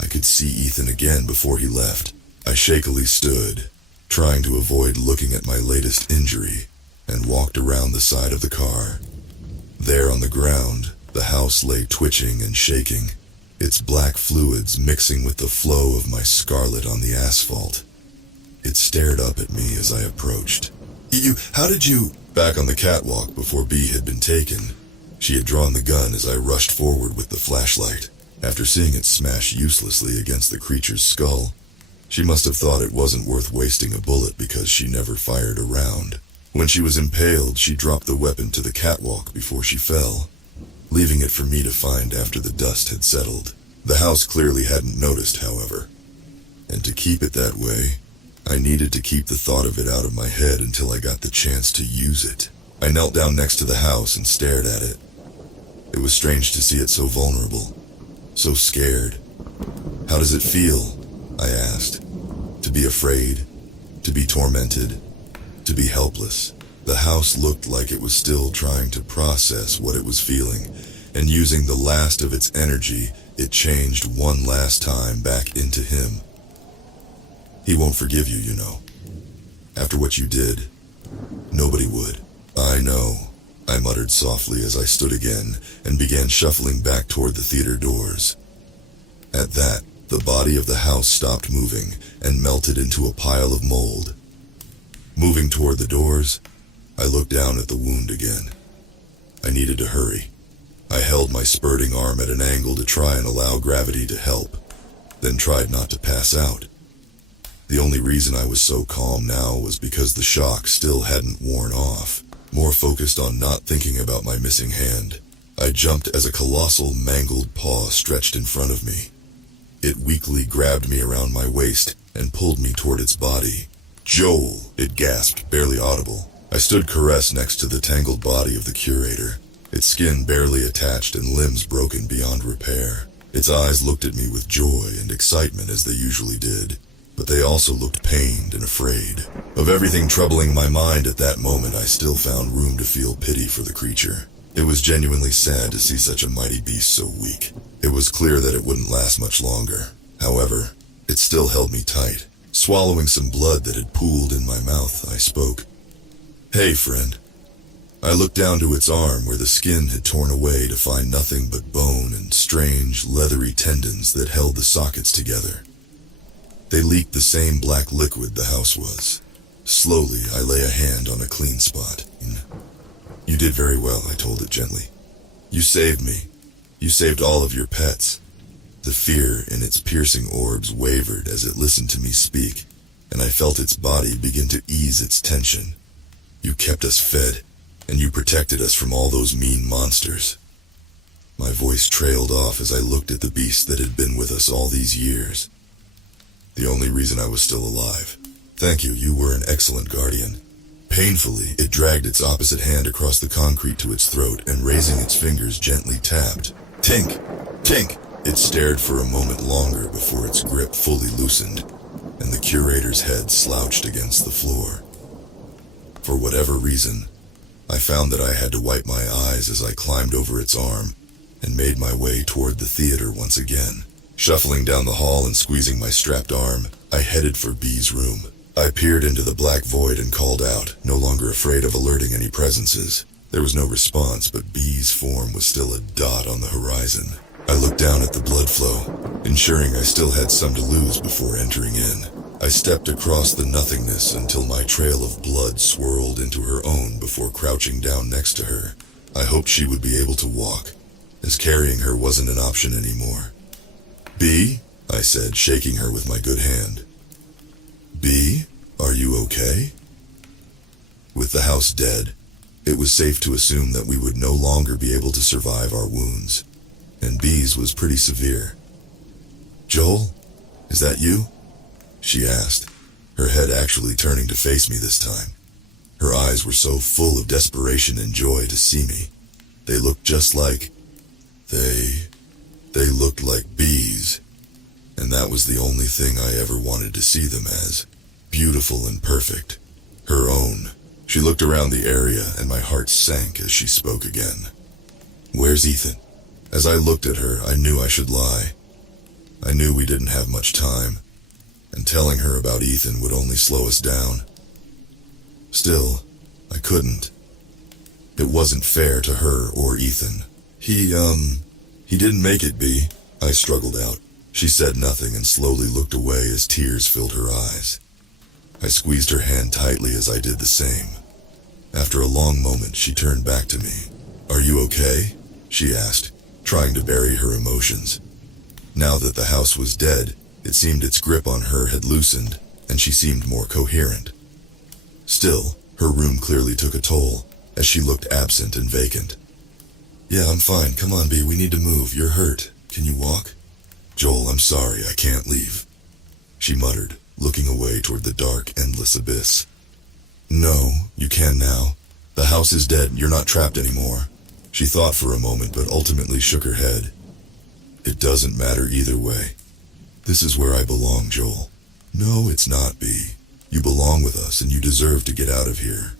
I could see Ethan again before he left. I shakily stood, trying to avoid looking at my latest injury, and walked around the side of the car. There on the ground, the house lay twitching and shaking, its black fluids mixing with the flow of my scarlet on the asphalt. It stared up at me as I approached. How did you... Back on the catwalk before B had been taken, she had drawn the gun as I rushed forward with the flashlight. After seeing it smash uselessly against the creature's skull, she must have thought it wasn't worth wasting a bullet because she never fired a round. When she was impaled, she dropped the weapon to the catwalk before she fell, leaving it for me to find after the dust had settled. The house clearly hadn't noticed, however, and to keep it that way, I needed to keep the thought of it out of my head until I got the chance to use it. I knelt down next to the house and stared at it. It was strange to see it so vulnerable, so scared. How does it feel? I asked. To be afraid, to be tormented, to be helpless. The house looked like it was still trying to process what it was feeling, and using the last of its energy, it changed one last time back into him. He won't forgive you, you know. After what you did, nobody would. I know, I muttered softly as I stood again and began shuffling back toward the theater doors. At that, the body of the house stopped moving and melted into a pile of mold. Moving toward the doors, I looked down at the wound again. I needed to hurry. I held my spurting arm at an angle to try and allow gravity to help, then tried not to pass out. The only reason I was so calm now was because the shock still hadn't worn off, more focused on not thinking about my missing hand. I jumped as a colossal, mangled paw stretched in front of me. It weakly grabbed me around my waist and pulled me toward its body. "Joel," it gasped, barely audible. I stood caressed next to the tangled body of the curator, its skin barely attached and limbs broken beyond repair. Its eyes looked at me with joy and excitement as they usually did, but they also looked pained and afraid. Of everything troubling my mind at that moment, I still found room to feel pity for the creature. It was genuinely sad to see such a mighty beast so weak. It was clear that it wouldn't last much longer. However, it still held me tight. Swallowing some blood that had pooled in my mouth, I spoke. "Hey, friend." I looked down to its arm where the skin had torn away to find nothing but bone and strange, leathery tendons that held the sockets together. They leaked the same black liquid the house was. Slowly, I lay a hand on a clean spot. You did very well, I told it gently. You saved me. You saved all of your pets. The fear in its piercing orbs wavered as it listened to me speak, and I felt its body begin to ease its tension. You kept us fed, and you protected us from all those mean monsters. My voice trailed off as I looked at the beast that had been with us all these years. The only reason I was still alive. Thank you, you were an excellent guardian. Painfully, it dragged its opposite hand across the concrete to its throat and raising its fingers gently tapped. Tink! Tink! It stared for a moment longer before its grip fully loosened, and the curator's head slouched against the floor. For whatever reason, I found that I had to wipe my eyes as I climbed over its arm and made my way toward the theater once again. Shuffling down the hall and squeezing my strapped arm, I headed for B's room. I peered into the black void and called out, no longer afraid of alerting any presences. There was no response, but B's form was still a dot on the horizon. I looked down at the blood flow, ensuring I still had some to lose before entering in. I stepped across the nothingness until my trail of blood swirled into her own before crouching down next to her. I hoped she would be able to walk, as carrying her wasn't an option anymore. B, I said, shaking her with my good hand. B, are you okay? With the house dead, it was safe to assume that we would no longer be able to survive our wounds, and B's was pretty severe. Joel, is that you? She asked, her head actually turning to face me this time. Her eyes were so full of desperation and joy to see me. They looked just like... They looked like bees, and that was the only thing I ever wanted to see them as. Beautiful and perfect. Her own. She looked around the area, and my heart sank as she spoke again. Where's Ethan? As I looked at her, I knew I should lie. I knew we didn't have much time, and telling her about Ethan would only slow us down. Still, I couldn't. It wasn't fair to her or Ethan. He didn't make it, B, I struggled out. She said nothing and slowly looked away as tears filled her eyes. I squeezed her hand tightly as I did the same. After a long moment, she turned back to me. Are you okay? She asked, trying to bury her emotions. Now that the house was dead, it seemed its grip on her had loosened, and she seemed more coherent. Still, her room clearly took a toll, as she looked absent and vacant. Yeah, I'm fine. Come on, B, we need to move. You're hurt. Can you walk? Joel, I'm sorry, I can't leave, she muttered, looking away toward the dark, endless abyss. No, you can now. The house is dead. You're not trapped anymore. She thought for a moment, but ultimately shook her head. It doesn't matter either way. This is where I belong, Joel. No, it's not, B. You belong with us, and you deserve to get out of here,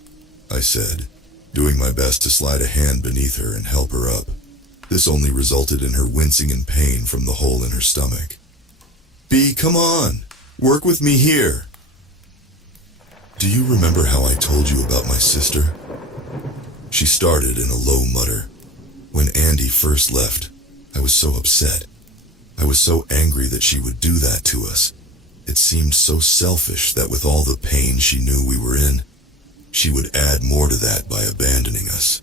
I said, doing my best to slide a hand beneath her and help her up. This only resulted in her wincing in pain from the hole in her stomach. B, come on! Work with me here! Do you remember how I told you about my sister? She started in a low mutter. When Andy first left, I was so upset. I was so angry that she would do that to us. It seemed so selfish that with all the pain she knew we were in, she would add more to that by abandoning us.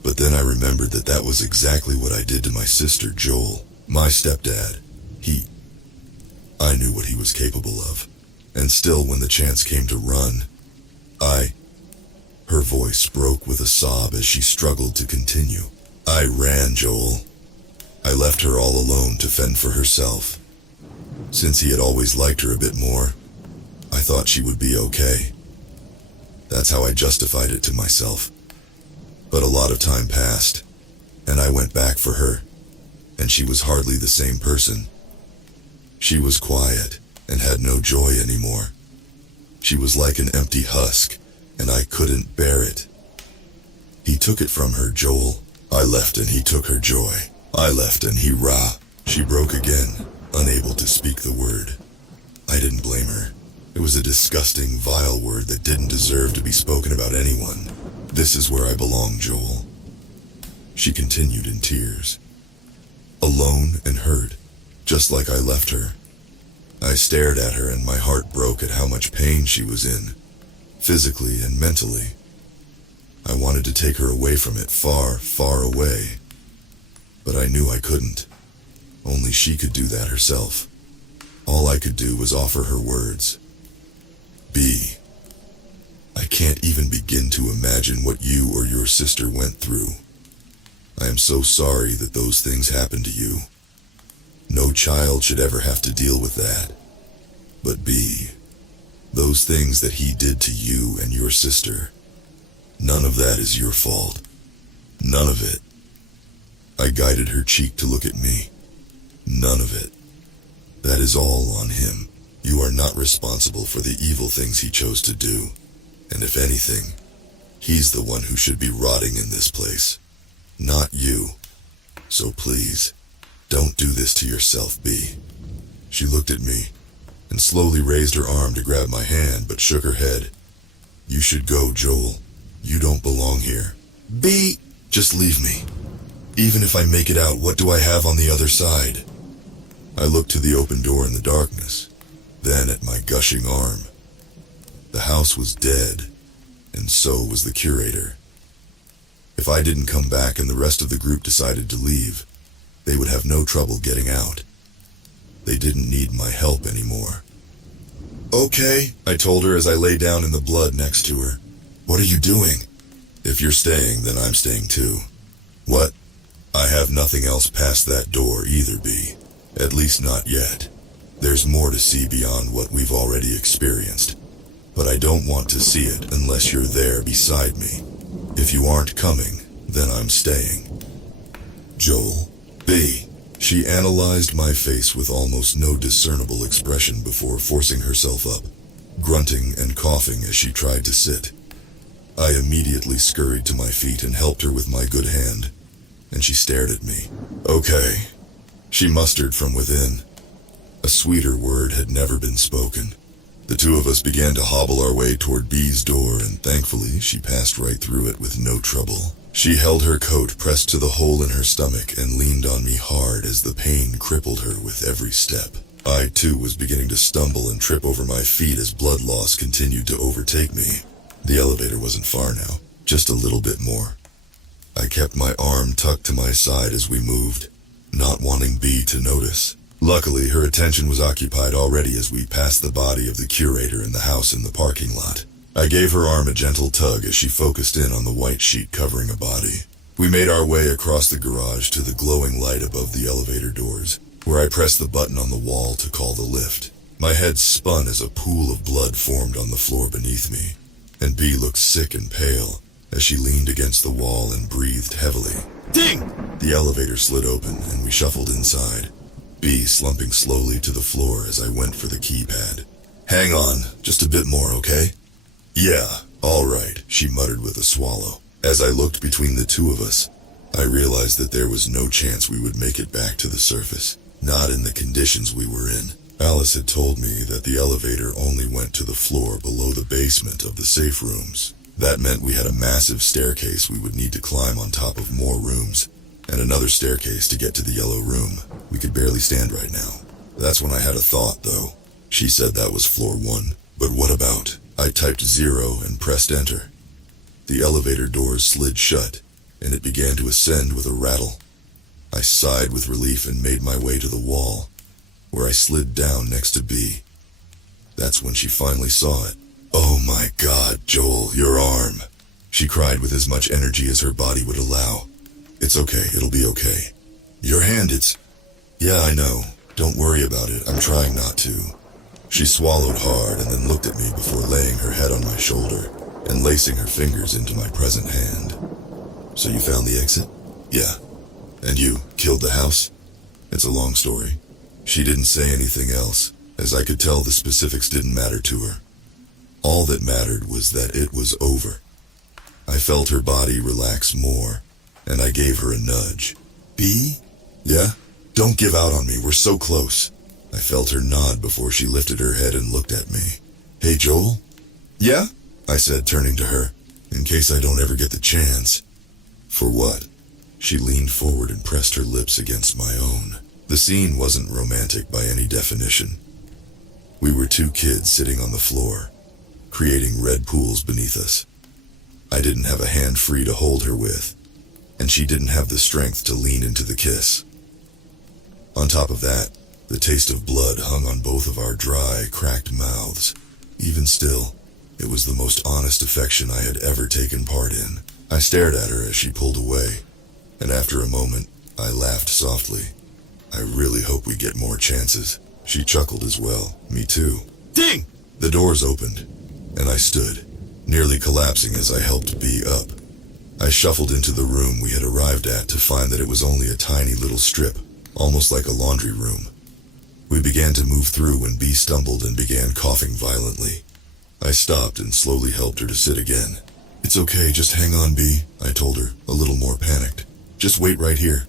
But then I remembered that that was exactly what I did to my sister, Joel, my stepdad. I knew what he was capable of. And still, when the chance came to run, Her voice broke with a sob as she struggled to continue. I ran, Joel. I left her all alone to fend for herself. Since he had always liked her a bit more, I thought she would be okay. That's how I justified it to myself. But a lot of time passed, and I went back for her, and she was hardly the same person. She was quiet and had no joy anymore. She was like an empty husk, and I couldn't bear it. He took it from her, Joel. I left and he took her joy. I left and he She broke again, unable to speak the word. I didn't blame her. It was a disgusting, vile word that didn't deserve to be spoken about anyone. This is where I belong, Joel. She continued in tears. Alone and hurt, just like I left her. I stared at her and my heart broke at how much pain she was in, physically and mentally. I wanted to take her away from it, far, far away. But I knew I couldn't. Only she could do that herself. All I could do was offer her words. B. I can't even begin to imagine what you or your sister went through. I am so sorry that those things happened to you. No child should ever have to deal with that. But B, those things that he did to you and your sister, none of that is your fault. None of it. I guided her cheek to look at me. None of it. That is all on him. You are not responsible for the evil things he chose to do. And if anything, he's the one who should be rotting in this place, not you. So please, don't do this to yourself, B. She looked at me and slowly raised her arm to grab my hand, but shook her head. You should go, Joel. You don't belong here. B, just leave me. Even if I make it out, what do I have on the other side? I looked to the open door in the darkness, then at my gushing arm. The house was dead, and so was the curator. If I didn't come back and the rest of the group decided to leave, they would have no trouble getting out. They didn't need my help anymore. Okay, I told her as I lay down in the blood next to her. What are you doing? If you're staying, then I'm staying too. What? I have nothing else past that door either, B. At least not yet. There's more to see beyond what we've already experienced. But I don't want to see it unless you're there beside me. If you aren't coming, then I'm staying. Joel, B. She analyzed my face with almost no discernible expression before forcing herself up, grunting and coughing as she tried to sit. I immediately scurried to my feet and helped her with my good hand, and she stared at me. Okay. She mustered from within. A sweeter word had never been spoken. The two of us began to hobble our way toward B's door, and thankfully she passed right through it with no trouble. She held her coat pressed to the hole in her stomach and leaned on me hard as the pain crippled her with every step. I too was beginning to stumble and trip over my feet as blood loss continued to overtake me. The elevator wasn't far now, just a little bit more. I kept my arm tucked to my side as we moved, not wanting B to notice. Luckily, her attention was occupied already as we passed the body of the curator in the house in the parking lot. I gave her arm a gentle tug as she focused in on the white sheet covering a body. We made our way across the garage to the glowing light above the elevator doors, where I pressed the button on the wall to call the lift. My head spun as a pool of blood formed on the floor beneath me, and B looked sick and pale as she leaned against the wall and breathed heavily. Ding! The elevator slid open and we shuffled inside, B slumping slowly to the floor as I went for the keypad. Hang on, just a bit more, okay? Yeah, all right, she muttered with a swallow. As I looked between the two of us, I realized that there was no chance we would make it back to the surface, not in the conditions we were in. Alice had told me that the elevator only went to the floor below the basement of the safe rooms. That meant we had a massive staircase we would need to climb on top of more rooms, and another staircase to get to the yellow room. We could barely stand right now. That's when I had a thought, though. She said that was floor 1. But what about? I typed 0 and pressed enter. The elevator doors slid shut, and it began to ascend with a rattle. I sighed with relief and made my way to the wall, where I slid down next to B. That's when she finally saw it. Oh my God, Joel, your arm! She cried with as much energy as her body would allow. It's okay, it'll be okay. Your hand, it's... Yeah, I know. Don't worry about it, I'm trying not to. She swallowed hard and then looked at me before laying her head on my shoulder and lacing her fingers into my present hand. So you found the exit? Yeah. And you killed the house? It's a long story. She didn't say anything else, as I could tell the specifics didn't matter to her. All that mattered was that it was over. I felt her body relax more, and I gave her a nudge. B? Yeah? Don't give out on me, we're so close. I felt her nod before she lifted her head and looked at me. Hey, Joel? Yeah? I said, turning to her, in case I don't ever get the chance. For what? She leaned forward and pressed her lips against my own. The scene wasn't romantic by any definition. We were two kids sitting on the floor, creating red pools beneath us. I didn't have a hand free to hold her with, and she didn't have the strength to lean into the kiss. On top of that, the taste of blood hung on both of our dry, cracked mouths. Even still, it was the most honest affection I had ever taken part in. I stared at her as she pulled away, and after a moment, I laughed softly. I really hope we get more chances. She chuckled as well. Me too. Ding! The doors opened, and I stood, nearly collapsing as I helped B up. I shuffled into the room we had arrived at to find that it was only a tiny little strip, almost like a laundry room. We began to move through when B stumbled and began coughing violently. I stopped and slowly helped her to sit again. It's okay, just hang on, B, I told her, a little more panicked. Just wait right here.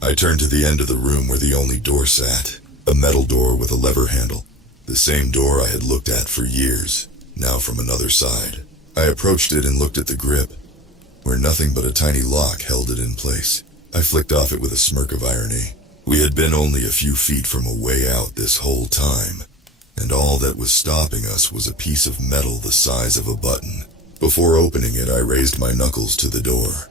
I turned to the end of the room where the only door sat, a metal door with a lever handle. The same door I had looked at for years, now from another side. I approached it and looked at the grip, where nothing but a tiny lock held it in place. I flicked off it with a smirk of irony. We had been only a few feet from a way out this whole time, and all that was stopping us was a piece of metal the size of a button. Before opening it, I raised my knuckles to the door.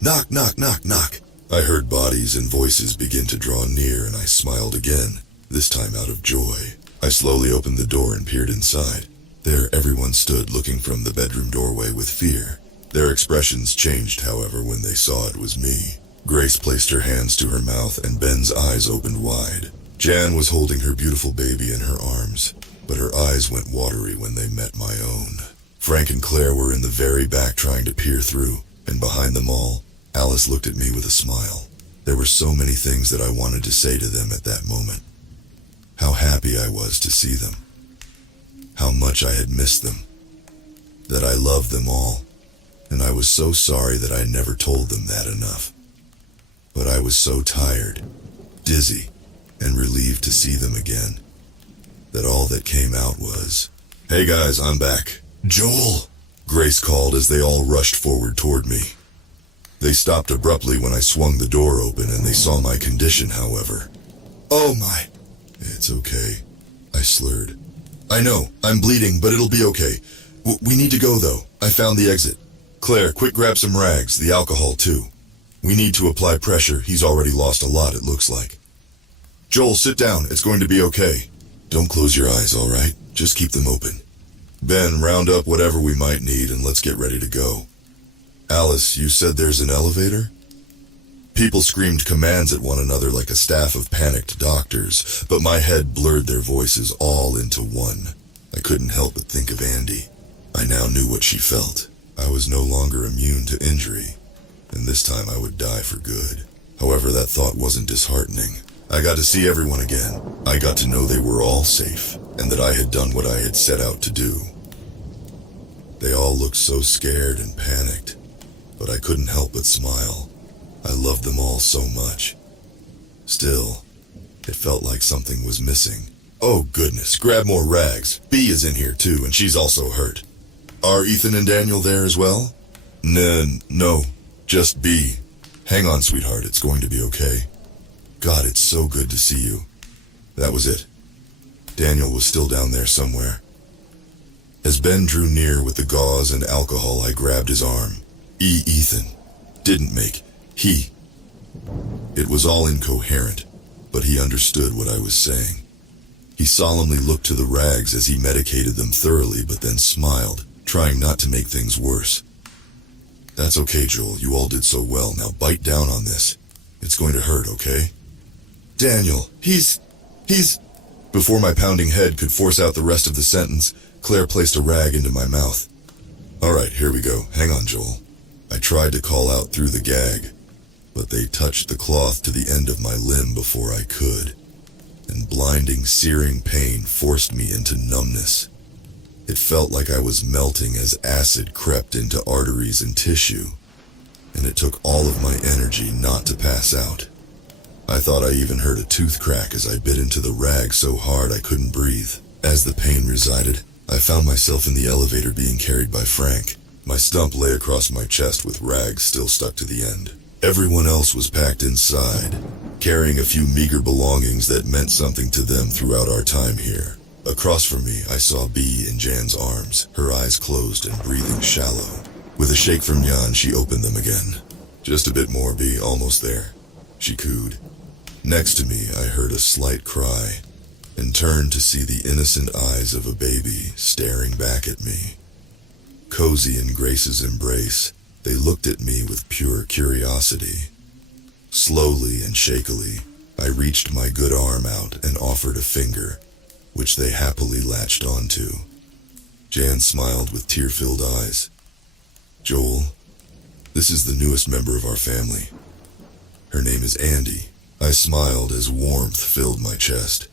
Knock, knock, knock, knock. I heard bodies and voices begin to draw near, and I smiled again, this time out of joy. I slowly opened the door and peered inside. There everyone stood looking from the bedroom doorway with fear. Their expressions changed, however, when they saw it was me. Grace placed her hands to her mouth and Ben's eyes opened wide. Jan was holding her beautiful baby in her arms, but her eyes went watery when they met my own. Frank and Claire were in the very back trying to peer through, and behind them all, Alice looked at me with a smile. There were so many things that I wanted to say to them at that moment. How happy I was to see them. How much I had missed them. That I loved them all. And I was so sorry that I never told them that enough. But I was so tired, dizzy, and relieved to see them again, that all that came out was, "Hey guys, I'm back." "Joel," Grace called as they all rushed forward toward me. They stopped abruptly when I swung the door open and they saw my condition, however. "Oh my." "It's okay," I slurred. "I know, I'm bleeding, but it'll be okay. We need to go though. I found the exit. Claire, quick grab some rags, the alcohol too. We need to apply pressure. He's already lost a lot, it looks like." "Joel, sit down. It's going to be okay." "Don't close your eyes, all right? Just keep them open." "Ben, round up whatever we might need and let's get ready to go." "Alice, you said there's an elevator?" People screamed commands at one another like a staff of panicked doctors, but my head blurred their voices all into one. I couldn't help but think of Andy. I now knew what she felt. I was no longer immune to injury, and this time I would die for good. However, that thought wasn't disheartening. I got to see everyone again. I got to know they were all safe, and that I had done what I had set out to do. They all looked so scared and panicked, but I couldn't help but smile. I loved them all so much. Still, it felt like something was missing. "Oh goodness, grab more rags. B is in here too, and she's also hurt." "Are Ethan and Daniel there as well?" No, just B. Hang on, sweetheart, it's going to be okay." "God, it's so good to see you." That was it. Daniel was still down there somewhere. As Ben drew near with the gauze and alcohol, I grabbed his arm. Ethan. Didn't make. He. It was all incoherent, but he understood what I was saying. He solemnly looked to the rags as he medicated them thoroughly, but then smiled, trying not to make things worse. "That's okay, Joel, you all did so well. Now bite down on this. It's going to hurt, okay?" "Daniel, he's... Before my pounding head could force out the rest of the sentence, Claire placed a rag into my mouth. "All right, here we go. Hang on, Joel." I tried to call out through the gag, but they touched the cloth to the end of my limb before I could, and blinding, searing pain forced me into numbness. It felt like I was melting as acid crept into arteries and tissue, and it took all of my energy not to pass out. I thought I even heard a tooth crack as I bit into the rag so hard I couldn't breathe. As the pain resided, I found myself in the elevator being carried by Frank. My stump lay across my chest with rags still stuck to the end. Everyone else was packed inside, carrying a few meager belongings that meant something to them throughout our time here. Across from me, I saw Bee in Jan's arms, her eyes closed and breathing shallow. With a shake from Jan, she opened them again. "Just a bit more, Bee, almost there," she cooed. Next to me, I heard a slight cry, and turned to see the innocent eyes of a baby staring back at me. Cozy in Grace's embrace, they looked at me with pure curiosity. Slowly and shakily, I reached my good arm out and offered a finger, which they happily latched onto. Jan smiled with tear-filled eyes. "Joel, this is the newest member of our family. Her name is Andy." I smiled as warmth filled my chest.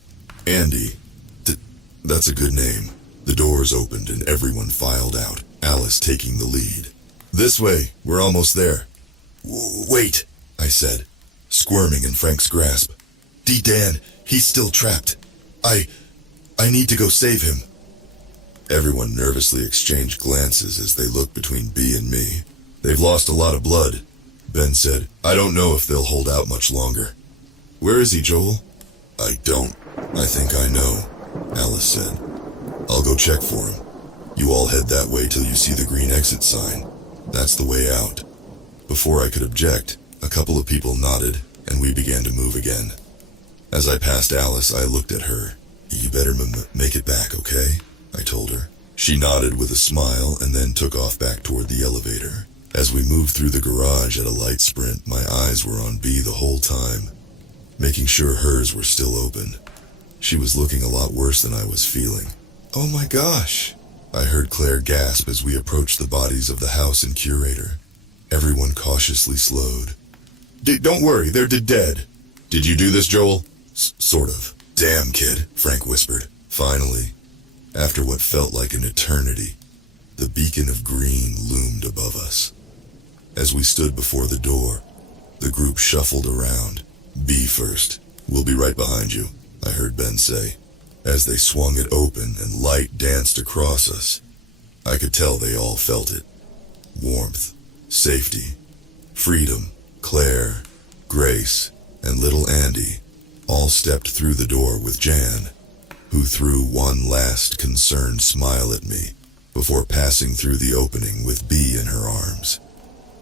"Andy, that's a good name." The doors opened and everyone filed out, Alice taking the lead. "This way, we're almost there." "Wait," I said, squirming in Frank's grasp. "Dan, he's still trapped. I need to go save him." Everyone nervously exchanged glances as they looked between Bee and me. "They've lost a lot of blood," Ben said. "I don't know if they'll hold out much longer." "Where is he, Joel?" I think I know," Alice said. "I'll go check for him. You all head that way till you see the green exit sign. That's the way out." Before I could object, a couple of people nodded, and we began to move again. As I passed Alice, I looked at her. "You better make it back, okay?" I told her. She nodded with a smile and then took off back toward the elevator. As we moved through the garage at a light sprint, my eyes were on Bee the whole time, making sure hers were still open. She was looking a lot worse than I was feeling. "Oh my gosh!" I heard Claire gasp as we approached the bodies of the house and curator. Everyone cautiously slowed. Don't worry, they're dead." "Did you do this, Joel?" Sort of." "Damn, kid," Frank whispered. Finally, after what felt like an eternity, the beacon of green loomed above us. As we stood before the door, the group shuffled around. "Bee first. We'll be right behind you," I heard Ben say. As they swung it open and light danced across us, I could tell they all felt it. Warmth, safety, freedom. Claire, Grace, and little Andy all stepped through the door with Jan, who threw one last concerned smile at me before passing through the opening with Bee in her arms.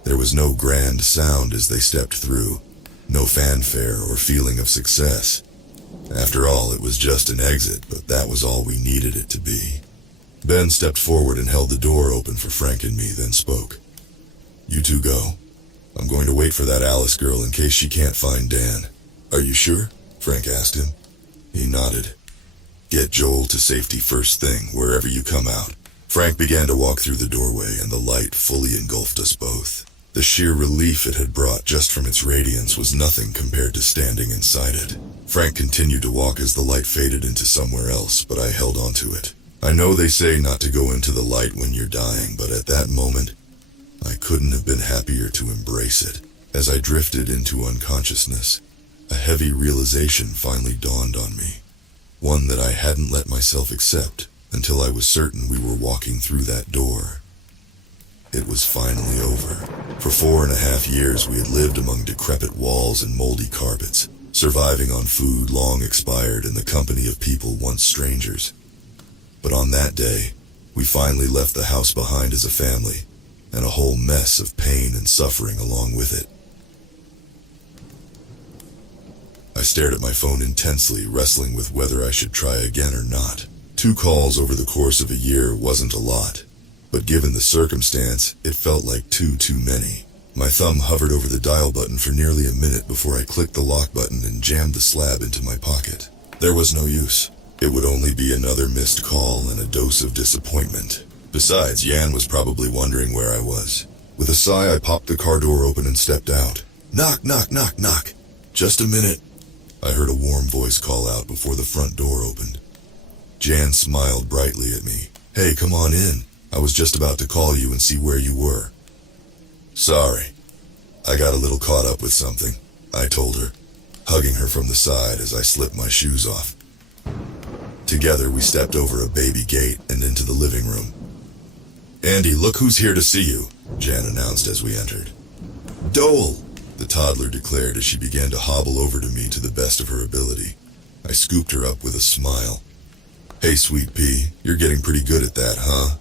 There was no grand sound as they stepped through, no fanfare or feeling of success. After all, it was just an exit, but that was all we needed it to be. Ben stepped forward and held the door open for Frank and me, then spoke. "You two go. I'm going to wait for that Alice girl in case she can't find Dan." "Are you sure?" Frank asked him. He nodded. "Get Joel to safety first thing, wherever you come out." Frank began to walk through the doorway, and the light fully engulfed us both. The sheer relief it had brought just from its radiance was nothing compared to standing inside it. Frank continued to walk as the light faded into somewhere else, but I held on to it. I know they say not to go into the light when you're dying, but at that moment, I couldn't have been happier to embrace it. As I drifted into unconsciousness, a heavy realization finally dawned on me. One that I hadn't let myself accept until I was certain we were walking through that door. It was finally over. For 4.5 years we had lived among decrepit walls and moldy carpets, surviving on food long expired in the company of people once strangers. But on that day, we finally left the house behind as a family, and a whole mess of pain and suffering along with it. I stared at my phone intensely, wrestling with whether I should try again or not. 2 calls over the course of a year wasn't a lot, but given the circumstance, it felt like too many. My thumb hovered over the dial button for nearly a minute before I clicked the lock button and jammed the slab into my pocket. There was no use. It would only be another missed call and a dose of disappointment. Besides, Jan was probably wondering where I was. With a sigh, I popped the car door open and stepped out. "Knock, knock, knock, knock. Just a minute." I heard a warm voice call out before the front door opened. Jan smiled brightly at me. "Hey, come on in. I was just about to call you and see where you were." "Sorry. I got a little caught up with something," I told her, hugging her from the side as I slipped my shoes off. Together, we stepped over a baby gate and into the living room. "Andy, look who's here to see you," Jan announced as we entered. "Dole!" the toddler declared as she began to hobble over to me to the best of her ability. I scooped her up with a smile. "Hey, sweet pea, you're getting pretty good at that, huh?"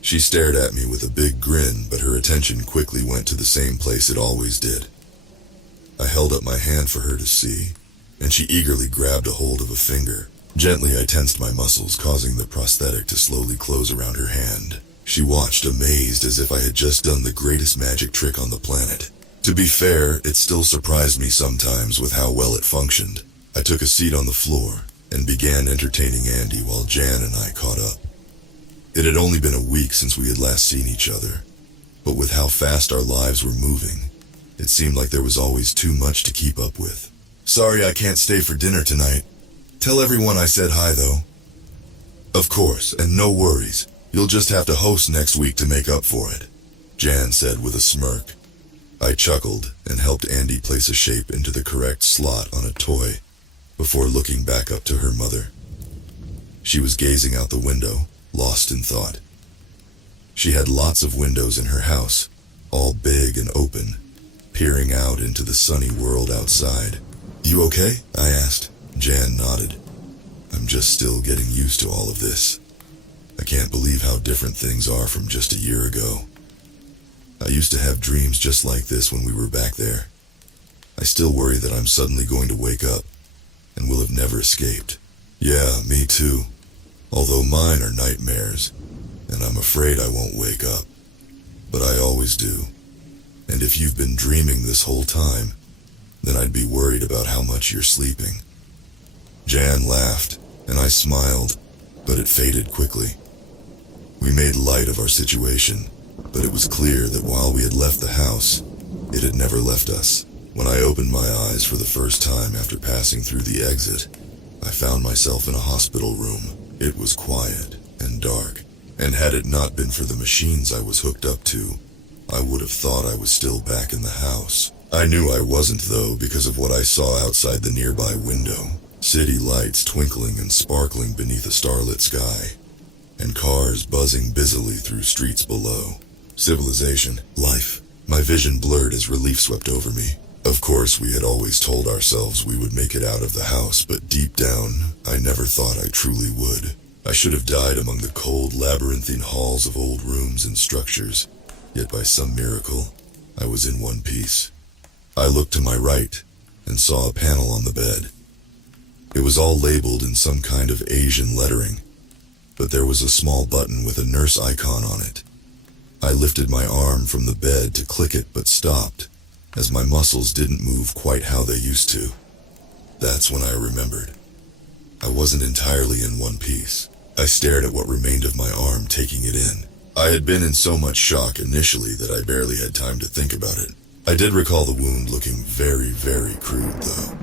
She stared at me with a big grin, but her attention quickly went to the same place it always did. I held up my hand for her to see, and she eagerly grabbed a hold of a finger. Gently, I tensed my muscles, causing the prosthetic to slowly close around her hand. She watched, amazed, as if I had just done the greatest magic trick on the planet. To be fair, it still surprised me sometimes with how well it functioned. I took a seat on the floor and began entertaining Andy while Jan and I caught up. It had only been a week since we had last seen each other, but with how fast our lives were moving, it seemed like there was always too much to keep up with. "Sorry I can't stay for dinner tonight. Tell everyone I said hi, though." "Of course, and no worries. You'll just have to host next week to make up for it," Jan said with a smirk. I chuckled and helped Andy place a shape into the correct slot on a toy before looking back up to her mother. She was gazing out the window, lost in thought. She had lots of windows in her house, all big and open, peering out into the sunny world outside. "You okay?" I asked. Jan nodded. "I'm just still getting used to all of this. I can't believe how different things are from just a year ago. I used to have dreams just like this when we were back there. I still worry that I'm suddenly going to wake up and will have never escaped." "Yeah, me too. Although mine are nightmares, and I'm afraid I won't wake up. But I always do. And if you've been dreaming this whole time, then I'd be worried about how much you're sleeping." Jan laughed, and I smiled, but it faded quickly. We made light of our situation, but it was clear that while we had left the house, it had never left us. When I opened my eyes for the first time after passing through the exit, I found myself in a hospital room. It was quiet and dark, and had it not been for the machines I was hooked up to, I would have thought I was still back in the house. I knew I wasn't, though, because of what I saw outside the nearby window. City lights twinkling and sparkling beneath a starlit sky, and cars buzzing busily through streets below. Civilization, life. My vision blurred as relief swept over me. Of course, we had always told ourselves we would make it out of the house, but deep down, I never thought I truly would. I should have died among the cold, labyrinthine halls of old rooms and structures, yet by some miracle, I was in one piece. I looked to my right and saw a panel on the bed. It was all labeled in some kind of Asian lettering, but there was a small button with a nurse icon on it. I lifted my arm from the bed to click it, but stopped, as my muscles didn't move quite how they used to. That's when I remembered. I wasn't entirely in one piece. I stared at what remained of my arm, taking it in. I had been in so much shock initially that I barely had time to think about it. I did recall the wound looking very, very crude, though.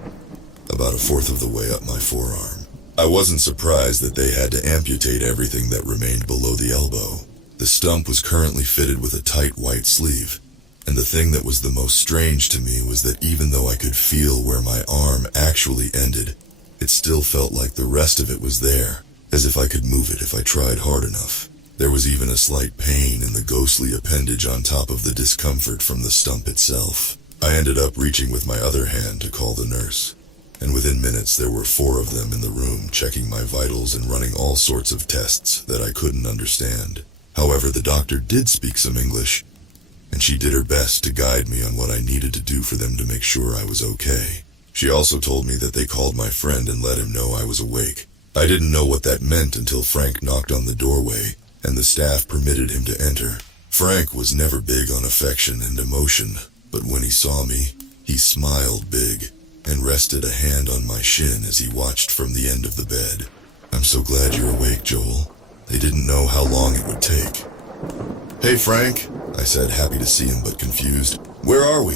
About a fourth of the way up my forearm. I wasn't surprised that they had to amputate everything that remained below the elbow. The stump was currently fitted with a tight white sleeve, and the thing that was the most strange to me was that even though I could feel where my arm actually ended, it still felt like the rest of it was there, as if I could move it if I tried hard enough. There was even a slight pain in the ghostly appendage on top of the discomfort from the stump itself. I ended up reaching with my other hand to call the nurse, and within minutes there were 4 of them in the room checking my vitals and running all sorts of tests that I couldn't understand. However, the doctor did speak some English, and she did her best to guide me on what I needed to do for them to make sure I was okay. She also told me that they called my friend and let him know I was awake. I didn't know what that meant until Frank knocked on the doorway, and the staff permitted him to enter. Frank was never big on affection and emotion, but when he saw me, he smiled big and rested a hand on my shin as he watched from the end of the bed. "I'm so glad you're awake, Joel. They didn't know how long it would take." "Hey, Frank," I said, happy to see him but confused. "Where are we?"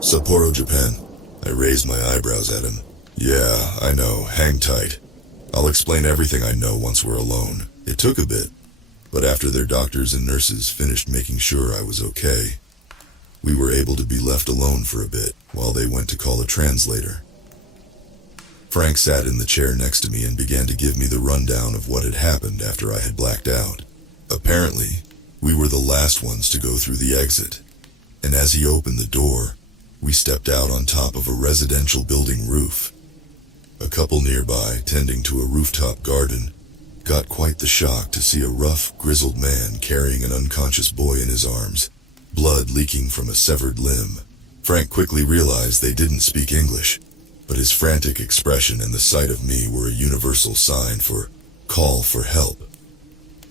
"Sapporo, Japan." I raised my eyebrows at him. "Yeah, I know. Hang tight. I'll explain everything I know once we're alone." It took a bit, but after their doctors and nurses finished making sure I was okay, we were able to be left alone for a bit while they went to call a translator. Frank sat in the chair next to me and began to give me the rundown of what had happened after I had blacked out. Apparently, we were the last ones to go through the exit, and as he opened the door, we stepped out on top of a residential building roof. A couple nearby, tending to a rooftop garden, got quite the shock to see a rough, grizzled man carrying an unconscious boy in his arms, blood leaking from a severed limb. Frank quickly realized they didn't speak English, but his frantic expression and the sight of me were a universal sign for call for help.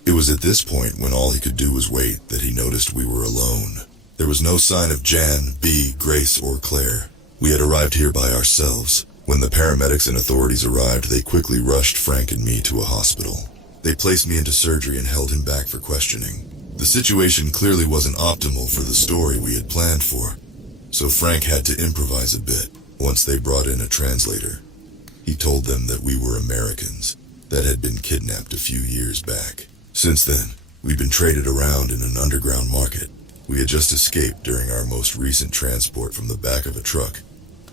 It was at this point, when all he could do was wait, that he noticed we were alone. There was no sign of Jan, B, Grace, or Claire. We had arrived here by ourselves. When the paramedics and authorities arrived, they quickly rushed Frank and me to a hospital. They placed me into surgery and held him back for questioning. The situation clearly wasn't optimal for the story we had planned for, so Frank had to improvise a bit. Once they brought in a translator, he told them that we were Americans that had been kidnapped a few years back. Since then, we've been traded around in an underground market. We had just escaped during our most recent transport from the back of a truck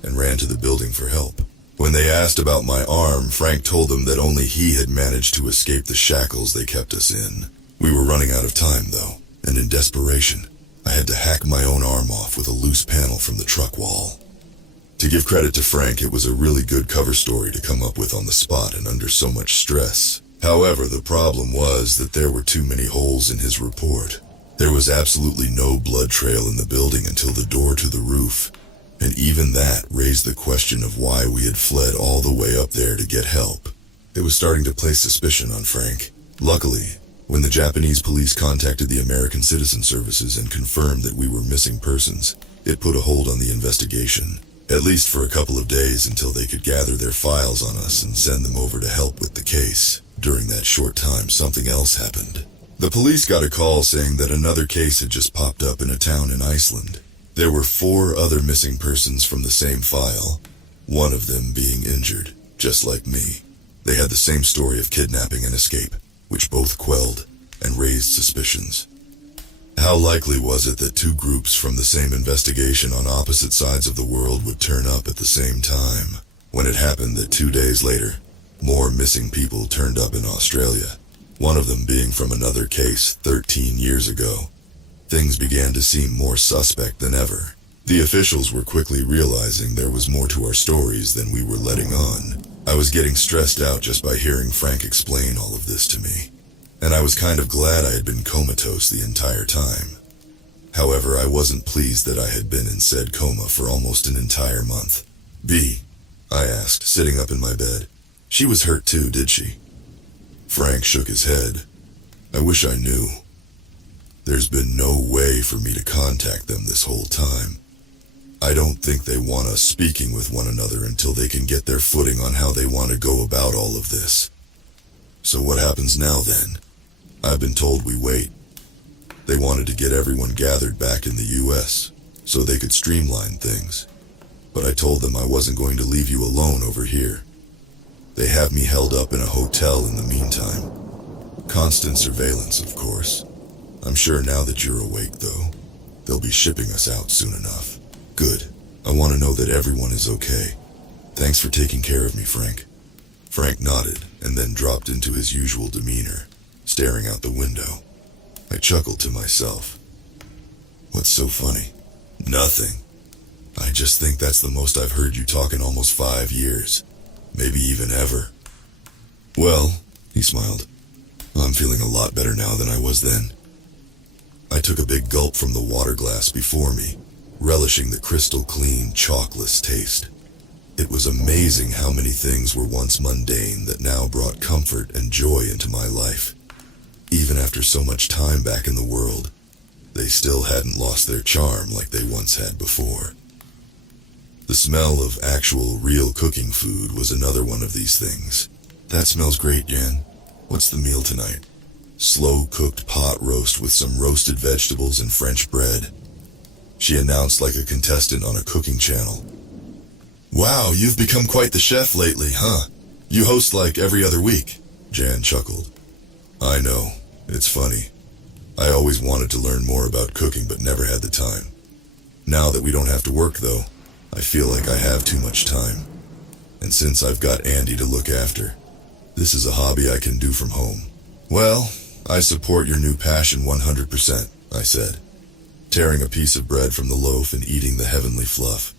and ran to the building for help. When they asked about my arm, Frank told them that only he had managed to escape the shackles they kept us in. We were running out of time, though, and in desperation, I had to hack my own arm off with a loose panel from the truck wall. To give credit to Frank, it was a really good cover story to come up with on the spot and under so much stress. However, the problem was that there were too many holes in his report. There was absolutely no blood trail in the building until the door to the roof, and even that raised the question of why we had fled all the way up there to get help. It was starting to place suspicion on Frank. Luckily, when the Japanese police contacted the American Citizen Services and confirmed that we were missing persons, it put a hold on the investigation, at least for a couple of days until they could gather their files on us and send them over to help with the case. During that short time, something else happened. The police got a call saying that another case had just popped up in a town in Iceland. There were 4 other missing persons from the same file, one of them being injured, just like me. They had the same story of kidnapping and escape, which both quelled and raised suspicions. How likely was it that 2 groups from the same investigation on opposite sides of the world would turn up at the same time? When it happened that 2 days later, more missing people turned up in Australia, one of them being from another case 13 years ago, things began to seem more suspect than ever. The officials were quickly realizing there was more to our stories than we were letting on. I was getting stressed out just by hearing Frank explain all of this to me, and I was kind of glad I had been comatose the entire time. However, I wasn't pleased that I had been in said coma for almost an entire month. B, I asked, sitting up in my bed. She was hurt too, did she? Frank shook his head. I wish I knew. There's been no way for me to contact them this whole time. I don't think they want us speaking with one another until they can get their footing on how they want to go about all of this. So what happens now then? I've been told we wait. They wanted to get everyone gathered back in the US so they could streamline things. But I told them I wasn't going to leave you alone over here. They have me held up in a hotel in the meantime. Constant surveillance, of course. I'm sure now that you're awake, though, they'll be shipping us out soon enough. Good. I want to know that everyone is okay. Thanks for taking care of me, Frank. Frank nodded and then dropped into his usual demeanor, staring out the window. I chuckled to myself. What's so funny? Nothing. I just think that's the most I've heard you talk in almost 5 years. Maybe even ever. Well, he smiled. I'm feeling a lot better now than I was then. I took a big gulp from the water glass before me, relishing the crystal clean, chalkless taste. It was amazing how many things were once mundane that now brought comfort and joy into my life. Even after so much time back in the world, they still hadn't lost their charm like they once had before. The smell of actual, real cooking food was another one of these things. That smells great, Jan. What's the meal tonight? Slow-cooked pot roast with some roasted vegetables and French bread, she announced like a contestant on a cooking channel. Wow, you've become quite the chef lately, huh? You host like every other week, Jan chuckled. I know, it's funny. I always wanted to learn more about cooking but never had the time. Now that we don't have to work though, I feel like I have too much time. And since I've got Andy to look after, this is a hobby I can do from home. Well, I support your new passion 100%, I said. tearing a piece of bread from the loaf and eating the heavenly fluff.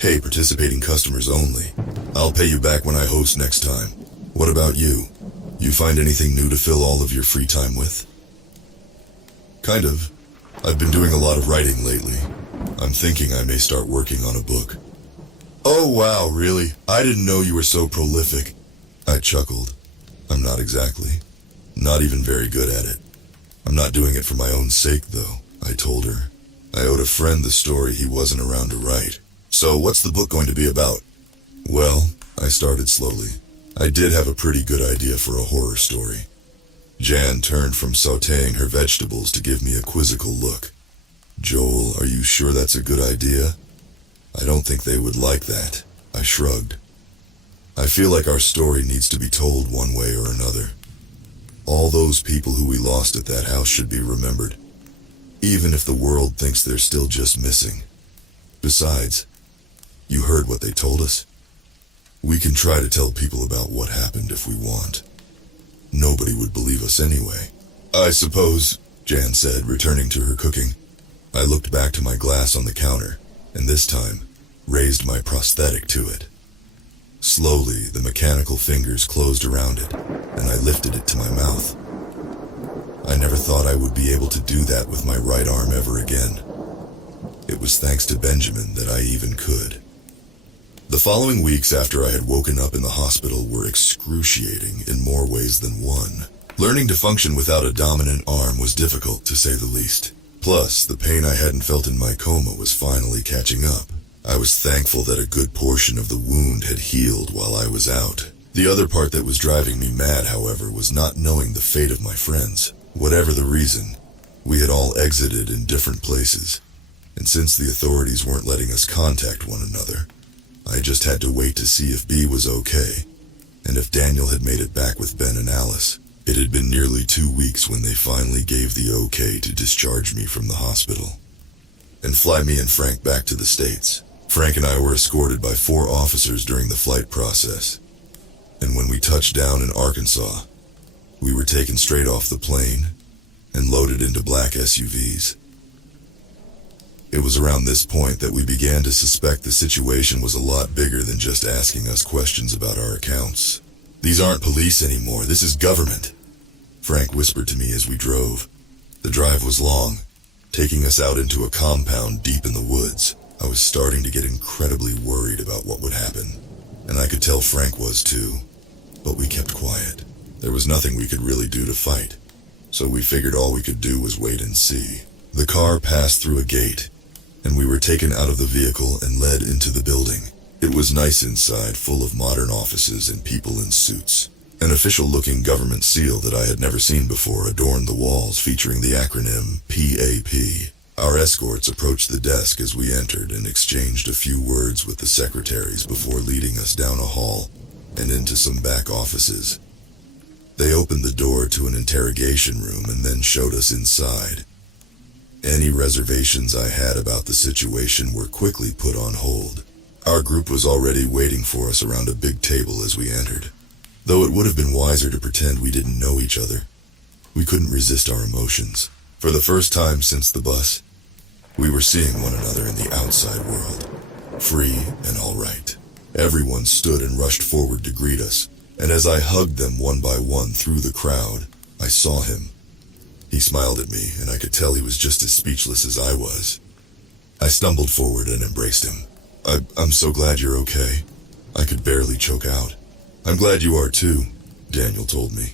Hey, participating customers only. I'll pay you back when I host next time. What about you? You find anything new to fill all of your free time with? Kind of. I've been doing a lot of writing lately. I'm thinking I may start working on a book. Oh wow, really? I didn't know you were so prolific. I chuckled. I'm not exactly. Not even very good at it. I'm not doing it for my own sake, though, I told her. I owed a friend the story he wasn't around to write. So what's the book going to be about? Well, I started slowly. I did have a pretty good idea for a horror story. Jan turned from sautéing her vegetables to give me a quizzical look. Joel, are you sure that's a good idea? I don't think they would like that. I shrugged. I feel like our story needs to be told one way or another. All those people who we lost at that house should be remembered, even if the world thinks they're still just missing. Besides, you heard what they told us? We can try to tell people about what happened if we want. Nobody would believe us anyway. I suppose, Jan said, returning to her cooking. I looked back to my glass on the counter, and this time, raised my prosthetic to it. Slowly, the mechanical fingers closed around it, and I lifted it to my mouth. I never thought I would be able to do that with my right arm ever again. It was thanks to Benjamin that I even could. The following weeks after I had woken up in the hospital were excruciating in more ways than one. Learning to function without a dominant arm was difficult, to say the least. Plus, the pain I hadn't felt in my coma was finally catching up. I was thankful that a good portion of the wound had healed while I was out. The other part that was driving me mad, however, was not knowing the fate of my friends. Whatever the reason, we had all exited in different places, and since the authorities weren't letting us contact one another, I just had to wait to see if B was okay, and if Daniel had made it back with Ben and Alice. It had been nearly 2 weeks when they finally gave the okay to discharge me from the hospital and fly me and Frank back to the States. Frank and I were escorted by 4 officers during the flight process, and when we touched down in Arkansas, we were taken straight off the plane and loaded into black SUVs. It was around this point that we began to suspect the situation was a lot bigger than just asking us questions about our accounts. These aren't police anymore, this is government, Frank whispered to me as we drove. The drive was long, taking us out into a compound deep in the woods. I was starting to get incredibly worried about what would happen, and I could tell Frank was too, but we kept quiet. There was nothing we could really do to fight, so we figured all we could do was wait and see. The car passed through a gate, and we were taken out of the vehicle and led into the building. It was nice inside, full of modern offices and people in suits. An official-looking government seal that I had never seen before adorned the walls, featuring the acronym PAP. Our escorts approached the desk as we entered and exchanged a few words with the secretaries before leading us down a hall and into some back offices. They opened the door to an interrogation room and then showed us inside. Any reservations I had about the situation were quickly put on hold. Our group was already waiting for us around a big table as we entered. Though it would have been wiser to pretend we didn't know each other, we couldn't resist our emotions. For the first time since the bus, we were seeing one another in the outside world, free and all right. Everyone stood and rushed forward to greet us, and as I hugged them one by one through the crowd, I saw him. He smiled at me, and I could tell he was just as speechless as I was. I stumbled forward and embraced him. I'm so glad you're okay. I could barely choke out. I'm glad you are too, Daniel told me.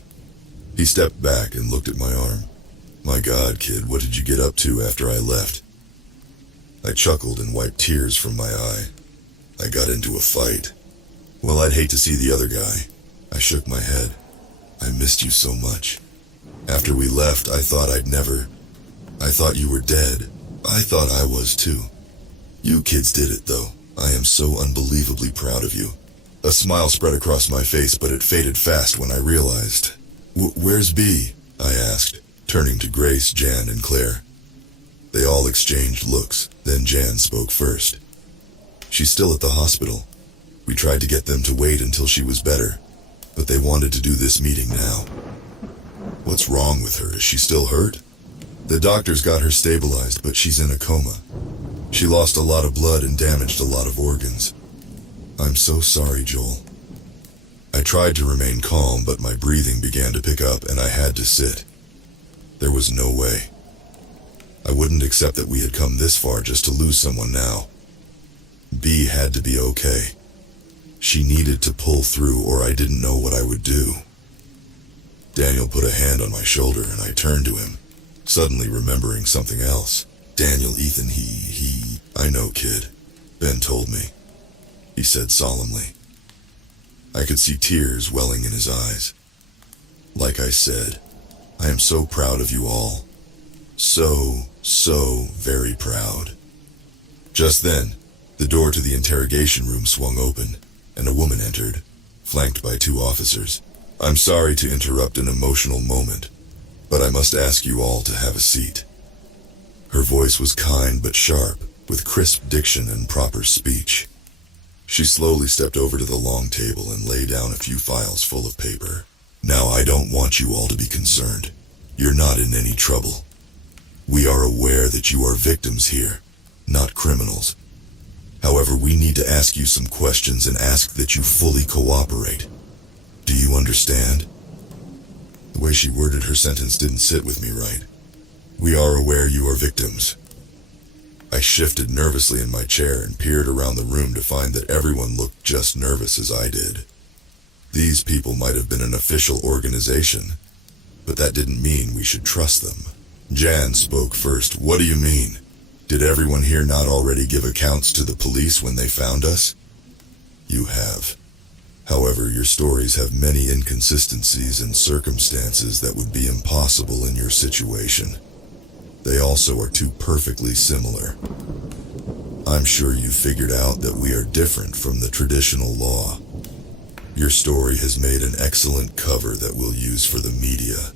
He stepped back and looked at my arm. My God, kid, what did you get up to after I left? I chuckled and wiped tears from my eye. I got into a fight. Well, I'd hate to see the other guy. I shook my head. I missed you so much. After we left, I thought you were dead. I thought I was too. You kids did it though. I am so unbelievably proud of you. A smile spread across my face, but it faded fast when I realized. Where's B? I asked, turning to Grace, Jan, and Claire. They all exchanged looks, then Jan spoke first. She's still at the hospital. We tried to get them to wait until she was better, but they wanted to do this meeting now. What's wrong with her? Is she still hurt? The doctors got her stabilized, but she's in a coma. She lost a lot of blood and damaged a lot of organs. I'm so sorry, Joel. I tried to remain calm, but my breathing began to pick up and I had to sit. There was no way. I wouldn't accept that we had come this far just to lose someone now. B had to be okay. She needed to pull through or I didn't know what I would do. Daniel put a hand on my shoulder and I turned to him, suddenly remembering something else. Daniel, Ethan, I know, kid. Ben told me. He said solemnly. I could see tears welling in his eyes. Like I said, I am so proud of you all. So very proud. Just then, the door to the interrogation room swung open, and a woman entered, flanked by 2 officers. I'm sorry to interrupt an emotional moment, but I must ask you all to have a seat. Her voice was kind but sharp, with crisp diction and proper speech. She slowly stepped over to the long table and laid down a few files full of paper. Now I don't want you all to be concerned. You're not in any trouble. We are aware that you are victims here, not criminals. However, we need to ask you some questions and ask that you fully cooperate. Do you understand? The way she worded her sentence didn't sit with me right. We are aware you are victims. I shifted nervously in my chair and peered around the room to find that everyone looked just nervous as I did. These people might have been an official organization, but that didn't mean we should trust them. Jan spoke first. What do you mean? Did everyone here not already give accounts to the police when they found us? You have. However, your stories have many inconsistencies and circumstances that would be impossible in your situation. They also are too perfectly similar. I'm sure you figured out that we are different from the traditional law. Your story has made an excellent cover that we'll use for the media,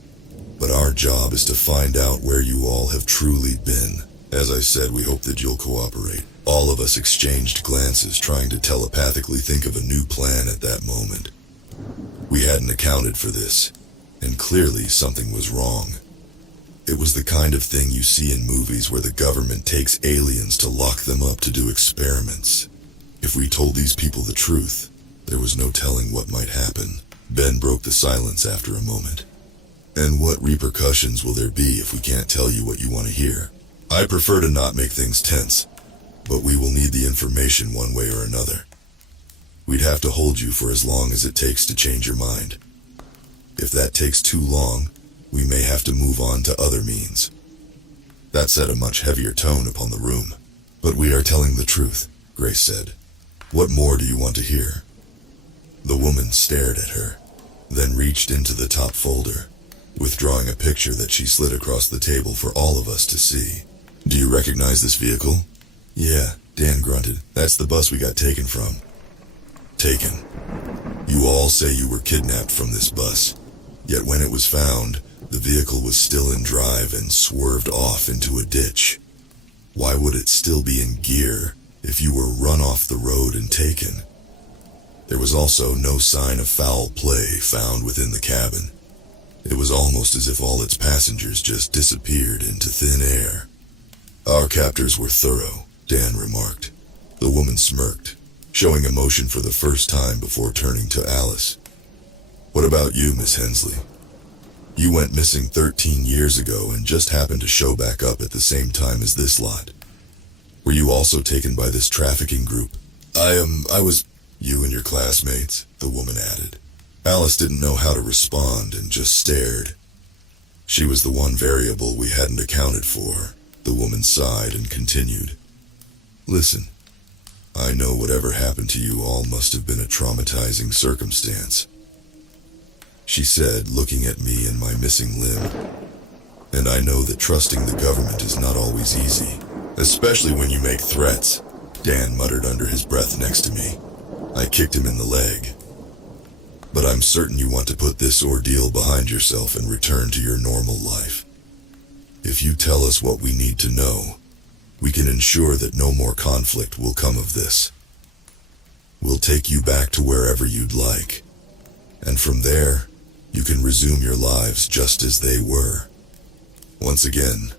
but our job is to find out where you all have truly been. As I said, we hope that you'll cooperate. All of us exchanged glances, trying to telepathically think of a new plan at that moment. We hadn't accounted for this, and clearly something was wrong. It was the kind of thing you see in movies where the government takes aliens to lock them up to do experiments. If we told these people the truth, there was no telling what might happen. Ben broke the silence after a moment. And what repercussions will there be if we can't tell you what you want to hear? I prefer to not make things tense, but we will need the information one way or another. We'd have to hold you for as long as it takes to change your mind. If that takes too long, we may have to move on to other means. That set a much heavier tone upon the room. But we are telling the truth, Grace said. What more do you want to hear? The woman stared at her, then reached into the top folder, withdrawing a picture that she slid across the table for all of us to see. Do you recognize this vehicle? Yeah, Dan grunted. That's the bus we got taken from. Taken. You all say you were kidnapped from this bus, yet when it was found, the vehicle was still in drive and swerved off into a ditch. Why would it still be in gear if you were run off the road and taken? There was also no sign of foul play found within the cabin. It was almost as if all its passengers just disappeared into thin air. Our captors were thorough, Dan remarked. The woman smirked, showing emotion for the first time before turning to Alice. What about you, Miss Hensley? You went missing 13 years ago and just happened to show back up at the same time as this lot. Were you also taken by this trafficking group? I was... You and your classmates, the woman added. Alice didn't know how to respond and just stared. She was the one variable we hadn't accounted for. The woman sighed and continued. Listen, I know whatever happened to you all must have been a traumatizing circumstance, she said, looking at me and my missing limb. And I know that trusting the government is not always easy, especially when you make threats, Dan muttered under his breath next to me. I kicked him in the leg. But I'm certain you want to put this ordeal behind yourself and return to your normal life. If you tell us what we need to know, we can ensure that no more conflict will come of this. We'll take you back to wherever you'd like, and from there, you can resume your lives just as they were. Once again,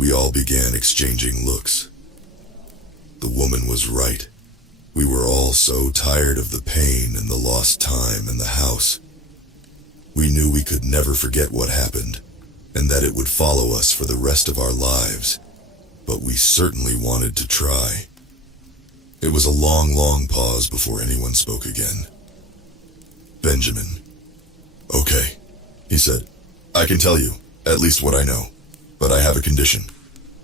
We all began exchanging looks. The woman was right. We were all so tired of the pain and the lost time and the house. We knew we could never forget what happened, and that it would follow us for the rest of our lives, but we certainly wanted to try. It was a long, long pause before anyone spoke again. Benjamin. Okay, he said. I can tell you, at least what I know, but I have a condition.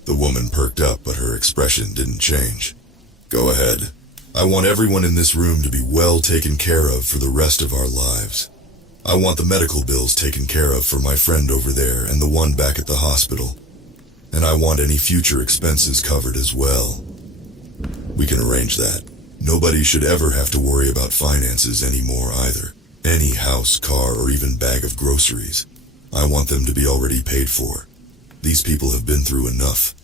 The woman perked up, but her expression didn't change. Go ahead. I want everyone in this room to be well taken care of for the rest of our lives. I want the medical bills taken care of for my friend over there and the one back at the hospital. And I want any future expenses covered as well. We can arrange that. Nobody should ever have to worry about finances anymore either. Any house, car, or even bag of groceries. I want them to be already paid for. These people have been through enough.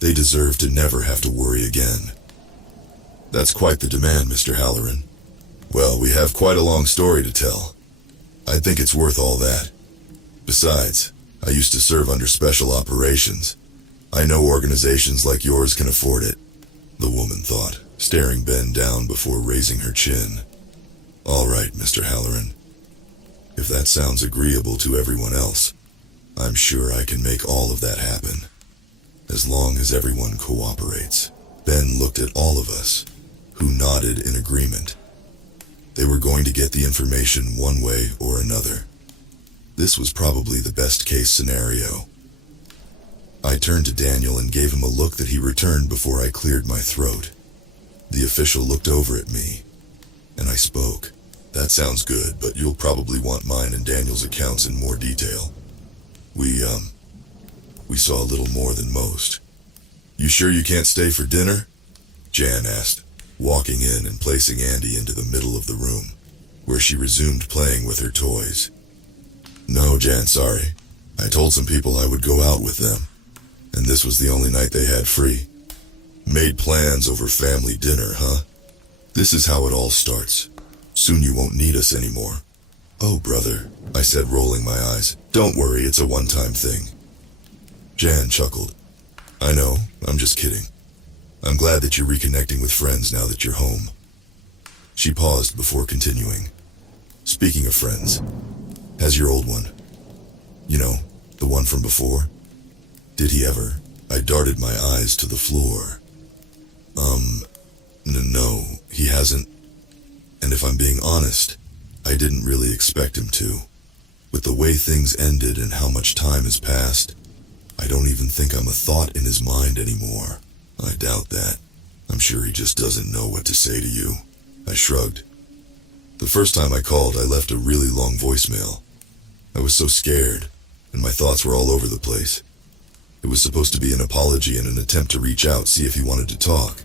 They deserve to never have to worry again. That's quite the demand, Mr. Halloran. Well, we have quite a long story to tell. I think it's worth all that. Besides, I used to serve under special operations. I know organizations like yours can afford it, the woman thought, staring Ben down before raising her chin. All right, Mr. Halloran. If that sounds agreeable to everyone else, I'm sure I can make all of that happen. As long as everyone cooperates. Ben looked at all of us, who nodded in agreement. They were going to get the information one way or another. This was probably the best case scenario. I turned to Daniel and gave him a look that he returned before I cleared my throat. The official looked over at me, and I spoke. That sounds good, but you'll probably want mine and Daniel's accounts in more detail. We saw a little more than most. You sure you can't stay for dinner? Jan asked, walking in and placing Andy into the middle of the room, where she resumed playing with her toys. No, Jan, sorry. I told some people I would go out with them, and this was the only night they had free. Made plans over family dinner, huh? This is how it all starts. Soon you won't need us anymore. Oh, brother, I said, rolling my eyes. Don't worry, it's a one-time thing. Jan chuckled. I know, I'm just kidding. I'm glad that you're reconnecting with friends now that you're home. She paused before continuing. Speaking of friends, has your old one, you know, the one from before, did he ever? I darted my eyes to the floor. No, he hasn't. And if I'm being honest, I didn't really expect him to. With the way things ended and how much time has passed, I don't even think I'm a thought in his mind anymore. I doubt that. I'm sure he just doesn't know what to say to you. I shrugged. The first time I called, I left a really long voicemail. I was so scared, and my thoughts were all over the place. It was supposed to be an apology and an attempt to reach out, see if he wanted to talk.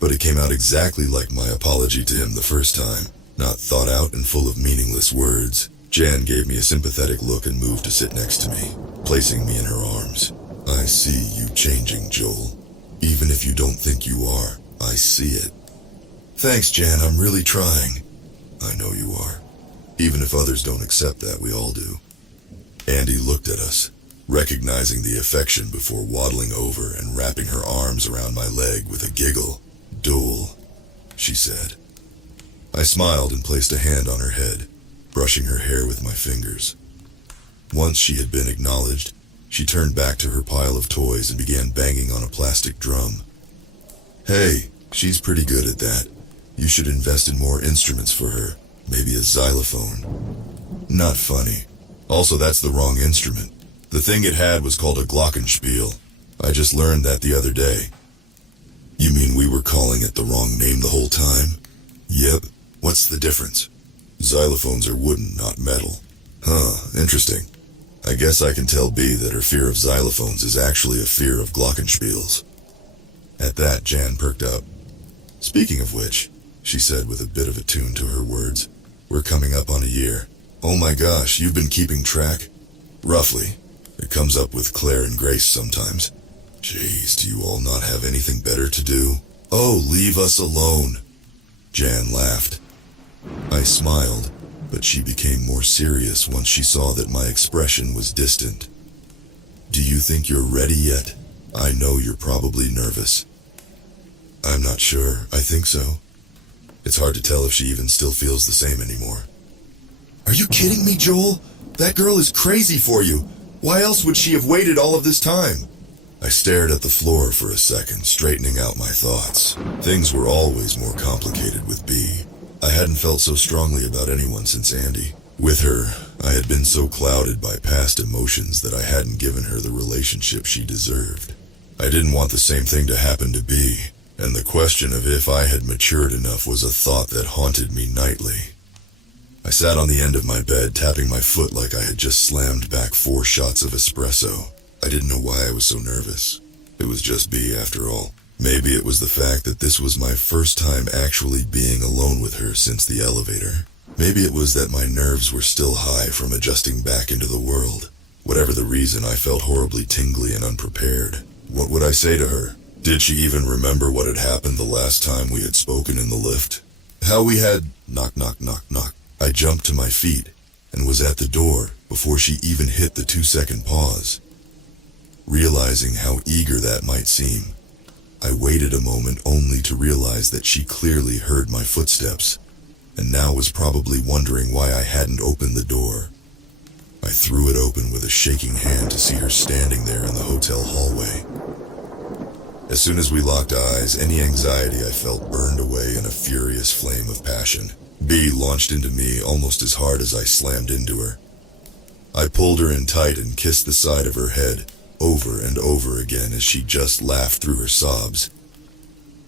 But it came out exactly like my apology to him the first time, not thought out and full of meaningless words. Jan gave me a sympathetic look and moved to sit next to me, placing me in her arms. I see you changing, Joel. Even if you don't think you are, I see it. Thanks, Jan, I'm really trying. I know you are. Even if others don't accept that, we all do. Andy looked at us, recognizing the affection before waddling over and wrapping her arms around my leg with a giggle. Joel, she said. I smiled and placed a hand on her head, brushing her hair with my fingers. Once she had been acknowledged, she turned back to her pile of toys and began banging on a plastic drum. Hey, she's pretty good at that. You should invest in more instruments for her, maybe a xylophone. Not funny. Also, that's the wrong instrument. The thing it had was called a glockenspiel. I just learned that the other day. You mean we were calling it the wrong name the whole time? Yep. What's the difference? Xylophones are wooden, not metal. Huh, interesting. I guess I can tell B that her fear of xylophones is actually a fear of glockenspiels. At that, Jan perked up. Speaking of which, she said with a bit of a tune to her words, we're coming up on a year. Oh my gosh, you've been keeping track? Roughly. It comes up with Claire and Grace sometimes. Jeez, do you all not have anything better to do? Oh, leave us alone. Jan laughed. I smiled, but she became more serious once she saw that my expression was distant. Do you think you're ready yet? I know you're probably nervous. I'm not sure. I think so. It's hard to tell if she even still feels the same anymore. Are you kidding me, Joel? That girl is crazy for you. Why else would she have waited all of this time? I stared at the floor for a second, straightening out my thoughts. Things were always more complicated with B. I hadn't felt so strongly about anyone since Andy. With her, I had been so clouded by past emotions that I hadn't given her the relationship she deserved. I didn't want the same thing to happen to B, and the question of if I had matured enough was a thought that haunted me nightly. I sat on the end of my bed, tapping my foot like I had just slammed back 4 shots of espresso. I didn't know why I was so nervous. It was just B after all. Maybe it was the fact that this was my first time actually being alone with her since the elevator. Maybe it was that my nerves were still high from adjusting back into the world. Whatever the reason, I felt horribly tingly and unprepared. What would I say to her? Did she even remember what had happened the last time we had spoken in the lift? How we had knock, knock, knock, knock. I jumped to my feet and was at the door before she even hit the 2-second pause. Realizing how eager that might seem, I waited a moment only to realize that she clearly heard my footsteps and now was probably wondering why I hadn't opened the door. I threw it open with a shaking hand to see her standing there in the hotel hallway. As soon as we locked eyes, any anxiety I felt burned away in a furious flame of passion. B launched into me almost as hard as I slammed into her. I pulled her in tight and kissed the side of her head over and over again as she just laughed through her sobs.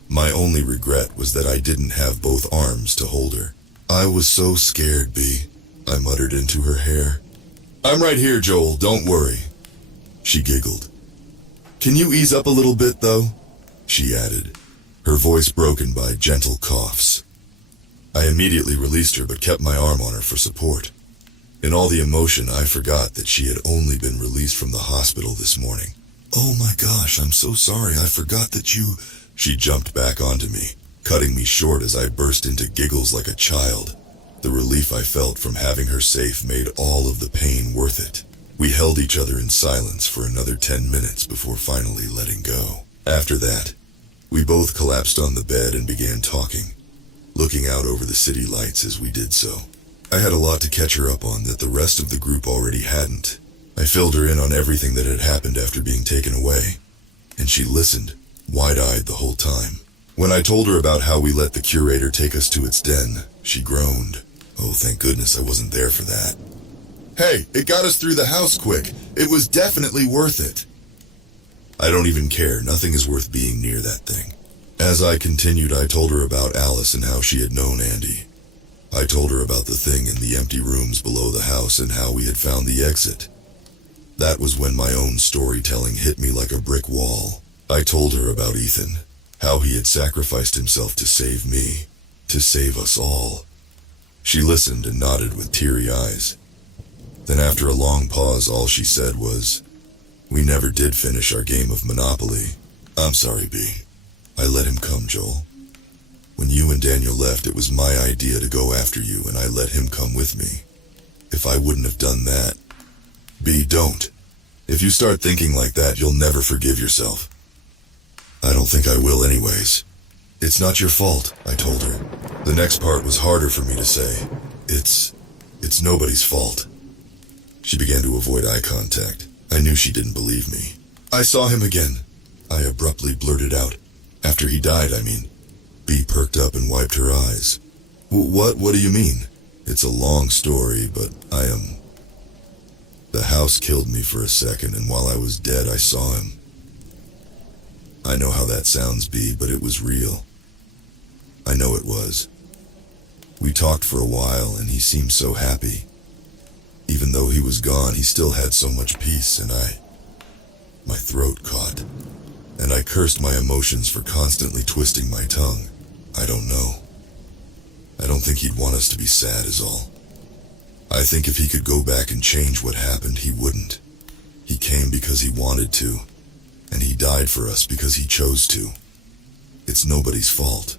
My only regret was that I didn't have both arms to hold her. I was so scared, B, I muttered into her hair. I'm right here, Joel, don't worry. She giggled. Can you ease up a little bit, though? She added, her voice broken by gentle coughs. I immediately released her but kept my arm on her for support. In all the emotion, I forgot that she had only been released from the hospital this morning. Oh my gosh, I'm so sorry, I forgot that you... She jumped back onto me, cutting me short as I burst into giggles like a child. The relief I felt from having her safe made all of the pain worth it. We held each other in silence for another 10 minutes before finally letting go. After that, we both collapsed on the bed and began talking, looking out over the city lights as we did so. I had a lot to catch her up on that the rest of the group already hadn't. I filled her in on everything that had happened after being taken away, and she listened, wide-eyed the whole time. When I told her about how we let the curator take us to its den, she groaned. Oh, thank goodness I wasn't there for that. Hey, it got us through the house quick. It was definitely worth it. I don't even care. Nothing is worth being near that thing. As I continued, I told her about Alice and how she had known Andy. I told her about the thing in the empty rooms below the house and how we had found the exit. That was when my own storytelling hit me like a brick wall. I told her about Ethan, how he had sacrificed himself to save me, to save us all. She listened and nodded with teary eyes. Then after a long pause, all she said was, "We never did finish our game of Monopoly. I'm sorry, B. I let him come, Joel. When you and Daniel left, it was my idea to go after you, and I let him come with me. If I wouldn't have done that..." B, don't. If you start thinking like that, you'll never forgive yourself. I don't think I will anyways. It's not your fault, I told her. The next part was harder for me to say. It's nobody's fault. She began to avoid eye contact. I knew she didn't believe me. I saw him again, I abruptly blurted out. After he died, I mean. B perked up and wiped her eyes. What do you mean? It's a long story, but The house killed me for a second, and while I was dead, I saw him. I know how that sounds, B, but it was real. I know it was. We talked for a while, and he seemed so happy. Even though he was gone, he still had so much peace, and my throat caught, and I cursed my emotions for constantly twisting my tongue. I don't know. I don't think he'd want us to be sad is all. I think if he could go back and change what happened, he wouldn't. He came because he wanted to, and he died for us because he chose to. It's nobody's fault.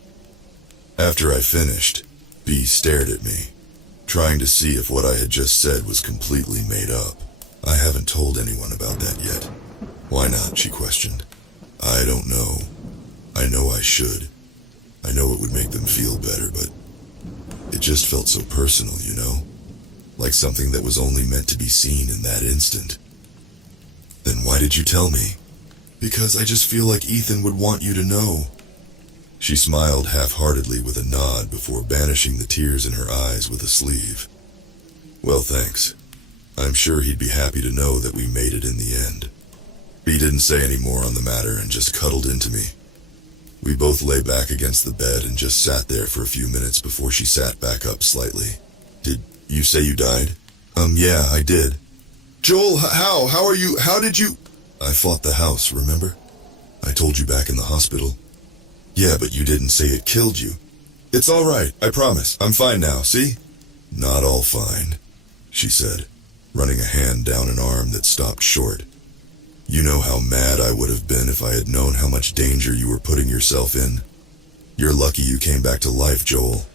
After I finished, B stared at me, trying to see if what I had just said was completely made up. I haven't told anyone about that yet. Why not? She questioned. I don't know. I know I should. I know it would make them feel better, but it just felt so personal, you know? Like something that was only meant to be seen in that instant. Then why did you tell me? Because I just feel like Ethan would want you to know. She smiled half-heartedly with a nod before banishing the tears in her eyes with a sleeve. Well, thanks. I'm sure he'd be happy to know that we made it in the end. B didn't say any more on the matter and just cuddled into me. We both lay back against the bed and just sat there for a few minutes before she sat back up slightly. Did you say you died? Yeah, I did. Joel, how? How are you? How did you? I fought the house, remember? I told you back in the hospital. Yeah, but you didn't say it killed you. It's all right, I promise. I'm fine now, see? Not all fine, she said, running a hand down an arm that stopped short. You know how mad I would have been if I had known how much danger you were putting yourself in. You're lucky you came back to life, Joel,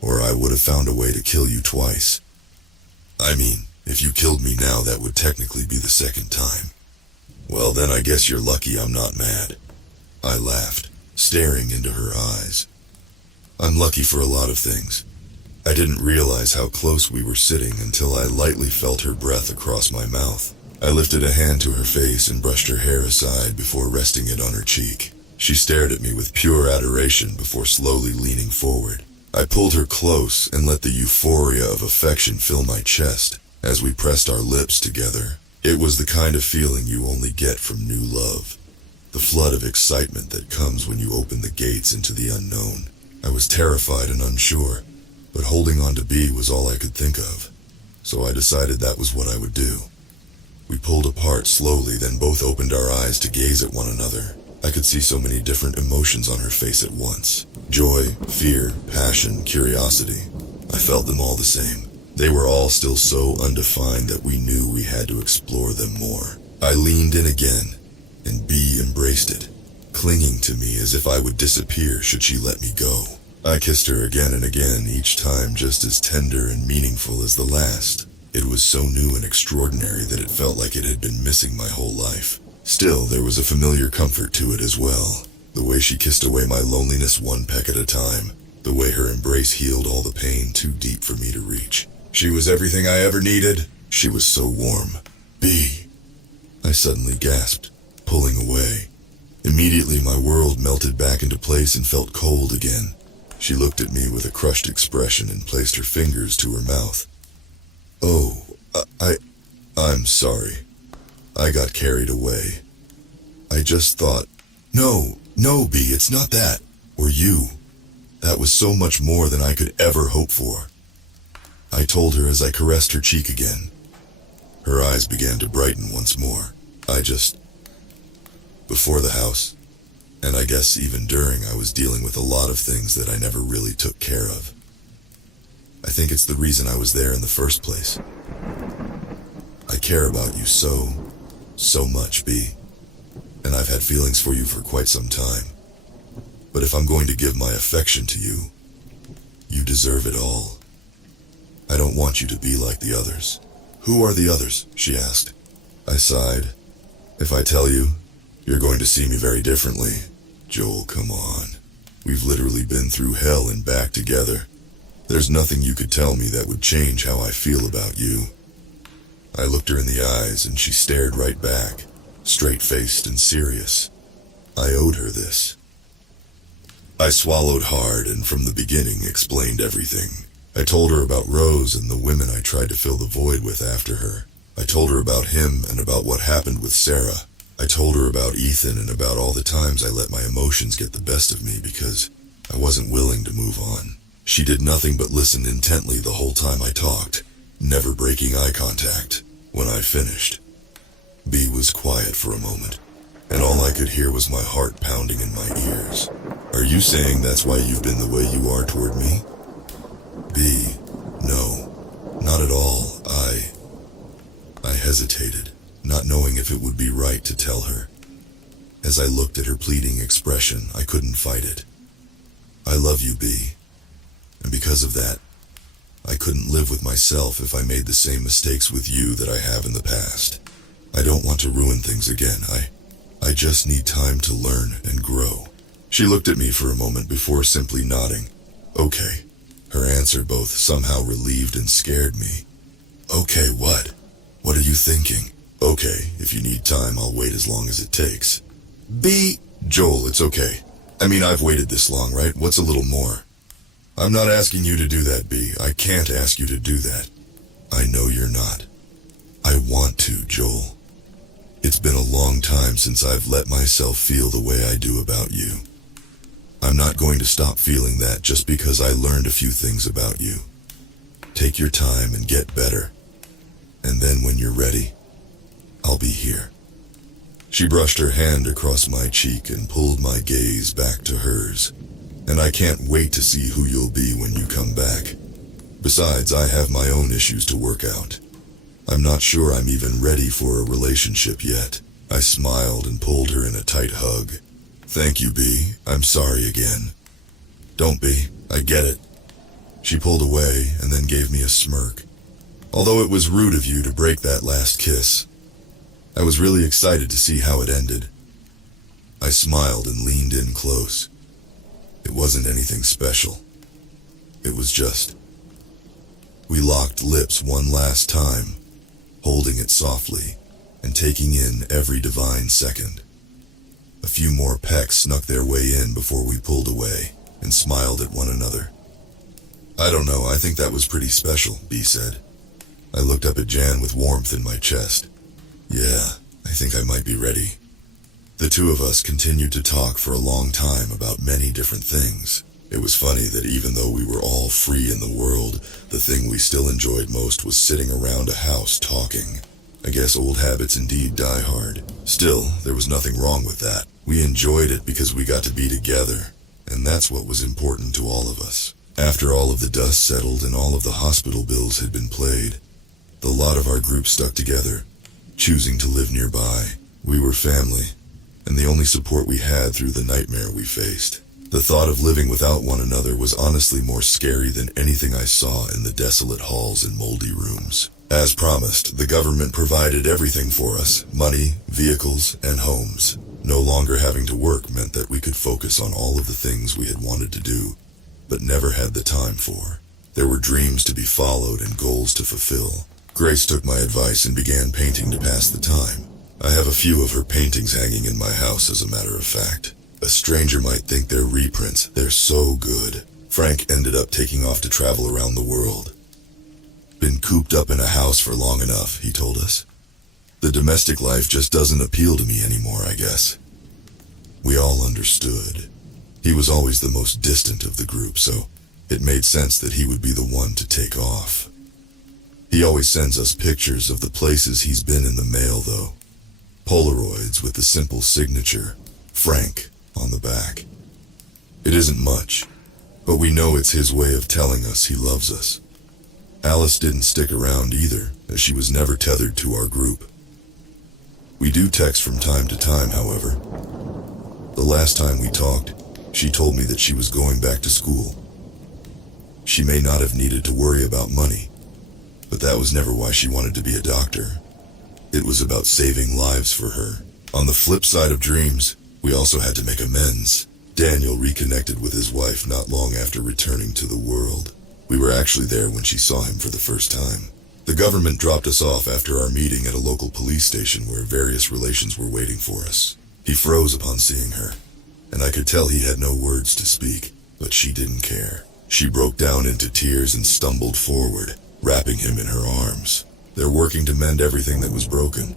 or I would have found a way to kill you twice. I mean, if you killed me now, that would technically be the second time. Well, then I guess you're lucky I'm not mad. I laughed, staring into her eyes. I'm lucky for a lot of things. I didn't realize how close we were sitting until I lightly felt her breath across my mouth. I lifted a hand to her face and brushed her hair aside before resting it on her cheek. She stared at me with pure adoration before slowly leaning forward. I pulled her close and let the euphoria of affection fill my chest as we pressed our lips together. It was the kind of feeling you only get from new love. The flood of excitement that comes when you open the gates into the unknown. I was terrified and unsure, but holding on to B was all I could think of. So I decided that was what I would do. We pulled apart slowly, then both opened our eyes to gaze at one another. I could see so many different emotions on her face at once. Joy, fear, passion, curiosity. I felt them all the same. They were all still so undefined that we knew we had to explore them more. I leaned in again, and B embraced it, clinging to me as if I would disappear should she let me go. I kissed her again and again, each time just as tender and meaningful as the last. It was so new and extraordinary that it felt like it had been missing my whole life. Still, there was a familiar comfort to it as well. The way she kissed away my loneliness one peck at a time. The way her embrace healed all the pain too deep for me to reach. She was everything I ever needed. She was so warm. B. I suddenly gasped, pulling away. Immediately my world melted back into place and felt cold again. She looked at me with a crushed expression and placed her fingers to her mouth. Oh, I'm sorry. I got carried away. I just thought, no, B, it's not that. Or you. That was so much more than I could ever hope for. I told her as I caressed her cheek again. Her eyes began to brighten once more. Before the house, and I guess even during, I was dealing with a lot of things that I never really took care of. I think it's the reason I was there in the first place. I care about you so much, B. And I've had feelings for you for quite some time. But if I'm going to give my affection to you, you deserve it all. I don't want you to be like the others. Who are the others? She asked. I sighed. If I tell you, you're going to see me very differently. Joel, come on. We've literally been through hell and back together. There's nothing you could tell me that would change how I feel about you. I looked her in the eyes and she stared right back, straight-faced and serious. I owed her this. I swallowed hard and from the beginning explained everything. I told her about Rose and the women I tried to fill the void with after her. I told her about him and about what happened with Sarah. I told her about Ethan and about all the times I let my emotions get the best of me because I wasn't willing to move on. She did nothing but listen intently the whole time I talked, never breaking eye contact. When I finished, B was quiet for a moment, and all I could hear was my heart pounding in my ears. Are you saying that's why you've been the way you are toward me? B, no, not at all. I hesitated, not knowing if it would be right to tell her. As I looked at her pleading expression, I couldn't fight it. I love you, B. And because of that, I couldn't live with myself if I made the same mistakes with you that I have in the past. I don't want to ruin things again. I just need time to learn and grow. She looked at me for a moment before simply nodding. Okay. Her answer both somehow relieved and scared me. Okay, what? What are you thinking? Okay, if you need time, I'll wait as long as it takes. B. Joel, it's okay. I mean, I've waited this long, right? What's a little more? I'm not asking you to do that, B. I can't ask you to do that. I know you're not. I want to, Joel. It's been a long time since I've let myself feel the way I do about you. I'm not going to stop feeling that just because I learned a few things about you. Take your time and get better. And then when you're ready, I'll be here. She brushed her hand across my cheek and pulled my gaze back to hers. And I can't wait to see who you'll be when you come back. Besides, I have my own issues to work out. I'm not sure I'm even ready for a relationship yet. I smiled and pulled her in a tight hug. Thank you, B. I'm sorry again. Don't be. I get it. She pulled away and then gave me a smirk. Although it was rude of you to break that last kiss, I was really excited to see how it ended. I smiled and leaned in close. It wasn't anything special. It was just... We locked lips one last time, holding it softly and taking in every divine second. A few more pecks snuck their way in before we pulled away and smiled at one another. I don't know, I think that was pretty special, B said. I looked up at Jan with warmth in my chest. Yeah, I think I might be ready. The two of us continued to talk for a long time about many different things. It was funny that even though we were all free in the world, the thing we still enjoyed most was sitting around a house talking. I guess old habits indeed die hard. Still, there was nothing wrong with that. We enjoyed it because we got to be together, and that's what was important to all of us. After all of the dust settled and all of the hospital bills had been paid, the lot of our group stuck together, choosing to live nearby. We were family, and the only support we had through the nightmare we faced. The thought of living without one another was honestly more scary than anything I saw in the desolate halls and moldy rooms. As promised, the government provided everything for us: money, vehicles, and homes. No longer having to work meant that we could focus on all of the things we had wanted to do, but never had the time for. There were dreams to be followed and goals to fulfill. Grace took my advice and began painting to pass the time. I have a few of her paintings hanging in my house, as a matter of fact. A stranger might think they're reprints. They're so good. Frank ended up taking off to travel around the world. Been cooped up in a house for long enough, he told us. The domestic life just doesn't appeal to me anymore, I guess. We all understood. He was always the most distant of the group, so it made sense that he would be the one to take off. He always sends us pictures of the places he's been in the mail, though. Polaroids with the simple signature, Frank, on the back. It isn't much, but we know it's his way of telling us he loves us. Alice didn't stick around either, as she was never tethered to our group. We do text from time to time, however. The last time we talked, she told me that she was going back to school. She may not have needed to worry about money, but that was never why she wanted to be a doctor. It was about saving lives for her. On the flip side of dreams, we also had to make amends. Daniel reconnected with his wife not long after returning to the world. We were actually there when she saw him for the first time. The government dropped us off after our meeting at a local police station where various relations were waiting for us. He froze upon seeing her, and I could tell he had no words to speak, but she didn't care. She broke down into tears and stumbled forward, wrapping him in her arms. They're working to mend everything that was broken.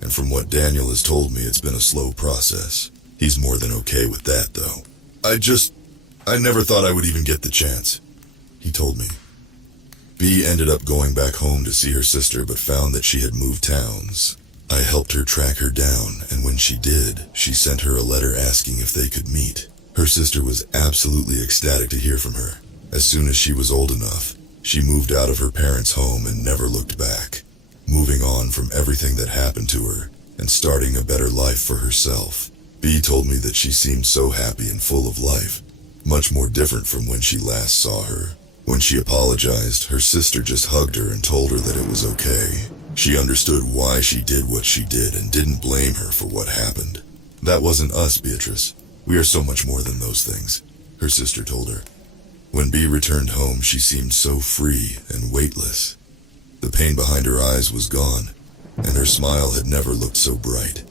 And from what Daniel has told me, it's been a slow process. He's more than okay with that, though. I never thought I would even get the chance, he told me. B ended up going back home to see her sister, but found that she had moved towns. I helped her track her down, and when she did, she sent her a letter asking if they could meet. Her sister was absolutely ecstatic to hear from her. As soon as she was old enough, she moved out of her parents' home and never looked back, moving on from everything that happened to her and starting a better life for herself. B told me that she seemed so happy and full of life, much more different from when she last saw her. When she apologized, her sister just hugged her and told her that it was okay. She understood why she did what she did and didn't blame her for what happened. That wasn't us, Beatrice. We are so much more than those things, her sister told her. When Bea returned home, she seemed so free and weightless. The pain behind her eyes was gone, and her smile had never looked so bright.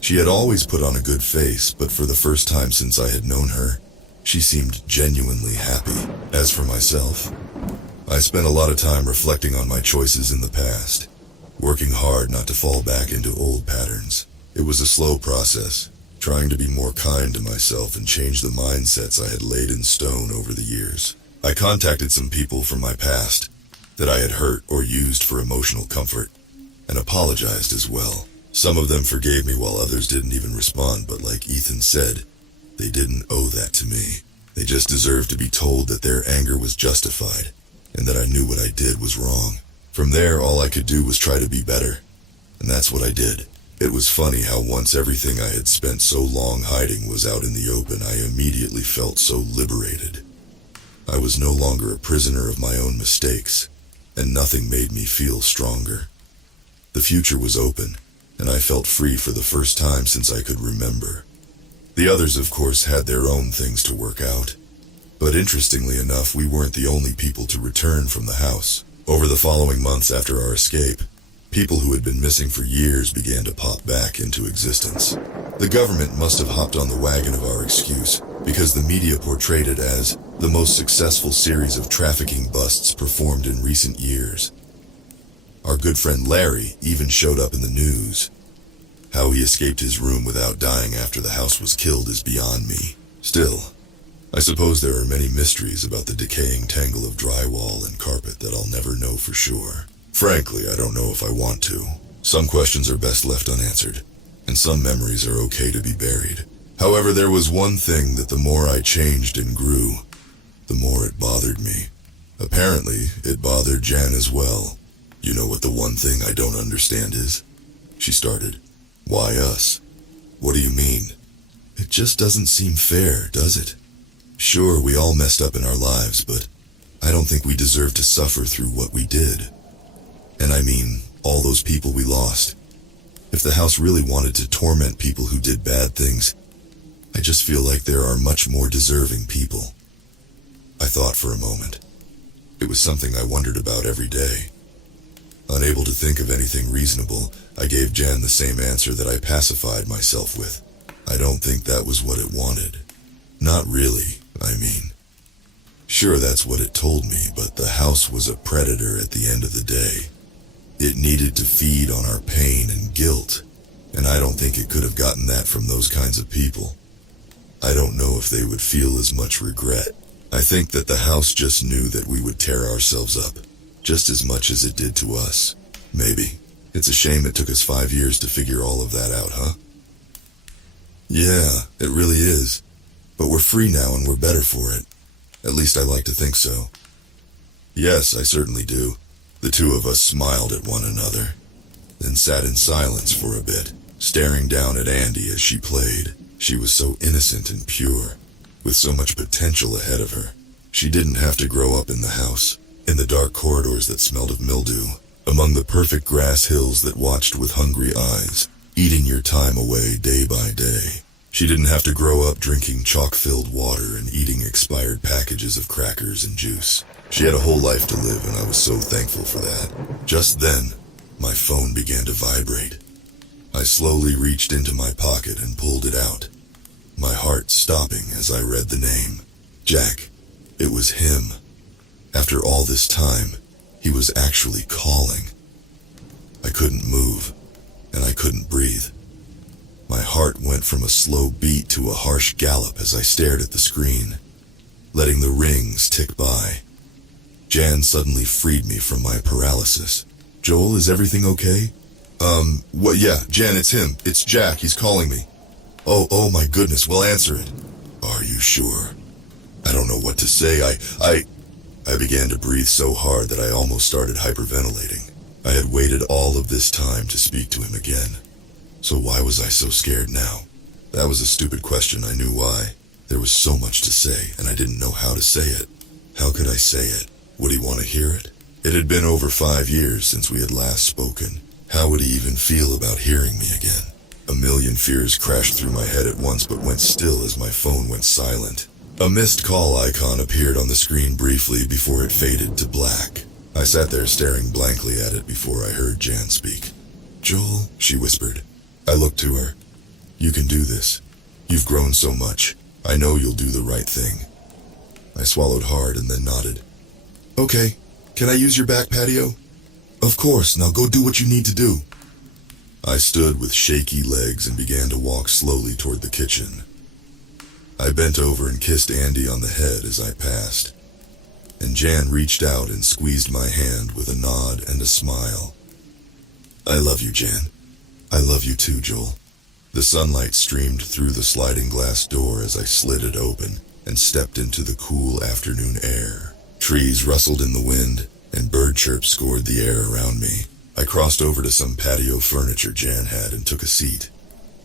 She had always put on a good face, but for the first time since I had known her, she seemed genuinely happy. As for myself, I spent a lot of time reflecting on my choices in the past, working hard not to fall back into old patterns. It was a slow process, trying to be more kind to myself and change the mindsets I had laid in stone over the years. I contacted some people from my past that I had hurt or used for emotional comfort, and apologized as well. Some of them forgave me while others didn't even respond, but like Ethan said, they didn't owe that to me. They just deserved to be told that their anger was justified, and that I knew what I did was wrong. From there, all I could do was try to be better, and that's what I did. It was funny how once everything I had spent so long hiding was out in the open, I immediately felt so liberated. I was no longer a prisoner of my own mistakes, and nothing made me feel stronger. The future was open, and I felt free for the first time since I could remember. The others, of course, had their own things to work out. But interestingly enough, we weren't the only people to return from the house. Over the following months after our escape, people who had been missing for years began to pop back into existence. The government must have hopped on the wagon of our excuse, because the media portrayed it as the most successful series of trafficking busts performed in recent years. Our good friend Larry even showed up in the news. How he escaped his room without dying after the house was killed is beyond me. Still, I suppose there are many mysteries about the decaying tangle of drywall and carpet that I'll never know for sure. Frankly, I don't know if I want to. Some questions are best left unanswered, and some memories are okay to be buried. However, there was one thing that the more I changed and grew, the more it bothered me. Apparently, it bothered Jan as well. You know what the one thing I don't understand is? She started. Why us? What do you mean? It just doesn't seem fair, does it? Sure, we all messed up in our lives, but I don't think we deserve to suffer through what we did. And I mean, all those people we lost. If the house really wanted to torment people who did bad things, I just feel like there are much more deserving people. I thought for a moment. It was something I wondered about every day. Unable to think of anything reasonable, I gave Jan the same answer that I pacified myself with. I don't think that was what it wanted. Not really, I mean. Sure, that's what it told me, but the house was a predator at the end of the day. It needed to feed on our pain and guilt, and I don't think it could have gotten that from those kinds of people. I don't know if they would feel as much regret. I think that the house just knew that we would tear ourselves up, just as much as it did to us. Maybe. It's a shame it took us 5 years to figure all of that out, huh? Yeah, it really is. But we're free now and we're better for it. At least I like to think so. Yes, I certainly do. The two of us smiled at one another, then sat in silence for a bit, staring down at Andy as she played. She was so innocent and pure, with so much potential ahead of her. She didn't have to grow up in the house, in the dark corridors that smelled of mildew, among the perfect grass hills that watched with hungry eyes, eating your time away day by day. She didn't have to grow up drinking chalk-filled water and eating expired packages of crackers and juice. She had a whole life to live, and I was so thankful for that. Just then, my phone began to vibrate. I slowly reached into my pocket and pulled it out, my heart stopping as I read the name. Jack. It was him. After all this time, he was actually calling. I couldn't move, and I couldn't breathe. My heart went from a slow beat to a harsh gallop as I stared at the screen, letting the rings tick by. Jan suddenly freed me from my paralysis. Joel, is everything okay? Yeah, Jan, it's him. It's Jack, he's calling me. Oh my goodness, well answer it. Are you sure? I don't know what to say. I began to breathe so hard that I almost started hyperventilating. I had waited all of this time to speak to him again. So why was I so scared now? That was a stupid question, I knew why. There was so much to say, and I didn't know how to say it. How could I say it? Would he want to hear it? It had been over 5 years since we had last spoken. How would he even feel about hearing me again? A million fears crashed through my head at once but went still as my phone went silent. A missed call icon appeared on the screen briefly before it faded to black. I sat there staring blankly at it before I heard Jan speak. "Joel," she whispered. I looked to her. "You can do this. You've grown so much. I know you'll do the right thing." I swallowed hard and then nodded. "Okay, can I use your back patio?" "Of course, now go do what you need to do." I stood with shaky legs and began to walk slowly toward the kitchen. I bent over and kissed Andy on the head as I passed, and Jan reached out and squeezed my hand with a nod and a smile. "I love you, Jan. I love you too, Joel." The sunlight streamed through the sliding glass door as I slid it open and stepped into the cool afternoon air. Trees rustled in the wind, and bird chirps scored the air around me. I crossed over to some patio furniture Jan had and took a seat,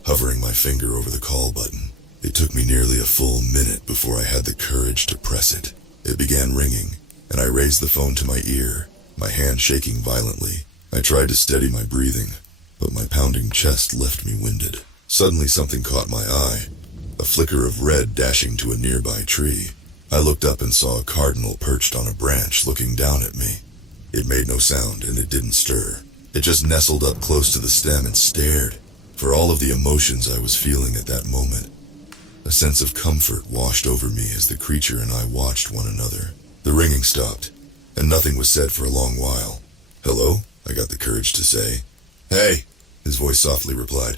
hovering my finger over the call button. It took me nearly a full minute before I had the courage to press it. It began ringing, and I raised the phone to my ear, my hand shaking violently. I tried to steady my breathing, but my pounding chest left me winded. Suddenly something caught my eye, a flicker of red dashing to a nearby tree. I looked up and saw a cardinal perched on a branch looking down at me. It made no sound and it didn't stir. It just nestled up close to the stem and stared. For all of the emotions I was feeling at that moment, a sense of comfort washed over me as the creature and I watched one another. The ringing stopped, and nothing was said for a long while. "Hello?" I got the courage to say. "Hey," his voice softly replied.